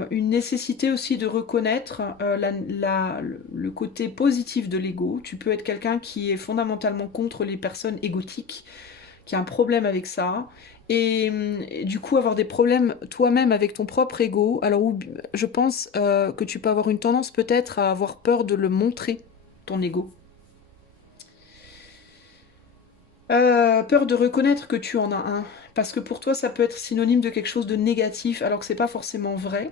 une nécessité aussi de reconnaître le côté positif de l'ego. Tu peux être quelqu'un qui est fondamentalement contre les personnes égotiques, qui a un problème avec ça, et du coup avoir des problèmes toi-même avec ton propre ego. Alors je pense que tu peux avoir une tendance peut-être à avoir peur de le montrer, ton ego. Peur de reconnaître que tu en as un. Parce que pour toi, ça peut être synonyme de quelque chose de négatif, alors que c'est pas forcément vrai.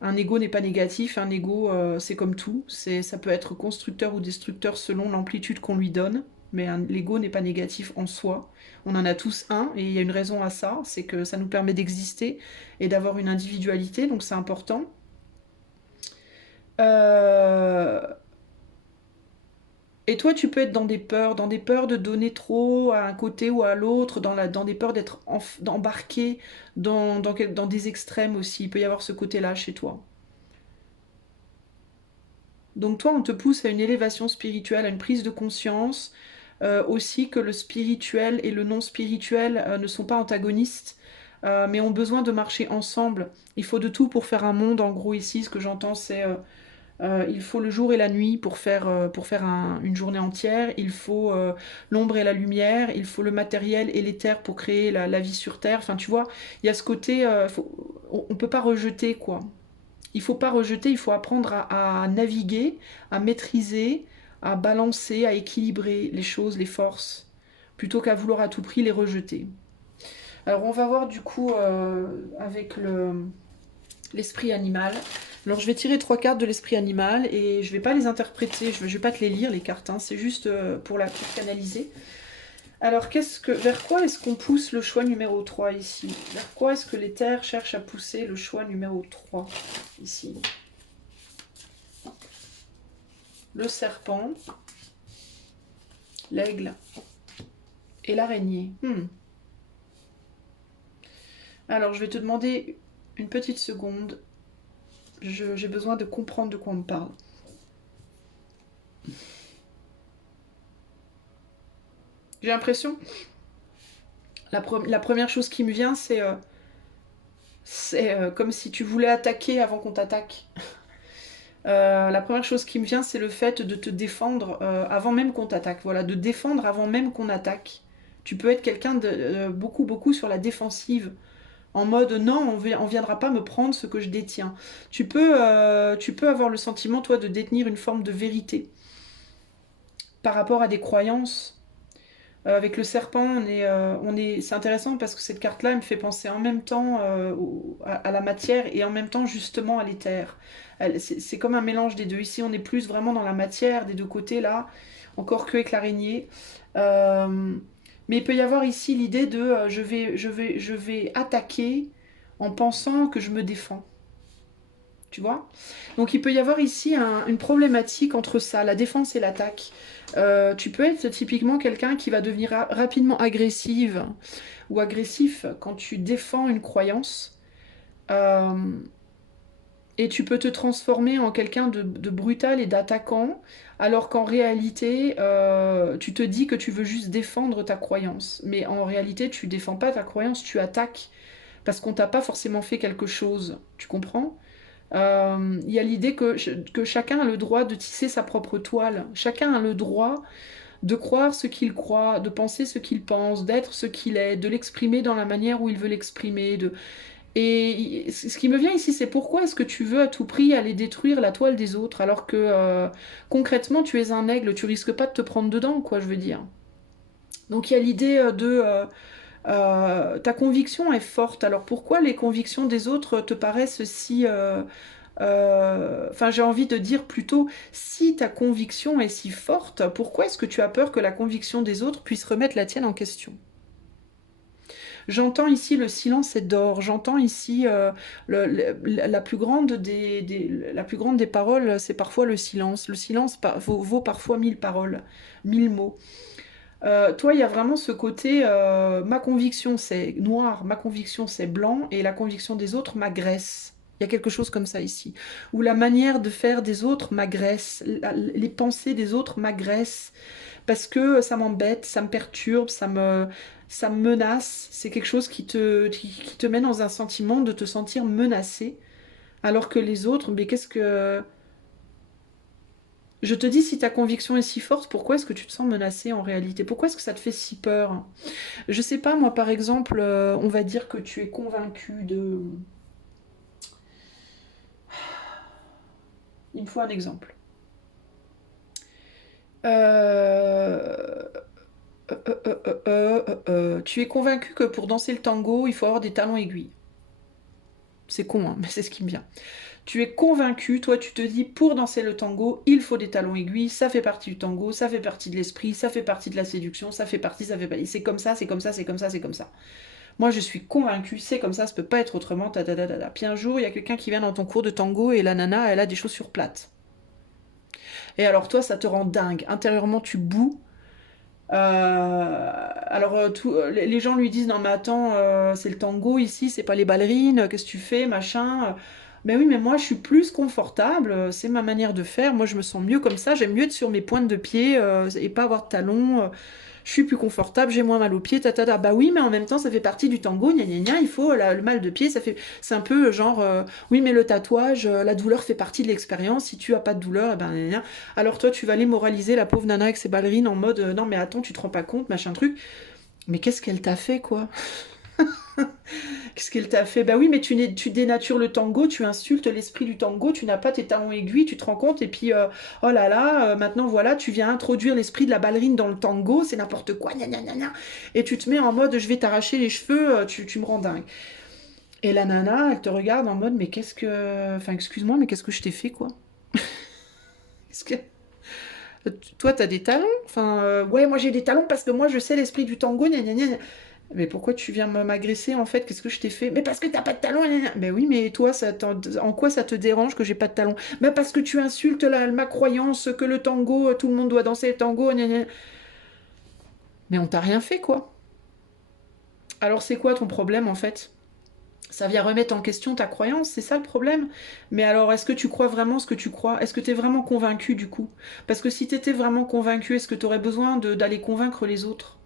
Un ego n'est pas négatif, un ego c'est comme tout, ça peut être constructeur ou destructeur selon l'amplitude qu'on lui donne, mais l'ego n'est pas négatif en soi. On en a tous un et il y a une raison à ça, c'est que ça nous permet d'exister et d'avoir une individualité, donc c'est important. Euh, Et toi, tu peux être dans des peurs de donner trop à un côté ou à l'autre, dans des peurs d'être embarqué dans des extrêmes aussi. Il peut y avoir ce côté-là chez toi. Donc toi, on te pousse à une élévation spirituelle, à une prise de conscience, aussi que le spirituel et le non spirituel ne sont pas antagonistes, mais ont besoin de marcher ensemble. Il faut de tout pour faire un monde. En gros, ici, ce que j'entends, c'est il faut le jour et la nuit pour faire une journée entière. Il faut l'ombre et la lumière. Il faut le matériel et l'éther pour créer la vie sur Terre. Enfin, tu vois, il y a ce côté, on ne peut pas rejeter, quoi. Il faut pas rejeter, il faut apprendre à naviguer, à maîtriser, à balancer, à équilibrer les choses, les forces, plutôt qu'à vouloir à tout prix les rejeter. Alors on va voir du coup avec l'esprit animal. Alors je vais tirer 3 cartes de l'esprit animal et je vais pas les interpréter, je vais pas te les lire les cartes, hein, c'est juste pour canaliser. Alors vers quoi est-ce qu'on pousse le choix numéro 3 ici? Vers quoi est-ce que l'éther cherche à pousser le choix numéro 3 ici? Le serpent, l'aigle et l'araignée. Alors je vais te demander une petite seconde. J'ai besoin de comprendre de quoi on me parle. J'ai l'impression, la première chose qui me vient, c'est comme si tu voulais attaquer avant qu'on t'attaque. La première chose qui me vient, c'est le fait de te défendre avant même qu'on t'attaque. Voilà, de défendre avant même qu'on attaque. Tu peux être quelqu'un de beaucoup sur la défensive. En mode non, on viendra pas me prendre ce que je détiens. Tu peux avoir le sentiment, toi, de détenir une forme de vérité par rapport à des croyances. Avec le serpent, c'est intéressant parce que cette carte-là me fait penser en même temps à la matière et en même temps justement à l'éther. C'est comme un mélange des deux. Ici, on est plus vraiment dans la matière des deux côtés là, encore que avec l'araignée. Euh, mais il peut y avoir ici l'idée de je vais attaquer en pensant que je me défends. Tu vois? Donc il peut y avoir ici une problématique entre ça, la défense et l'attaque. Tu peux être typiquement quelqu'un qui va devenir rapidement agressive ou agressif quand tu défends une croyance. Euh, et tu peux te transformer en quelqu'un de brutal et d'attaquant, alors qu'en réalité, tu te dis que tu veux juste défendre ta croyance. Mais en réalité, tu défends pas ta croyance, tu attaques parce qu'on t'a pas forcément fait quelque chose. Tu comprends? Il y a l'idée que chacun a le droit de tisser sa propre toile. Chacun a le droit de croire ce qu'il croit, de penser ce qu'il pense, d'être ce qu'il est, de l'exprimer dans la manière où il veut l'exprimer. Et ce qui me vient ici, c'est pourquoi est-ce que tu veux à tout prix aller détruire la toile des autres alors que concrètement tu es un aigle, tu risques pas de te prendre dedans, quoi, je veux dire. Donc il y a l'idée Ta conviction est forte. Alors pourquoi les convictions des autres te paraissent si... Enfin, j'ai envie de dire plutôt, si ta conviction est si forte, pourquoi est-ce que tu as peur que la conviction des autres puisse remettre la tienne en question? J'entends ici le silence est d'or. J'entends ici la plus grande la plus grande des paroles, c'est parfois le silence. Le silence vaut parfois 1000 paroles, 1000 mots. Toi, il y a vraiment ce côté, ma conviction c'est noir, ma conviction c'est blanc, et la conviction des autres m'agresse. Il y a quelque chose comme ça ici. Ou la manière de faire des autres m'agresse, les pensées des autres m'agressent, parce que ça m'embête, ça me perturbe, ça me menace. C'est quelque chose qui te met dans un sentiment de te sentir menacé, alors que les autres, mais qu'est-ce que... Je te dis, si ta conviction est si forte, pourquoi est-ce que tu te sens menacé en réalité? Pourquoi est-ce que ça te fait si peur? Je sais pas, moi par exemple, on va dire que tu es convaincu de... Il me faut un exemple. Euh, Tu es convaincu que pour danser le tango, il faut avoir des talons aiguilles. C'est con, hein, mais c'est ce qui me vient. Tu es convaincu, toi tu te dis, pour danser le tango, il faut des talons aiguilles, ça fait partie du tango, ça fait partie de l'esprit, ça fait partie de la séduction, ça fait partie... C'est comme ça, c'est comme ça, c'est comme ça, c'est comme ça. Moi, je suis convaincue, c'est comme ça peut pas être autrement, ta, ta, ta, ta, ta. Puis un jour, il y a quelqu'un qui vient dans ton cours de tango et la nana, elle a des chaussures plates. Et alors toi, ça te rend dingue. Intérieurement, tu boues. Les gens lui disent, non mais attends, c'est le tango ici, c'est pas les ballerines, qu'est-ce que tu fais, machin. Mais oui, mais moi je suis plus confortable, c'est ma manière de faire, moi je me sens mieux comme ça, j'aime mieux être sur mes pointes de pied et pas avoir de talons, je suis plus confortable, j'ai moins mal aux pieds, tatata. Bah oui, mais en même temps ça fait partie du tango, gna gna gna, il faut le mal de pied, c'est un peu genre, oui mais le tatouage, la douleur fait partie de l'expérience, si tu as pas de douleur, eh ben gna gna. Alors toi tu vas aller moraliser la pauvre nana avec ses ballerines en mode, non mais attends, tu te rends pas compte, machin truc. Mais qu'est-ce qu'elle t'a fait, quoi? Qu'est-ce qu'elle t'a fait? Bah oui, mais tu dénatures le tango, tu insultes l'esprit du tango, tu n'as pas tes talons aiguilles, tu te rends compte, et puis, oh là là, maintenant voilà, tu viens introduire l'esprit de la ballerine dans le tango, c'est n'importe quoi, gna gna gna gna. Et tu te mets en mode, je vais t'arracher les cheveux, tu me rends dingue. Et la nana, elle te regarde en mode, mais qu'est-ce que... Enfin, excuse-moi, mais qu'est-ce que je t'ai fait, quoi? Qu'est-ce que... Toi, t'as des talons? Enfin, ouais, moi j'ai des talons parce que moi je sais l'esprit du tango, gna gna gna gna. Mais pourquoi tu viens m'agresser en fait? Qu'est-ce que je t'ai fait? Mais parce que t'as pas de talons, gna gna. Ben oui, mais toi, en quoi ça te dérange que j'ai pas de talons? Ben parce que tu insultes ma croyance que le tango, tout le monde doit danser le tango, gna gna. Mais on t'a rien fait, quoi. Alors c'est quoi ton problème en fait? Ça vient remettre en question ta croyance, c'est ça le problème. Mais alors, est-ce que tu crois vraiment ce que tu crois? Est-ce que tu es vraiment convaincu du coup? Parce que si tu étais vraiment convaincu, est-ce que tu aurais besoin d'aller convaincre les autres?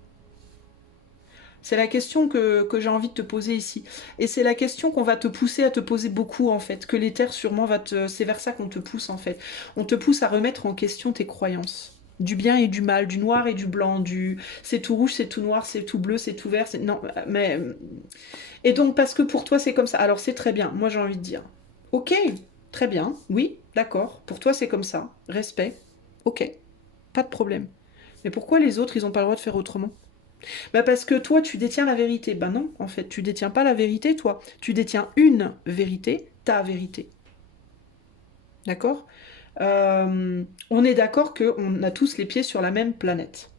C'est la question que j'ai envie de te poser ici. Et c'est la question qu'on va te pousser à te poser beaucoup en fait. Que l'éther sûrement va te... C'est vers ça qu'on te pousse en fait. On te pousse à remettre en question tes croyances. Du bien et du mal, du noir et du blanc, du c'est tout rouge, c'est tout noir, c'est tout bleu, c'est tout vert, c'est... Non, mais... Et donc parce que pour toi c'est comme ça, alors c'est très bien, moi j'ai envie de dire. Ok, très bien, oui, d'accord, pour toi c'est comme ça, respect, ok, pas de problème. Mais pourquoi les autres ils ont pas le droit de faire autrement? Bah parce que toi, tu détiens la vérité. Bah non, en fait, tu détiens pas la vérité, toi. Tu détiens une vérité, ta vérité. D'accord? On est d'accord qu'on a tous les pieds sur la même planète.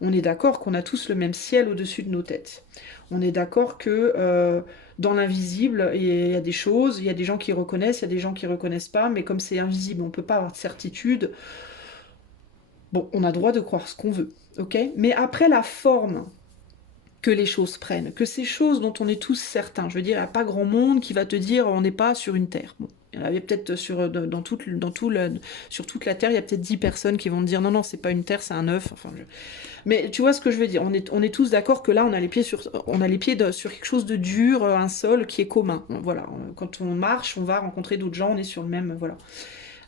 On est d'accord qu'on a tous le même ciel au-dessus de nos têtes. On est d'accord que dans l'invisible, il y a des choses, il y a des gens qui reconnaissent, il y a des gens qui reconnaissent pas, mais comme c'est invisible, on ne peut pas avoir de certitude. Bon, on a droit de croire ce qu'on veut, ok? Mais après la forme que les choses prennent, que ces choses dont on est tous certains. Je veux dire, il n'y a pas grand monde qui va te dire on n'est pas sur une Terre. Bon, il y en avait peut-être sur toute la Terre, il y a peut-être 10 personnes qui vont te dire non, non, c'est pas une Terre, c'est un œuf. Enfin, mais tu vois ce que je veux dire, on est tous d'accord que là, on a les pieds sur quelque chose de dur, un sol qui est commun. Voilà, quand on marche, on va rencontrer d'autres gens, on est sur le même... Voilà.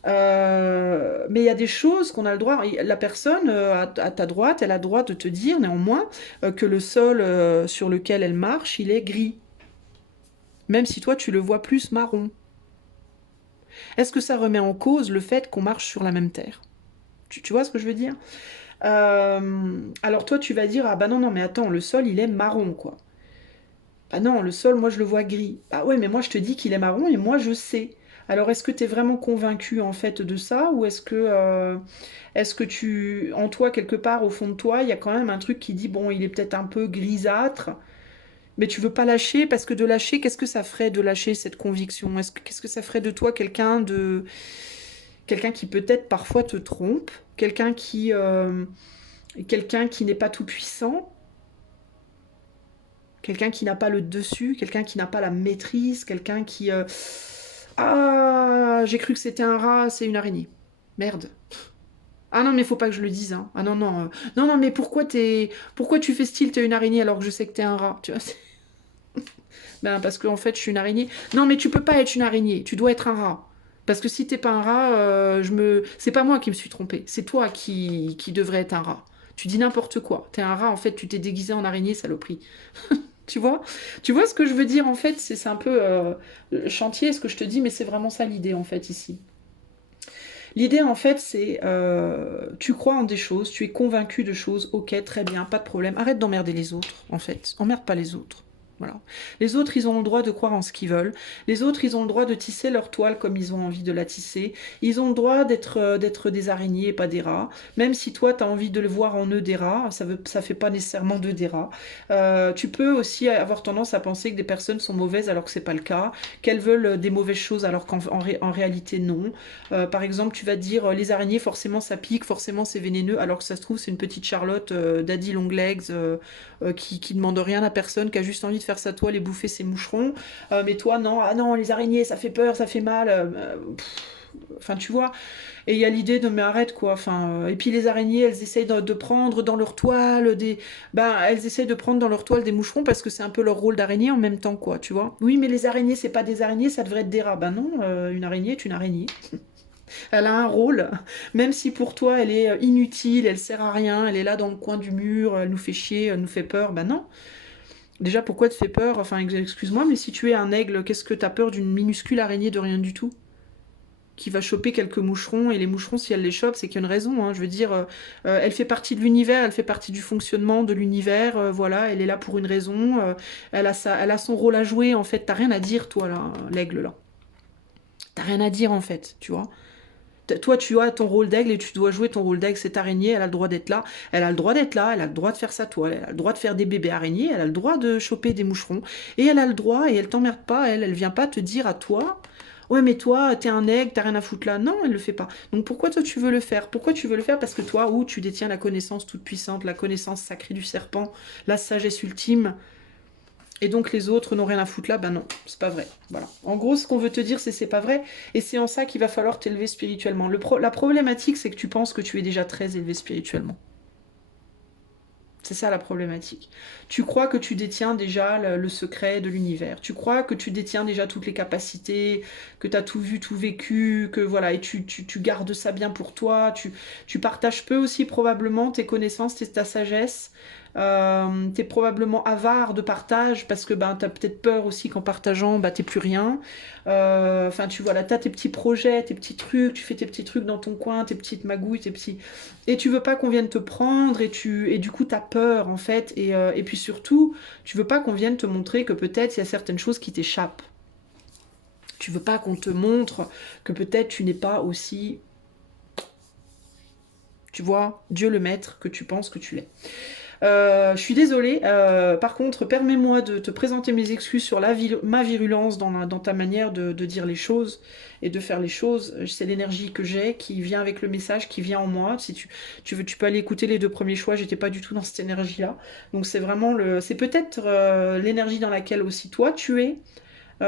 Mais il y a des choses qu'on a le droit. La personne à ta droite, elle a le droit de te dire néanmoins que le sol sur lequel elle marche, il est gris. Même si toi, tu le vois plus marron. Est-ce que ça remet en cause le fait qu'on marche sur la même terre? Tu vois ce que je veux dire? Alors toi, tu vas dire, ah bah non, non, mais attends, le sol, il est marron, quoi. Bah non, le sol, moi, je le vois gris. Bah ouais, mais moi, je te dis qu'il est marron et moi, je sais. Alors, est-ce que tu es vraiment convaincu, en fait, de ça, ou est-ce que tu, en toi, quelque part, au fond de toi, il y a quand même un truc qui dit, bon, il est peut-être un peu grisâtre, mais tu veux pas lâcher, parce que de lâcher, qu'est-ce que ça ferait de lâcher cette conviction? Qu'est-ce que ça ferait de toi quelqu'un qui peut-être parfois te trompe, quelqu'un qui n'est pas tout puissant, quelqu'un qui n'a pas le dessus, quelqu'un qui n'a pas la maîtrise, quelqu'un qui ah, j'ai cru que c'était un rat, c'est une araignée. Merde. Ah non, mais faut pas que je le dise, hein. Ah non, non, non, non, mais pourquoi tu fais style t'es une araignée alors que je sais que t'es un rat, tu vois? Ben parce qu'en fait je suis une araignée. Non, mais tu peux pas être une araignée, tu dois être un rat. Parce que si t'es pas un rat, c'est pas moi qui me suis trompée, c'est toi qui devrais être un rat. Tu dis n'importe quoi. T'es un rat, en fait, tu t'es déguisé en araignée, saloperie. Tu vois? Tu vois ce que je veux dire, en fait? C'est un peu chantier, ce que je te dis, mais c'est vraiment ça l'idée, en fait, ici. L'idée, en fait, c'est tu crois en des choses, tu es convaincu de choses, ok, très bien, pas de problème. Arrête d'emmerder les autres, en fait. Emmerde pas les autres. Voilà. Les autres, ils ont le droit de croire en ce qu'ils veulent. Les autres, ils ont le droit de tisser leur toile comme ils ont envie de la tisser. Ils ont le droit d'être des araignées et pas des rats. Même si toi, tu as envie de le voir en eux des rats, ça fait pas nécessairement d'eux des rats. Tu peux aussi avoir tendance à penser que des personnes sont mauvaises alors que c'est pas le cas, qu'elles veulent des mauvaises choses alors qu'en réalité non. Par exemple, tu vas te dire les araignées, forcément ça pique, forcément c'est vénéneux, alors que ça se trouve c'est une petite Charlotte daddy long legs qui demande rien à personne, qui a juste envie de faire sa toile et bouffer ses moucherons. Mais toi non, ah non, les araignées ça fait peur, ça fait mal. Enfin, tu vois. Et il y a l'idée de mais arrête quoi. Enfin, et puis les araignées, elles essayent de prendre dans leur toile elles essayent de prendre dans leur toile des moucherons parce que c'est un peu leur rôle d'araignée en même temps quoi, tu vois. Oui, mais les araignées, c'est pas des araignées, ça devrait être des rats. Ben non, une araignée est une araignée. Elle a un rôle, même si pour toi elle est inutile, elle sert à rien, elle est là dans le coin du mur, elle nous fait chier, elle nous fait peur. Ben non. Déjà, pourquoi elle te fait peur? Enfin, excuse-moi, mais si tu es un aigle, qu'est-ce que t'as peur d'une minuscule araignée de rien du tout? Qui va choper quelques moucherons, et les moucherons, si elle les chope, c'est qu'il y a une raison, hein. Je veux dire, elle fait partie de l'univers, elle fait partie du fonctionnement de l'univers, voilà, elle est là pour une raison, elle a son rôle à jouer, en fait, t'as rien à dire, toi, là, l'aigle, là. T'as rien à dire, en fait, tu vois. Toi, tu as ton rôle d'aigle et tu dois jouer ton rôle d'aigle. Cette araignée, elle a le droit d'être là. Elle a le droit d'être là. Elle a le droit de faire sa toile. Elle a le droit de faire des bébés araignées. Elle a le droit de choper des moucherons. Et elle a le droit, et elle t'emmerde pas. Elle vient pas te dire à toi. Ouais, mais toi, t'es un aigle, t'as rien à foutre là. Non, elle le fait pas. Donc pourquoi toi tu veux le faire? Pourquoi tu veux le faire? Parce que toi, où tu détiens la connaissance toute puissante, la connaissance sacrée du serpent, la sagesse ultime, et donc les autres n'ont rien à foutre là, ben non, c'est pas vrai. Voilà. En gros, ce qu'on veut te dire, c'est pas vrai, et c'est en ça qu'il va falloir t'élever spirituellement. La problématique, c'est que tu penses que tu es déjà très élevé spirituellement. C'est ça la problématique. Tu crois que tu détiens déjà le secret de l'univers. Tu crois que tu détiens déjà toutes les capacités, que tu as tout vu, tout vécu, que voilà, et tu gardes ça bien pour toi. Tu partages peu aussi probablement tes connaissances, ta sagesse. T'es probablement avare de partage parce que ben, t'as peut-être peur aussi qu'en partageant, bah, t'es plus rien. Enfin, tu vois, là, t'as tes petits projets, tes petits trucs, tu fais tes petits trucs dans ton coin, tes petites magouilles, tes petits et tu veux pas qu'on vienne te prendre et du coup t'as peur en fait et puis surtout tu veux pas qu'on vienne te montrer que peut-être il y a certaines choses qui t'échappent. Tu veux pas qu'on te montre que peut-être tu n'es pas aussi, tu vois, Dieu le maître que tu penses que tu l'es. Je suis désolée. Par contre, permets-moi de te présenter mes excuses sur ma virulence dans ta manière de dire les choses et de faire les choses. C'est l'énergie que j'ai qui vient avec le message qui vient en moi. Si tu veux, tu peux aller écouter les deux premiers choix. J'étais pas du tout dans cette énergie-là. Donc c'est vraiment c'est peut-être l'énergie dans laquelle aussi toi tu es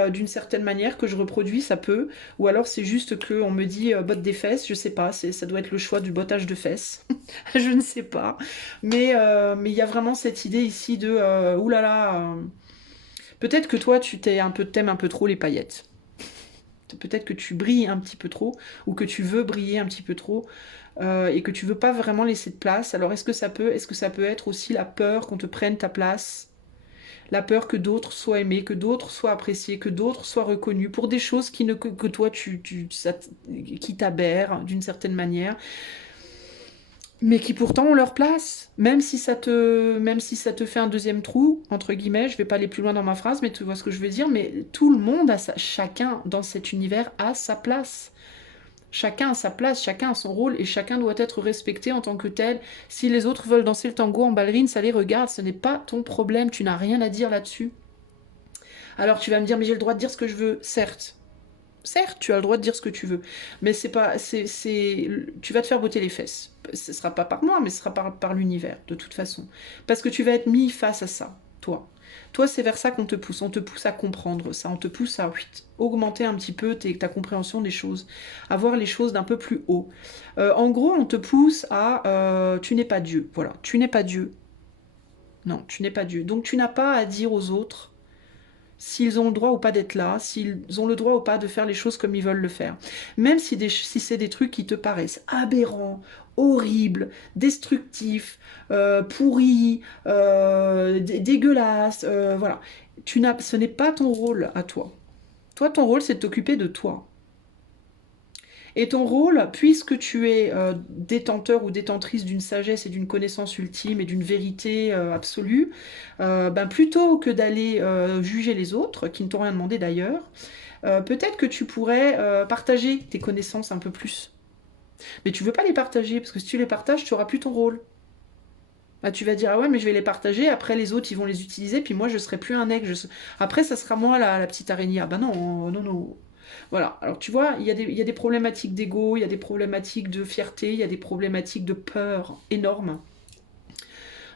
d'une certaine manière que je reproduis, ça peut. Ou alors c'est juste que on me dit botte des fesses, je sais pas, ça doit être le choix du bottage de fesses. Je ne sais pas. Mais il y a vraiment cette idée ici de oulala. Peut-être que toi t'aimes un peu trop les paillettes. Peut-être que tu brilles un petit peu trop, ou que tu veux briller un petit peu trop, et que tu veux pas vraiment laisser de place. Alors est-ce que ça peut être aussi la peur qu'on te prenne ta place, la peur que d'autres soient aimés, que d'autres soient appréciés, que d'autres soient reconnus pour des choses que toi qui t'aberrent d'une certaine manière. mais qui pourtant ont leur place. Même si ça te fait un deuxième trou, entre guillemets, je vais pas aller plus loin dans ma phrase, mais tu vois ce que je veux dire, mais tout le monde chacun dans cet univers a sa place. Chacun a sa place, chacun a son rôle et chacun doit être respecté en tant que tel. Si les autres veulent danser le tango en ballerine, ça les regarde, ce n'est pas ton problème, tu n'as rien à dire là-dessus. Alors tu vas me dire, mais j'ai le droit de dire ce que je veux, certes. Certes, tu as le droit de dire ce que tu veux, mais c'est pas, tu vas te faire botter les fesses. Ce sera pas par moi, mais ce sera par l'univers, de toute façon. Parce que tu vas être mis face à ça, toi. Toi, c'est vers ça qu'on te pousse. On te pousse à comprendre ça. On te pousse à augmenter un petit peu ta compréhension des choses, à voir les choses d'un peu plus haut. En gros, on te pousse à tu n'es pas Dieu. Voilà, tu n'es pas Dieu. Non, tu n'es pas Dieu. Donc tu n'as pas à dire aux autres s'ils ont le droit ou pas d'être là, s'ils ont le droit ou pas de faire les choses comme ils veulent le faire. Même si c'est des trucs qui te paraissent aberrants, horribles, destructifs, pourris, dégueulasses, voilà. Ce n'est pas ton rôle à toi. Toi, ton rôle, c'est de t'occuper de toi. Et ton rôle, puisque tu es détenteur ou détentrice d'une sagesse et d'une connaissance ultime et d'une vérité absolue, ben plutôt que d'aller juger les autres, qui ne t'ont rien demandé d'ailleurs, peut-être que tu pourrais partager tes connaissances un peu plus. Mais tu veux pas les partager, parce que si tu les partages, tu auras plus ton rôle. Bah, tu vas dire, ah ouais, mais je vais les partager, après les autres, ils vont les utiliser, puis moi, je serai plus un aigle. Après, ça sera moi, la petite araignée. Ah bah non, non, non. Voilà, alors tu vois, il y a des problématiques d'ego, il y a des problématiques de fierté, il y a des problématiques de peur énormes.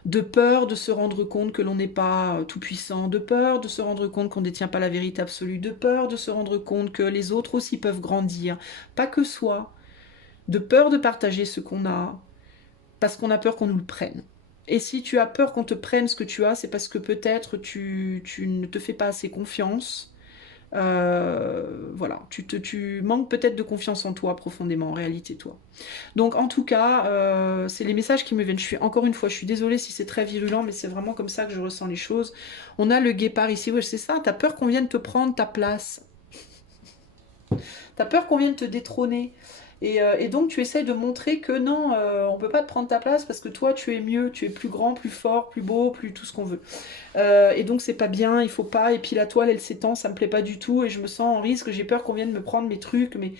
De peur de se rendre compte que l'on n'est pas tout puissant, de peur de se rendre compte qu'on ne détient pas la vérité absolue, de peur de se rendre compte que les autres aussi peuvent grandir, pas que soi, de peur de partager ce qu'on a, parce qu'on a peur qu'on nous le prenne. Et si tu as peur qu'on te prenne ce que tu as, c'est parce que peut-être tu ne te fais pas assez confiance. Voilà, tu manques peut-être de confiance en toi profondément, en réalité, toi. Donc, en tout cas, c'est les messages qui me viennent. Encore une fois, je suis désolée si c'est très virulent, mais c'est vraiment comme ça que je ressens les choses. On a le guépard ici, ouais, c'est ça, t'as peur qu'on vienne te prendre ta place. T'as peur qu'on vienne te détrôner. Et donc tu essayes de montrer que non, on peut pas te prendre ta place parce que toi tu es mieux, tu es plus grand, plus fort, plus beau, plus tout ce qu'on veut. Et donc c'est pas bien, il faut pas. Et puis la toile elle s'étend, ça me plaît pas du tout et je me sens en risque, j'ai peur qu'on vienne me prendre mes trucs. Mais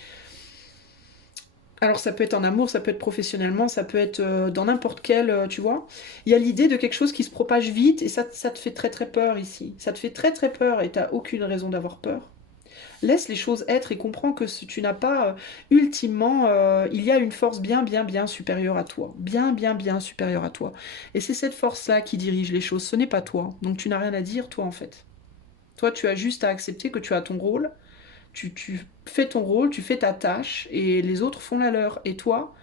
alors ça peut être en amour, ça peut être professionnellement, ça peut être dans n'importe quel, tu vois. Il y a l'idée de quelque chose qui se propage vite et ça te fait très très peur ici. Ça te fait très très peur et t'as aucune raison d'avoir peur. Laisse les choses être et comprends que tu n'as pas, ultimement, il y a une force bien, bien, bien supérieure à toi. Bien, bien, bien supérieure à toi. Et c'est cette force-là qui dirige les choses, ce n'est pas toi. Donc tu n'as rien à dire, toi, en fait. Toi, tu as juste à accepter que tu as ton rôle, tu fais ton rôle, tu fais ta tâche, et les autres font la leur. Et toi,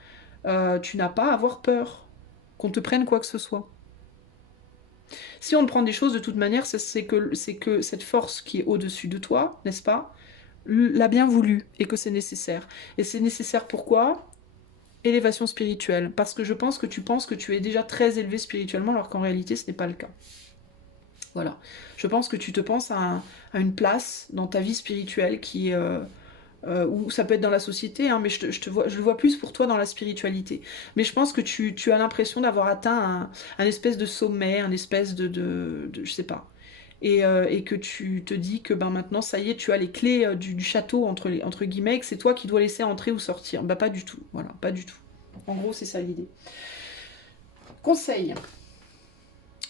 tu n'as pas à avoir peur qu'on te prenne quoi que ce soit. Si on te prend des choses, de toute manière, c'est que cette force qui est au-dessus de toi, n'est-ce pas, l'a bien voulu et que c'est nécessaire. Et c'est nécessaire pourquoi? Élévation spirituelle. Parce que je pense que tu penses que tu es déjà très élevé spirituellement alors qu'en réalité ce n'est pas le cas. Voilà. Je pense que tu te penses à une place dans ta vie spirituelle qui ou ça peut être dans la société, hein, mais je le vois plus pour toi dans la spiritualité. Mais je pense que tu as l'impression d'avoir atteint un espèce de sommet, un espèce je sais pas. Et que tu te dis que ben maintenant, ça y est, tu as les clés du château, entre guillemets, que c'est toi qui dois laisser entrer ou sortir. Bah pas du tout, voilà, pas du tout. En gros, c'est ça l'idée. Conseil,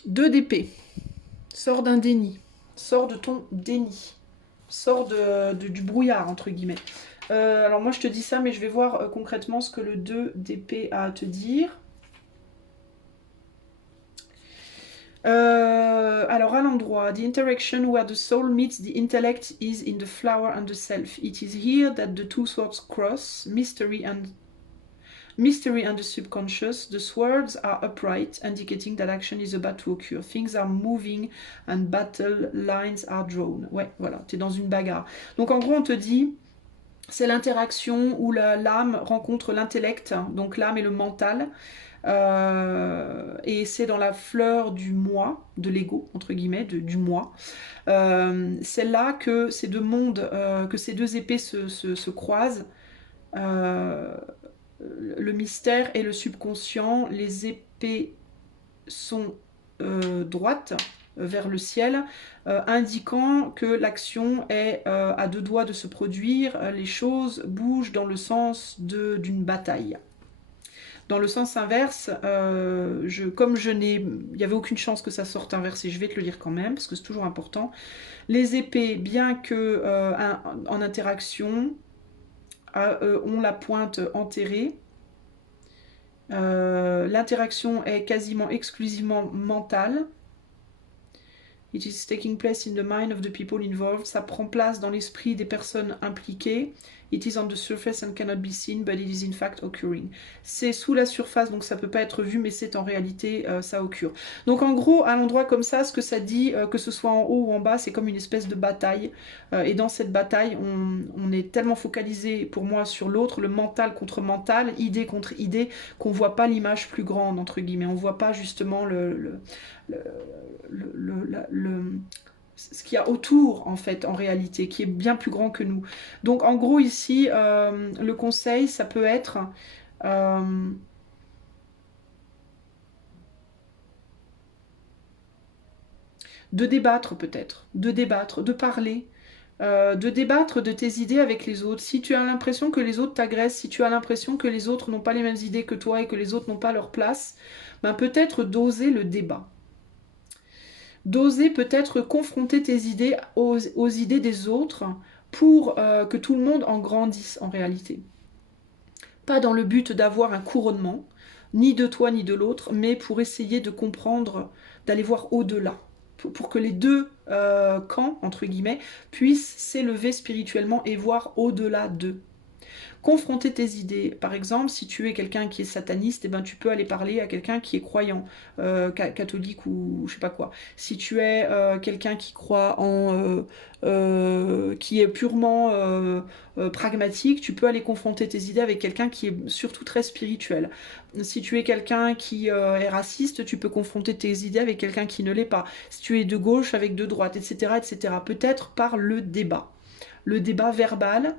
2 d'épée. Sors d'un déni. Sors de ton déni. Sors du brouillard, entre guillemets. Alors moi je te dis ça, mais je vais voir concrètement ce que le 2 d'épée a à te dire. Alors à l'endroit, the interaction where the soul meets the intellect is in the flower and the self. It is here that the two swords cross, mystery and the subconscious. The swords are upright, indicating that action is about to occur. Things are moving and battle lines are drawn. Ouais, voilà, t'es dans une bagarre. Donc en gros on te dit, c'est l'interaction où l'âme rencontre l'intellect, donc l'âme et le mental. Et c'est dans la fleur du moi, de l'ego, entre guillemets, du moi. C'est là que ces deux mondes, que ces deux épées se croisent. le mystère et le subconscient. Les épées sont droites vers le ciel, indiquant que l'action est à deux doigts de se produire. Les choses bougent dans le sens d'une bataille. Dans le sens inverse, comme il n'y avait aucune chance que ça sorte inversé, je vais te le dire quand même, parce que c'est toujours important. Les épées, bien que en interaction, ont la pointe enterrée. L'interaction est quasiment exclusivement mentale. It is taking place in the mind of the people involved. Ça prend place dans l'esprit des personnes impliquées. It is on the surface and cannot be seen, but it is in fact occurring. C'est sous la surface, donc ça peut pas être vu, mais c'est en réalité, ça occure. Donc en gros, à l'endroit comme ça, ce que ça dit, que ce soit en haut ou en bas, c'est comme une espèce de bataille. Et dans cette bataille, on est tellement focalisé, pour moi, sur l'autre, le mental contre mental, idée contre idée, qu'on voit pas l'image plus grande, entre guillemets. On voit pas justement ce qu'il y a autour, en fait, en réalité, qui est bien plus grand que nous. Donc, en gros, ici, le conseil, ça peut être de débattre, peut-être, de débattre, de parler, de débattre de tes idées avec les autres. Si tu as l'impression que les autres t'agressent, si tu as l'impression que les autres n'ont pas les mêmes idées que toi et que les autres n'ont pas leur place, ben peut-être d'oser le débat. D'oser peut-être confronter tes idées aux idées des autres pour que tout le monde en grandisse en réalité. Pas dans le but d'avoir un couronnement, ni de toi ni de l'autre, mais pour essayer de comprendre, d'aller voir au-delà. Pour que les deux camps, entre guillemets, puissent s'élever spirituellement et voir au-delà d'eux. Confronter tes idées. Par exemple, si tu es quelqu'un qui est sataniste, eh ben, tu peux aller parler à quelqu'un qui est croyant, catholique ou je sais pas quoi. Si tu es quelqu'un qui croit qui est purement pragmatique, tu peux aller confronter tes idées avec quelqu'un qui est surtout très spirituel. Si tu es quelqu'un qui est raciste, tu peux confronter tes idées avec quelqu'un qui ne l'est pas. Si tu es de gauche avec de droite, etc., etc. Peut-être par le débat verbal.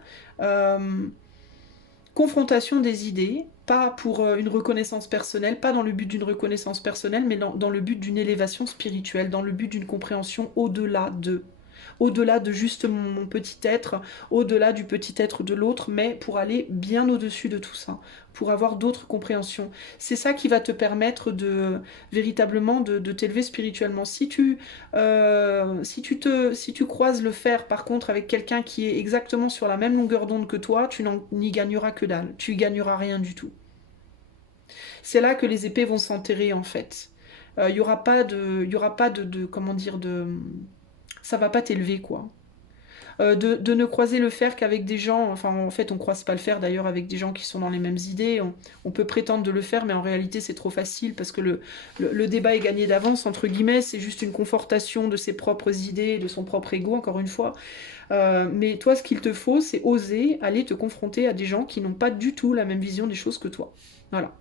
Confrontation des idées, pas pour une reconnaissance personnelle, pas dans le but d'une reconnaissance personnelle, mais dans le but d'une élévation spirituelle, dans le but d'une compréhension au-delà de juste mon petit être, au-delà du petit être de l'autre, mais pour aller bien au-dessus de tout ça, pour avoir d'autres compréhensions. C'est ça qui va te permettre de véritablement de t'élever spirituellement. Si tu croises le fer, par contre, avec quelqu'un qui est exactement sur la même longueur d'onde que toi, tu n'y gagneras que dalle. Tu y gagneras rien du tout. C'est là que les épées vont s'enterrer, en fait. Il y aura pas de comment dire, ça va pas t'élever, quoi. De ne croiser le fer qu'avec des gens, enfin en fait on croise pas le fer d'ailleurs avec des gens qui sont dans les mêmes idées, on peut prétendre de le faire mais en réalité c'est trop facile parce que le débat est gagné d'avance entre guillemets, c'est juste une confortation de ses propres idées, de son propre ego encore une fois, mais toi ce qu'il te faut c'est oser aller te confronter à des gens qui n'ont pas du tout la même vision des choses que toi, voilà,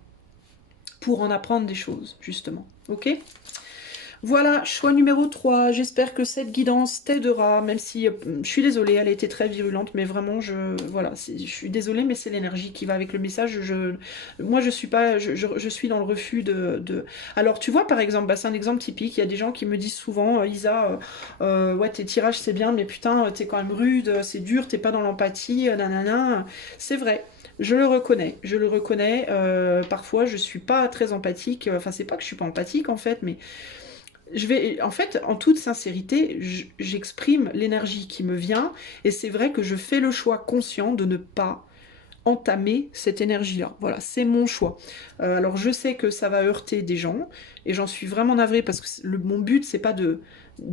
pour en apprendre des choses justement, ok ? Voilà, choix numéro 3. J'espère que cette guidance t'aidera, même si je suis désolée, elle a été très virulente, mais vraiment, voilà, je suis désolée, mais c'est l'énergie qui va avec le message. Moi, je suis pas, je suis dans le refus de... Alors, tu vois, par exemple, bah, c'est un exemple typique, il y a des gens qui me disent souvent, Isa, ouais, tes tirages, c'est bien, mais putain, t'es quand même rude, c'est dur, t'es pas dans l'empathie, nanana. C'est vrai. Je le reconnais, parfois je suis pas très empathique, enfin c'est pas que je suis pas empathique en fait, mais en fait, en toute sincérité, j'exprime l'énergie qui me vient et c'est vrai que je fais le choix conscient de ne pas entamer cette énergie-là. Voilà, c'est mon choix. Alors je sais que ça va heurter des gens et j'en suis vraiment navrée parce que mon but c'est pas de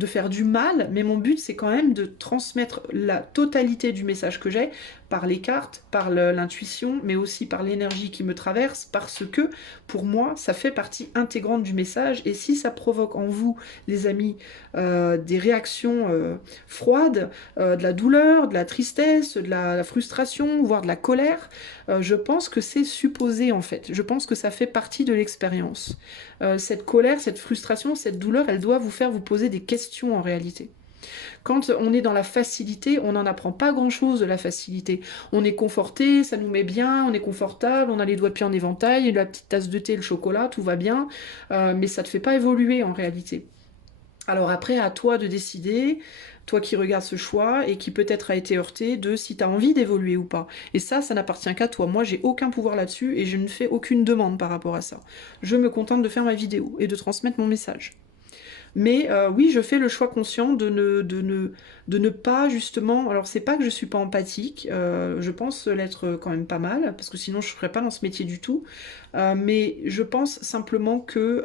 faire du mal, mais mon but c'est quand même de transmettre la totalité du message que j'ai par les cartes, par l'intuition, mais aussi par l'énergie qui me traverse, parce que pour moi ça fait partie intégrante du message et si ça provoque en vous, les amis, des réactions froides, de la douleur, de la tristesse, de la frustration, voire de la colère, je pense que c'est supposé en fait. Je pense que ça fait partie de l'expérience. Cette colère, cette frustration, cette douleur, elle doit vous faire vous poser des questions en réalité. Quand on est dans la facilité, on n'en apprend pas grand-chose de la facilité. On est conforté, ça nous met bien, on est confortable, on a les doigts de pied en éventail, la petite tasse de thé, le chocolat, tout va bien, mais ça ne te fait pas évoluer en réalité. Alors après, à toi de décider, toi qui regardes ce choix et qui peut-être a été heurté, de si tu as envie d'évoluer ou pas. Et ça n'appartient qu'à toi. Moi, j'ai aucun pouvoir là-dessus et je ne fais aucune demande par rapport à ça. Je me contente de faire ma vidéo et de transmettre mon message. Mais oui, je fais le choix conscient de ne pas justement... Alors c'est pas que je suis pas empathique, je pense l'être quand même pas mal, parce que sinon je ne serais pas dans ce métier du tout. Mais je pense simplement que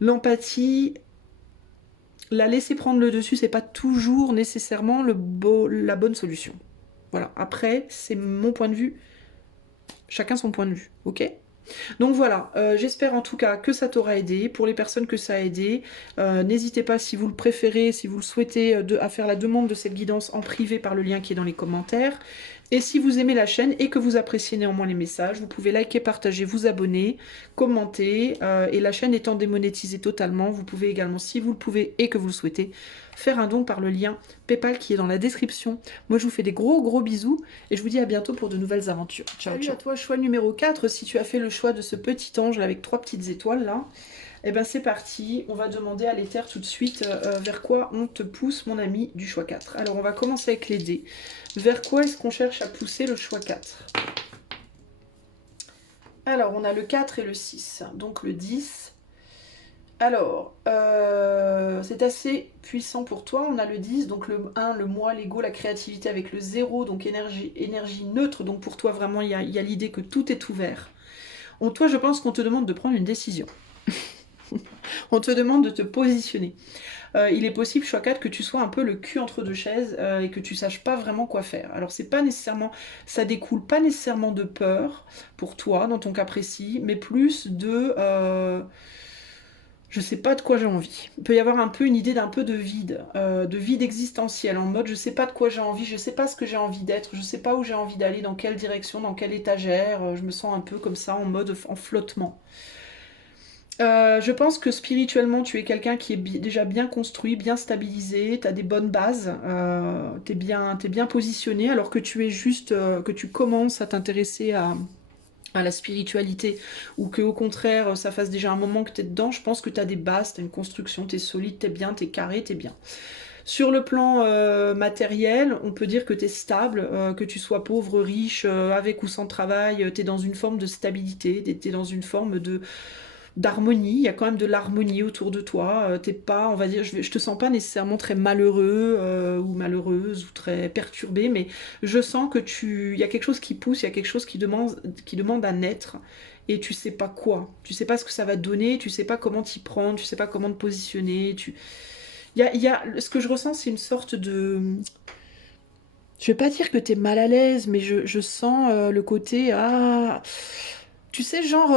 l'empathie, la laisser prendre le dessus, c'est pas toujours nécessairement la bonne solution. Voilà, après, c'est mon point de vue, chacun son point de vue, ok? Donc voilà, j'espère en tout cas que ça t'aura aidé. Pour les personnes que ça a aidé, n'hésitez pas si vous le préférez, si vous le souhaitez, à faire la demande de cette guidance en privé par le lien qui est dans les commentaires. Et si vous aimez la chaîne et que vous appréciez néanmoins les messages, vous pouvez liker, partager, vous abonner, commenter. Et la chaîne étant démonétisée totalement, vous pouvez également, si vous le pouvez et que vous le souhaitez, faire un don par le lien PayPal qui est dans la description. Moi, je vous fais des gros bisous et je vous dis à bientôt pour de nouvelles aventures. Ciao, ciao. Salut à toi, choix numéro 4. Si tu as fait le choix de ce petit ange là, avec 3 petites étoiles là, et ben c'est parti. On va demander à l'éther tout de suite vers quoi on te pousse, mon ami, du choix 4. Alors, on va commencer avec les dés. Vers quoi est-ce qu'on cherche à pousser le choix 4? Alors, on a le 4 et le 6, donc le 10. Alors, c'est assez puissant pour toi. On a le 10, donc le 1, le moi, l'ego, la créativité avec le 0, donc énergie neutre. Donc pour toi, vraiment, il y a l'idée que tout est ouvert. Toi, je pense qu'on te demande de prendre une décision. On te demande de te positionner. Il est possible, choix 4, que tu sois un peu le cul entre deux chaises et que tu saches pas vraiment quoi faire. Alors c'est pas nécessairement, ça découle pas nécessairement de peur pour toi, dans ton cas précis, mais plus de... je sais pas de quoi j'ai envie. Il peut y avoir un peu une idée d'un peu de vide existentiel, en mode je sais pas de quoi j'ai envie, je sais pas ce que j'ai envie d'être, je sais pas où j'ai envie d'aller, dans quelle direction, dans quelle étagère, je me sens un peu comme ça, en mode en flottement. Je pense que spirituellement, tu es quelqu'un qui est déjà bien construit, bien stabilisé, tu as des bonnes bases, tu es bien positionné, alors que tu es juste, que tu commences à t'intéresser à la spiritualité, ou que au contraire, ça fasse déjà un moment que tu es dedans, je pense que tu as des bases, tu as une construction, tu es solide, tu es bien, tu es carré, tu es bien. Sur le plan matériel, on peut dire que tu es stable, que tu sois pauvre, riche, avec ou sans travail, tu es dans une forme de stabilité, tu es dans une forme d'harmonie, il y a quand même de l'harmonie autour de toi, t'es pas, on va dire, je te sens pas nécessairement très malheureux ou malheureuse ou très perturbée, mais je sens que il y a quelque chose qui pousse, il y a quelque chose qui demande à naître, et tu sais pas quoi, tu sais pas ce que ça va te donner, tu sais pas comment t'y prendre, tu sais pas comment te positionner, ce que je ressens, c'est une sorte de... Je vais pas dire que t'es mal à l'aise, mais je sens le côté... Ah, tu sais, genre,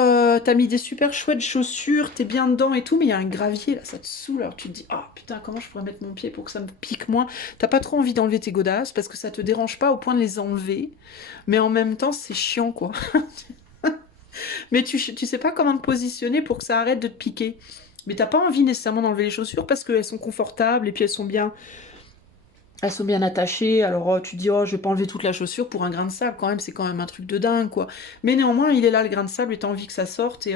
t'as mis des super chouettes chaussures, t'es bien dedans et tout, mais il y a un gravier, là, ça te saoule. Alors tu te dis, ah putain, comment je pourrais mettre mon pied pour que ça me pique moins? T'as pas trop envie d'enlever tes godasses parce que ça te dérange pas au point de les enlever, mais en même temps, c'est chiant, quoi. Mais tu sais pas comment te positionner pour que ça arrête de te piquer. Mais t'as pas envie nécessairement d'enlever les chaussures parce qu'elles sont confortables et puis elles sont bien attachées, alors tu te dis, oh, je vais pas enlever toute la chaussure pour un grain de sable, quand même, c'est quand même un truc de dingue, quoi. Mais néanmoins, il est là, le grain de sable, et t'as envie que ça sorte,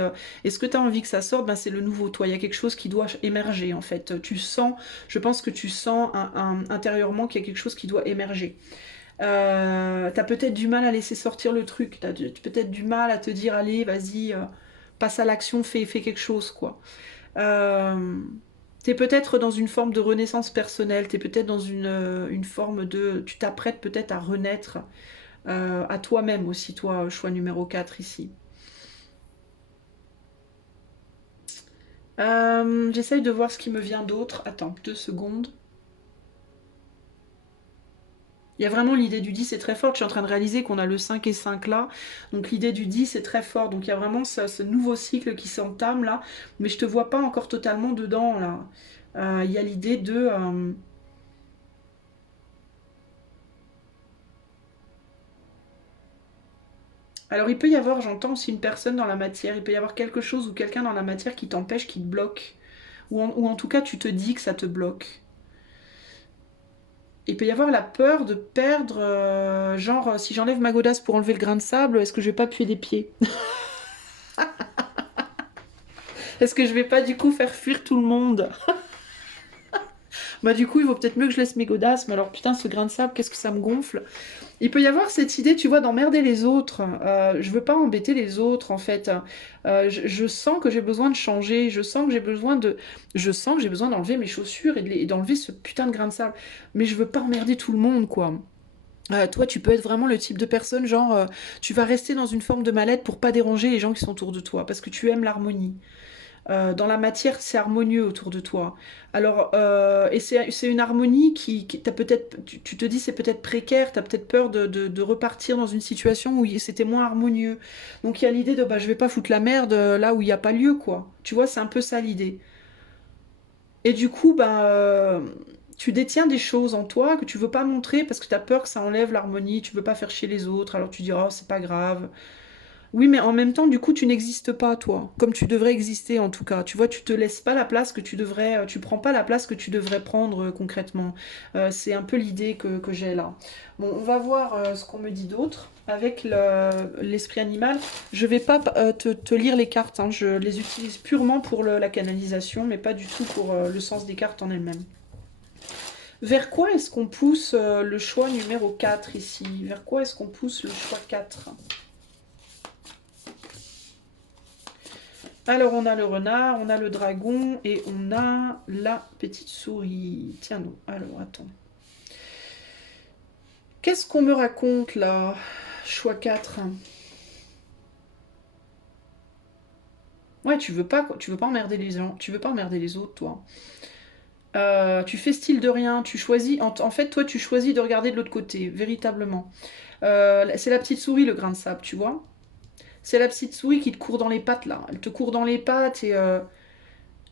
et ce que t'as envie que ça sorte, ben, c'est le nouveau toi. Il y a quelque chose qui doit émerger, en fait. Tu sens, je pense que tu sens intérieurement qu'il y a quelque chose qui doit émerger. T'as peut-être du mal à laisser sortir le truc, t'as peut-être du mal à te dire, allez, vas-y, passe à l'action, fais quelque chose, quoi. Euh, T'es peut-être dans une forme de renaissance personnelle, t'es peut-être dans une forme de... Tu t'apprêtes peut-être à renaître à toi-même aussi, toi, choix numéro 4 ici. J'essaye de voir ce qui me vient d'autre. Attends, 2 secondes. Il y a vraiment l'idée du 10 est très forte. Je suis en train de réaliser qu'on a le 5 et 5 là. Donc l'idée du 10 est très forte. Donc il y a vraiment ce nouveau cycle qui s'entame là. Mais je te vois pas encore totalement dedans là. Il y a l'idée de... Alors il peut y avoir, j'entends aussi une personne dans la matière. Il peut y avoir quelque chose ou quelqu'un dans la matière qui t'empêche, qui te bloque. Ou en tout cas tu te dis que ça te bloque. Il peut y avoir la peur de perdre, genre, si j'enlève ma godasse pour enlever le grain de sable, est-ce que je vais pas puer des pieds? Est-ce que je vais pas du coup faire fuir tout le monde? Bah du coup, il vaut peut-être mieux que je laisse mes godasses, mais alors putain, ce grain de sable, qu'est-ce que ça me gonfle? Il peut y avoir cette idée, tu vois, d'emmerder les autres. Je veux pas embêter les autres, en fait. Je sens que j'ai besoin de changer, je sens que j'ai besoin d'enlever mes chaussures et d'enlever ce putain de grain de sable. Mais je veux pas emmerder tout le monde, quoi. Toi, tu peux être vraiment le type de personne, genre, tu vas rester dans une forme de mal-être pour pas déranger les gens qui sont autour de toi, parce que tu aimes l'harmonie. Dans la matière, c'est harmonieux autour de toi. Alors, et c'est une harmonie qui t'as peut-être, tu te dis c'est peut-être précaire, t'as peut-être peur de repartir dans une situation où c'était moins harmonieux. Donc il y a l'idée de bah je vais pas foutre la merde là où il n'y a pas lieu quoi. Tu vois, c'est un peu ça l'idée. Et du coup, tu détiens des choses en toi que tu veux pas montrer parce que tu as peur que ça enlève l'harmonie, tu veux pas faire chier les autres, alors tu dis oh c'est pas grave. Oui, mais en même temps, du coup, tu n'existes pas, toi, comme tu devrais exister en tout cas. Tu vois, tu te laisses pas la place que tu devrais, tu prends pas la place que tu devrais prendre concrètement. C'est un peu l'idée que j'ai là. Bon, on va voir ce qu'on me dit d'autre avec l'esprit animal. Je vais pas te lire les cartes, hein. Je les utilise purement pour la canalisation, mais pas du tout pour le sens des cartes en elles-mêmes. Vers quoi est-ce qu'on pousse le choix numéro 4 ici? Vers quoi est-ce qu'on pousse le choix 4? Alors, on a le renard, on a le dragon et on a la petite souris. Tiens, non. Alors, attends. Qu'est-ce qu'on me raconte là? Choix 4. Ouais, tu veux pas emmerder les gens, tu veux pas emmerder les autres, toi. Tu fais style de rien, tu choisis. En fait, toi, tu choisis de regarder de l'autre côté, véritablement. C'est la petite souris, le grain de sable, tu vois. C'est la petite souris qui te court dans les pattes, là. Elle te court dans les pattes et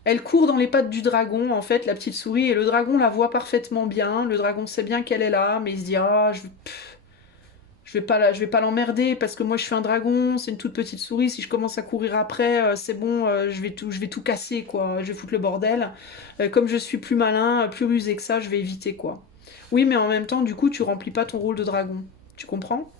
elle court dans les pattes du dragon, en fait, la petite souris, et le dragon la voit parfaitement bien. Le dragon sait bien qu'elle est là, mais il se dit ah, je vais pas l'emmerder parce que moi je suis un dragon, c'est une toute petite souris. Si je commence à courir après, c'est bon, je vais tout casser, quoi. Je vais foutre le bordel. Comme je suis plus malin, plus rusé que ça, je vais éviter, quoi. Oui, mais en même temps, du coup, tu remplis pas ton rôle de dragon. Tu comprends?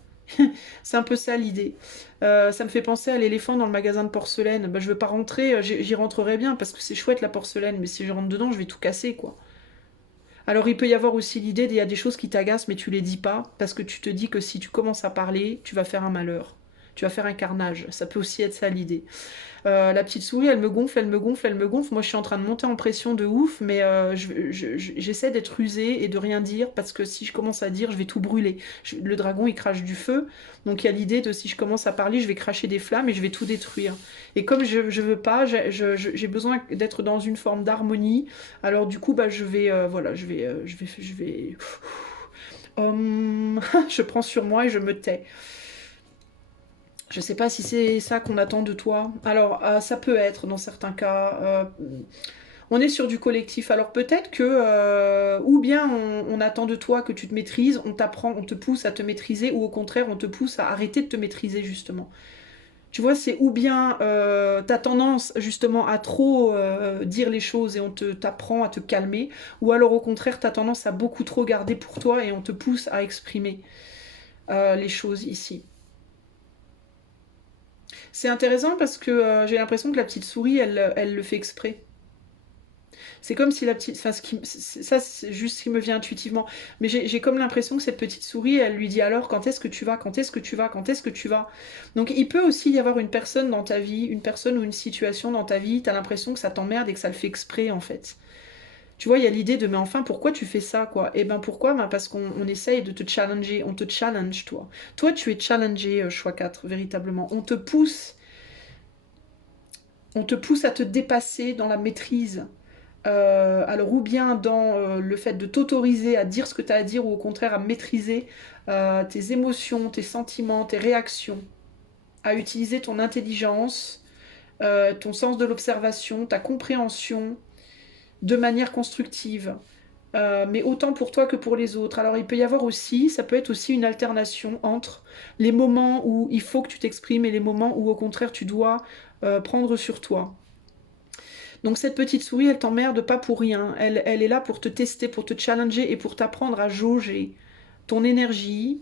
C'est un peu ça l'idée. Ça me fait penser à l'éléphant dans le magasin de porcelaine. Bah, je veux pas rentrer, j'y rentrerai bien parce que c'est chouette la porcelaine, mais si je rentre dedans, je vais tout casser quoi. Alors il peut y avoir aussi l'idée qu'il y a des choses qui t'agacent mais tu les dis pas parce que tu te dis que si tu commences à parler, tu vas faire un malheur. Tu vas faire un carnage. Ça peut aussi être ça l'idée. La petite souris, elle me gonfle, elle me gonfle, elle me gonfle. Moi, je suis en train de monter en pression de ouf, mais j'essaie d'être rusée et de rien dire parce que si je commence à dire, je vais tout brûler. Le dragon, il crache du feu, donc il y a l'idée de si je commence à parler, je vais cracher des flammes et je vais tout détruire. Et comme je veux pas, j'ai besoin d'être dans une forme d'harmonie. Alors du coup, bah, voilà, je vais. Je prends sur moi et je me tais. Je sais pas si c'est ça qu'on attend de toi. Alors, ça peut être dans certains cas. On est sur du collectif. Alors peut-être que, ou bien on attend de toi que tu te maîtrises, on t'apprend, on te pousse à te maîtriser, ou au contraire on te pousse à arrêter de te maîtriser justement. Tu vois, c'est ou bien t'as tendance justement à trop dire les choses et on t'apprend à te calmer, ou alors au contraire t'as tendance à beaucoup trop garder pour toi et on te pousse à exprimer les choses ici. C'est intéressant parce que j'ai l'impression que la petite souris, elle le fait exprès. C'est comme si la petite... Enfin, ça, c'est juste ce qui me vient intuitivement. Mais j'ai comme l'impression que cette petite souris, elle lui dit alors quand est-ce que tu vas, quand est-ce que tu vas, quand est-ce que tu vas. Donc il peut aussi y avoir une personne dans ta vie, une personne ou une situation dans ta vie, t'as l'impression que ça t'emmerde et que ça le fait exprès en fait. Tu vois, il y a l'idée de mais enfin pourquoi tu fais ça quoi? Eh ben pourquoi? Ben, parce qu'on essaye de te challenger, on te challenge toi. Toi tu es challengé, choix 4 véritablement. On te pousse à te dépasser dans la maîtrise. Alors ou bien dans le fait de t'autoriser à dire ce que tu as à dire ou au contraire à maîtriser tes émotions, tes sentiments, tes réactions, à utiliser ton intelligence, ton sens de l'observation, ta compréhension de manière constructive. Mais autant pour toi que pour les autres. Alors il peut y avoir aussi, ça peut être aussi une alternation entre les moments où il faut que tu t'exprimes et les moments où au contraire tu dois prendre sur toi. Donc cette petite souris, elle t'emmerde pas pour rien. Elle est là pour te tester, pour te challenger et pour t'apprendre à jauger ton énergie,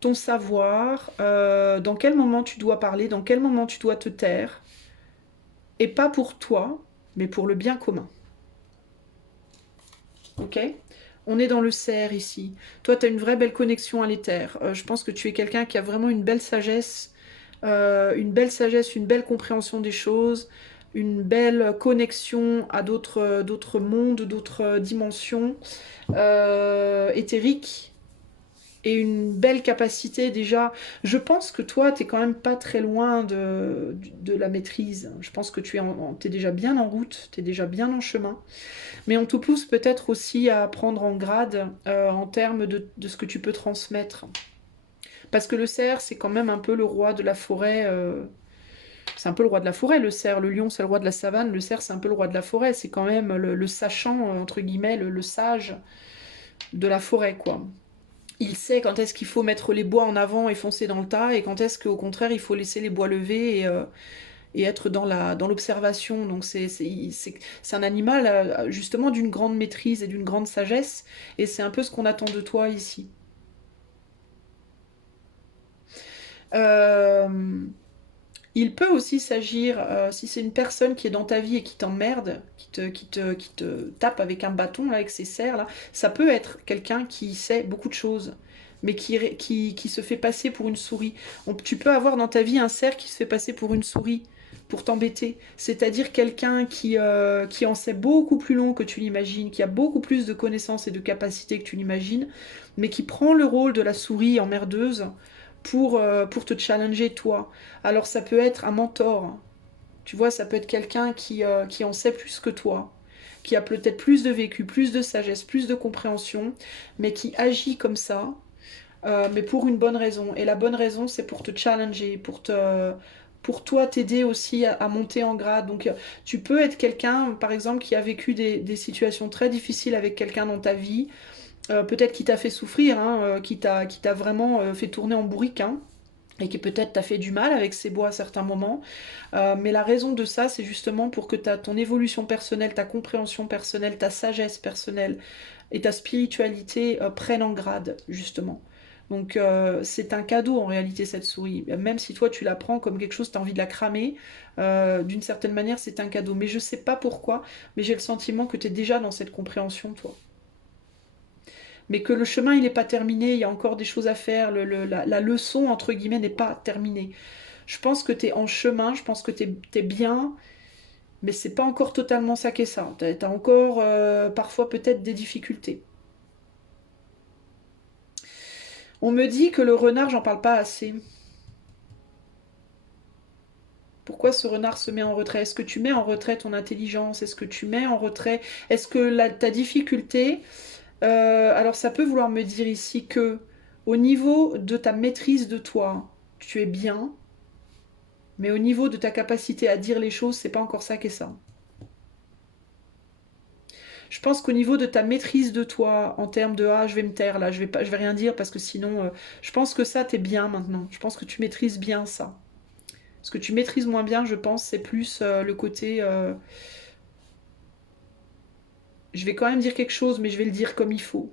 ton savoir, dans quel moment tu dois parler, dans quel moment tu dois te taire. Et pas pour toi, mais pour le bien commun. Ok? On est dans le cerf ici. Toi, tu as une vraie belle connexion à l'éther. Je pense que tu es quelqu'un qui a vraiment une belle sagesse, une belle compréhension des choses, une belle connexion à d'autres mondes, d'autres dimensions éthériques et une belle capacité déjà. Je pense que toi, tu es quand même pas très loin de la maîtrise. Je pense que t'es déjà bien en route, tu es déjà bien en chemin. Mais on te pousse peut-être aussi à prendre en grade en termes de ce que tu peux transmettre. Parce que le cerf, c'est quand même un peu le roi de la forêt. C'est un peu le roi de la forêt, le cerf. Le lion, c'est le roi de la savane. Le cerf, c'est un peu le roi de la forêt. C'est quand même le sachant, entre guillemets, le sage de la forêt, quoi. Il sait quand est-ce qu'il faut mettre les bois en avant et foncer dans le tas, et quand est-ce qu'au contraire, il faut laisser les bois levés et être dans l'observation. Donc c'est un animal justement d'une grande maîtrise et d'une grande sagesse, et c'est un peu ce qu'on attend de toi ici. Euh, il peut aussi s'agir, si c'est une personne qui est dans ta vie et qui t'emmerde, qui te tape avec un bâton, là, avec ses serres, là, ça peut être quelqu'un qui sait beaucoup de choses, mais qui se fait passer pour une souris. Tu peux avoir dans ta vie un cerf qui se fait passer pour une souris, pour t'embêter. C'est-à-dire quelqu'un qui en sait beaucoup plus long que tu l'imagines, qui a beaucoup plus de connaissances et de capacités que tu l'imagines, mais qui prend le rôle de la souris emmerdeuse pour te challenger toi. Alors ça peut être un mentor, tu vois, ça peut être quelqu'un qui en sait plus que toi, qui a peut-être plus de vécu, plus de sagesse, plus de compréhension, mais qui agit comme ça, mais pour une bonne raison. Et la bonne raison, c'est pour te challenger, pour toi t'aider aussi à monter en grade. Donc tu peux être quelqu'un, par exemple, qui a vécu des situations très difficiles avec quelqu'un dans ta vie, peut-être qui t'a fait souffrir, hein, qui t'a vraiment fait tourner en bourrique, hein, et qui peut-être t'a fait du mal avec ces bois à certains moments. Mais la raison de ça, c'est justement pour que ton évolution personnelle, ta compréhension personnelle, ta sagesse personnelle et ta spiritualité prennent en grade, justement. Donc c'est un cadeau en réalité cette souris. Même si toi tu la prends comme quelque chose, tu as envie de la cramer, d'une certaine manière c'est un cadeau. Mais je sais pas pourquoi, mais j'ai le sentiment que tu es déjà dans cette compréhension toi. Mais que le chemin il n'est pas terminé, il y a encore des choses à faire, la leçon entre guillemets n'est pas terminée. Je pense que tu es en chemin, je pense que tu es bien, mais c'est pas encore totalement ça qu'est ça. Tu as encore parfois peut-être des difficultés. On me dit que le renard, j'en parle pas assez. Pourquoi ce renard se met en retrait? Est-ce que tu mets en retrait ton intelligence? Est-ce que tu mets en retrait? Est-ce que ta difficulté... alors ça peut vouloir me dire ici que au niveau de ta maîtrise de toi, tu es bien, mais au niveau de ta capacité à dire les choses, c'est pas encore ça qu'est ça. Je pense qu'au niveau de ta maîtrise de toi, en termes de ah, je vais me taire là, je vais rien dire parce que sinon, je pense que ça, t'es bien maintenant. Je pense que tu maîtrises bien ça. Ce que tu maîtrises moins bien, je pense, c'est plus le côté je vais quand même dire quelque chose, mais je vais le dire comme il faut.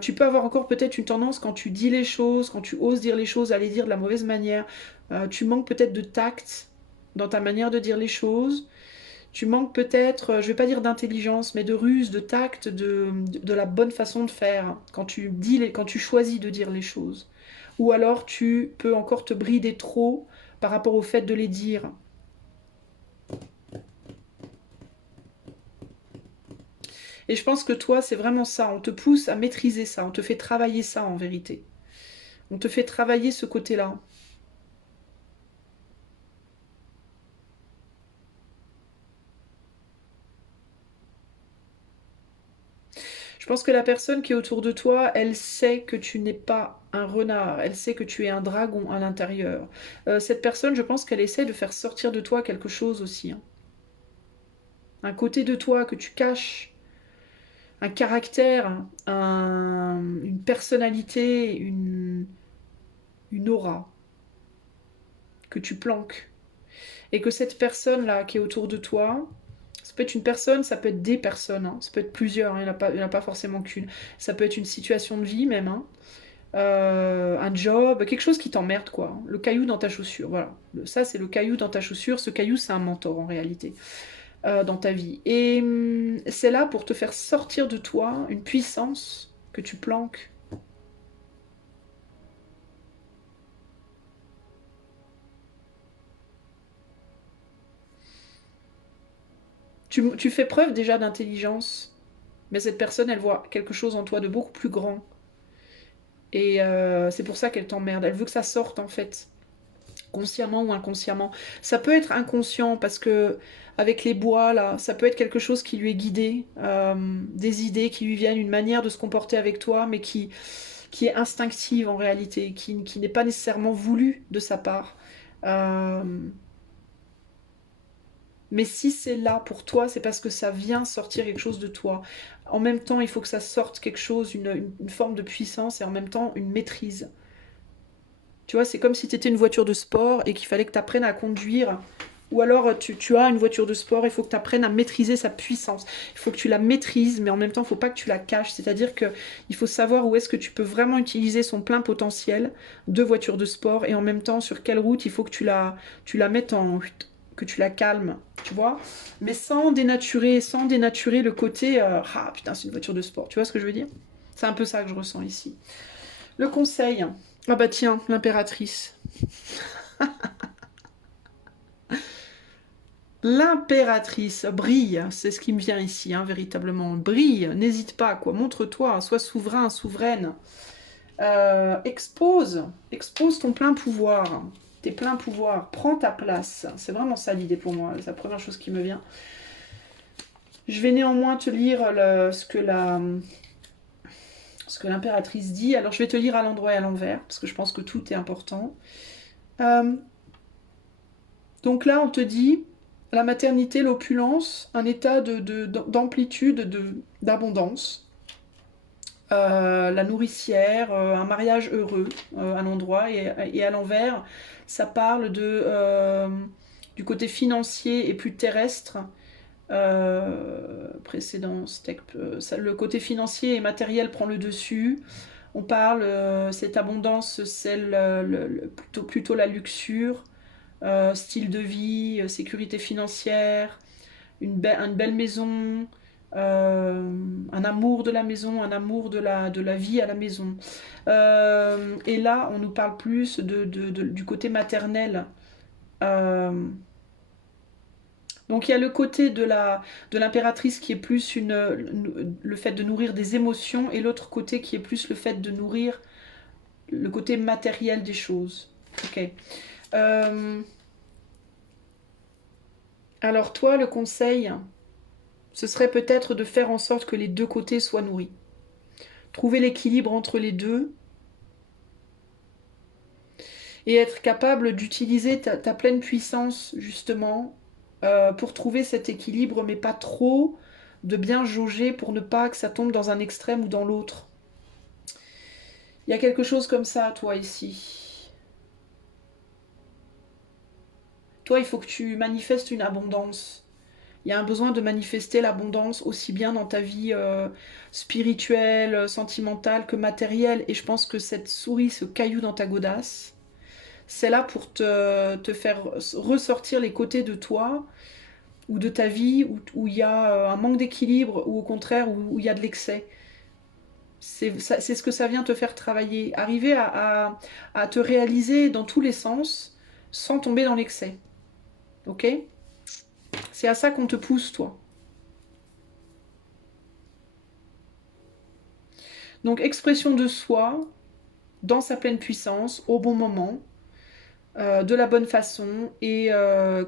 Tu peux avoir encore peut-être une tendance quand tu dis les choses, quand tu oses dire les choses, à les dire de la mauvaise manière. Tu manques peut-être de tact dans ta manière de dire les choses. Tu manques peut-être, je vais pas dire d'intelligence, mais de ruse, de tact, de la bonne façon de faire quand tu choisis de dire les choses. Ou alors tu peux encore te brider trop par rapport au fait de les dire. Et je pense que toi, c'est vraiment ça. On te pousse à maîtriser ça. On te fait travailler ça en vérité. On te fait travailler ce côté-là. Je pense que la personne qui est autour de toi, elle sait que tu n'es pas un renard. Elle sait que tu es un dragon à l'intérieur. Cette personne, je pense qu'elle essaie de faire sortir de toi quelque chose aussi, hein. Un côté de toi que tu caches, un caractère, une personnalité, une aura que tu planques. Et que cette personne-là qui est autour de toi, peut être une personne, ça peut être des personnes, hein. Ça peut être plusieurs, hein. Il n'y en a pas forcément qu'une. Ça peut être une situation de vie même, hein. Un job, quelque chose qui t'emmerde, quoi. Le caillou dans ta chaussure, voilà. Ça, c'est le caillou dans ta chaussure. Ce caillou, c'est un mentor en réalité, dans ta vie. Et c'est là pour te faire sortir de toi une puissance que tu planques. Tu fais preuve déjà d'intelligence, mais cette personne, elle voit quelque chose en toi de beaucoup plus grand. Et c'est pour ça qu'elle t'emmerde. Elle veut que ça sorte, en fait, consciemment ou inconsciemment. Ça peut être inconscient parce que avec les bois là, ça peut être quelque chose qui lui est guidé, des idées qui lui viennent, une manière de se comporter avec toi, mais qui est instinctive en réalité, qui n'est pas nécessairement voulue de sa part. Euh, mais si c'est là pour toi, c'est parce que ça vient sortir quelque chose de toi. En même temps, il faut que ça sorte quelque chose, une forme de puissance et en même temps une maîtrise. Tu vois, c'est comme si tu étais une voiture de sport et qu'il fallait que tu apprennes à conduire. Ou alors tu as une voiture de sport, il faut que tu apprennes à maîtriser sa puissance. Il faut que tu la maîtrises, mais en même temps, il ne faut pas que tu la caches. C'est-à-dire qu'il faut savoir où est-ce que tu peux vraiment utiliser son plein potentiel de voiture de sport et en même temps, sur quelle route il faut que tu la mettes en... que tu la calmes, tu vois. Mais sans dénaturer le côté ah putain, c'est une voiture de sport. Tu vois ce que je veux dire? C'est un peu ça que je ressens ici. Le conseil. Ah bah tiens, l'impératrice. L'impératrice brille, c'est ce qui me vient ici, hein, véritablement. Brille, n'hésite pas, quoi. Montre-toi, sois souverain, souveraine. Expose ton plein pouvoir, tes pleins pouvoirs. Prends ta place. C'est vraiment ça l'idée pour moi. C'est la première chose qui me vient. Je vais néanmoins te lire ce que l'impératrice dit. Alors je vais te lire à l'endroit et à l'envers, parce que je pense que tout est important. Euh, donc là, on te dit la maternité, l'opulence, un état d'amplitude, d'abondance. La nourricière, un mariage heureux à l'endroit et à l'envers, ça parle du côté financier et plus terrestre. Précédent, le côté financier et matériel prend le dessus. On parle, cette abondance, plutôt la luxure, style de vie, sécurité financière, une belle maison, un amour de la maison, un amour de la vie à la maison. Et là, on nous parle plus du côté maternel. Euh, donc il y a le côté de l'impératrice qui est plus le fait de nourrir des émotions et l'autre côté qui est plus le fait de nourrir le côté matériel des choses. Ok. Euh, alors toi, le conseil, ce serait peut-être de faire en sorte que les deux côtés soient nourris. Trouver l'équilibre entre les deux et être capable d'utiliser ta pleine puissance justement pour trouver cet équilibre, mais pas trop, de bien jauger pour ne pas que ça tombe dans un extrême ou dans l'autre. Il y a quelque chose comme ça, toi, ici. Toi, il faut que tu manifestes une abondance. Il y a un besoin de manifester l'abondance aussi bien dans ta vie spirituelle, sentimentale que matérielle. Et je pense que cette souris, ce caillou dans ta godasse, c'est là pour te faire ressortir les côtés de toi ou de ta vie où il y a un manque d'équilibre ou au contraire où il y a de l'excès. C'est ce que ça vient te faire travailler. Arriver à te réaliser dans tous les sens sans tomber dans l'excès. Ok? C'est à ça qu'on te pousse, toi. Donc, expression de soi, dans sa pleine puissance, au bon moment, de la bonne façon. Et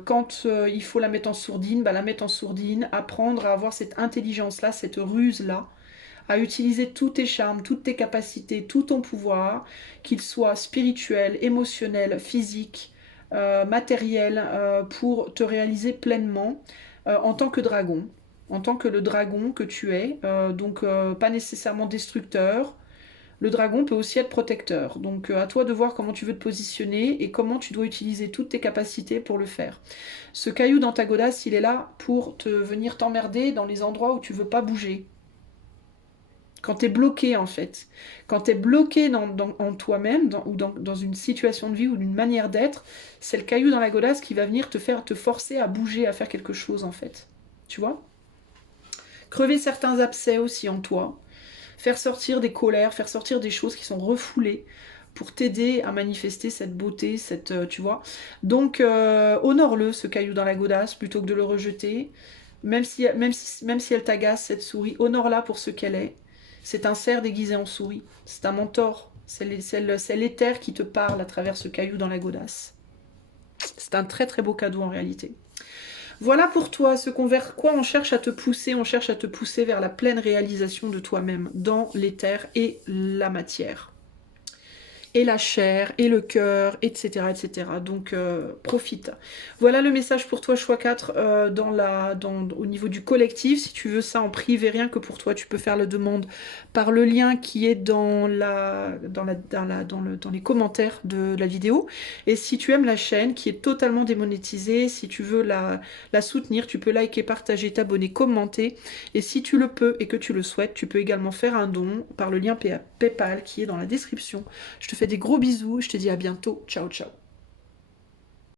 quand il faut la mettre en sourdine, bah, la mettre en sourdine, apprendre à avoir cette intelligence-là, cette ruse-là, à utiliser tous tes charmes, toutes tes capacités, tout ton pouvoir, qu'il soit spirituel, émotionnel, physique, matériel, pour te réaliser pleinement en tant que dragon, en tant que le dragon que tu es, donc pas nécessairement destructeur, Le dragon peut aussi être protecteur. Donc à toi de voir comment tu veux te positionner et comment tu dois utiliser toutes tes capacités pour le faire. Ce caillou dans ta godasse, il est là pour te venir t'emmerder dans les endroits où tu veux pas bouger. Quand tu es bloqué en fait, quand tu es bloqué en toi-même ou dans une situation de vie ou d'une manière d'être, c'est le caillou dans la godasse qui va venir te forcer à bouger, à faire quelque chose en fait. Tu vois? Crever certains abcès aussi en toi, faire sortir des colères, faire sortir des choses qui sont refoulées pour t'aider à manifester cette beauté, tu vois. Donc honore-le, ce caillou dans la godasse, plutôt que de le rejeter. Même si elle t'agace, cette souris, honore-la pour ce qu'elle est. C'est un cerf déguisé en souris. C'est un mentor. C'est l'éther qui te parle à travers ce caillou dans la godasse. C'est un très très beau cadeau en réalité. Voilà pour toi ce qu'on vers quoi on cherche à te pousser. On cherche à te pousser vers la pleine réalisation de toi-même dans l'éther et la matière. Et la chair, et le cœur, etc. etc. Donc profite. Voilà le message pour toi, choix 4, au niveau du collectif. Si tu veux ça en privé, rien que pour toi, tu peux faire la demande par le lien qui est dans les commentaires de la vidéo. Et si tu aimes la chaîne, qui est totalement démonétisée, si tu veux la soutenir, tu peux liker, partager, t'abonner, commenter. Et si tu le peux et que tu le souhaites, tu peux également faire un don par le lien PayPal qui est dans la description. Je te fais des gros bisous, je te dis à bientôt, ciao ciao.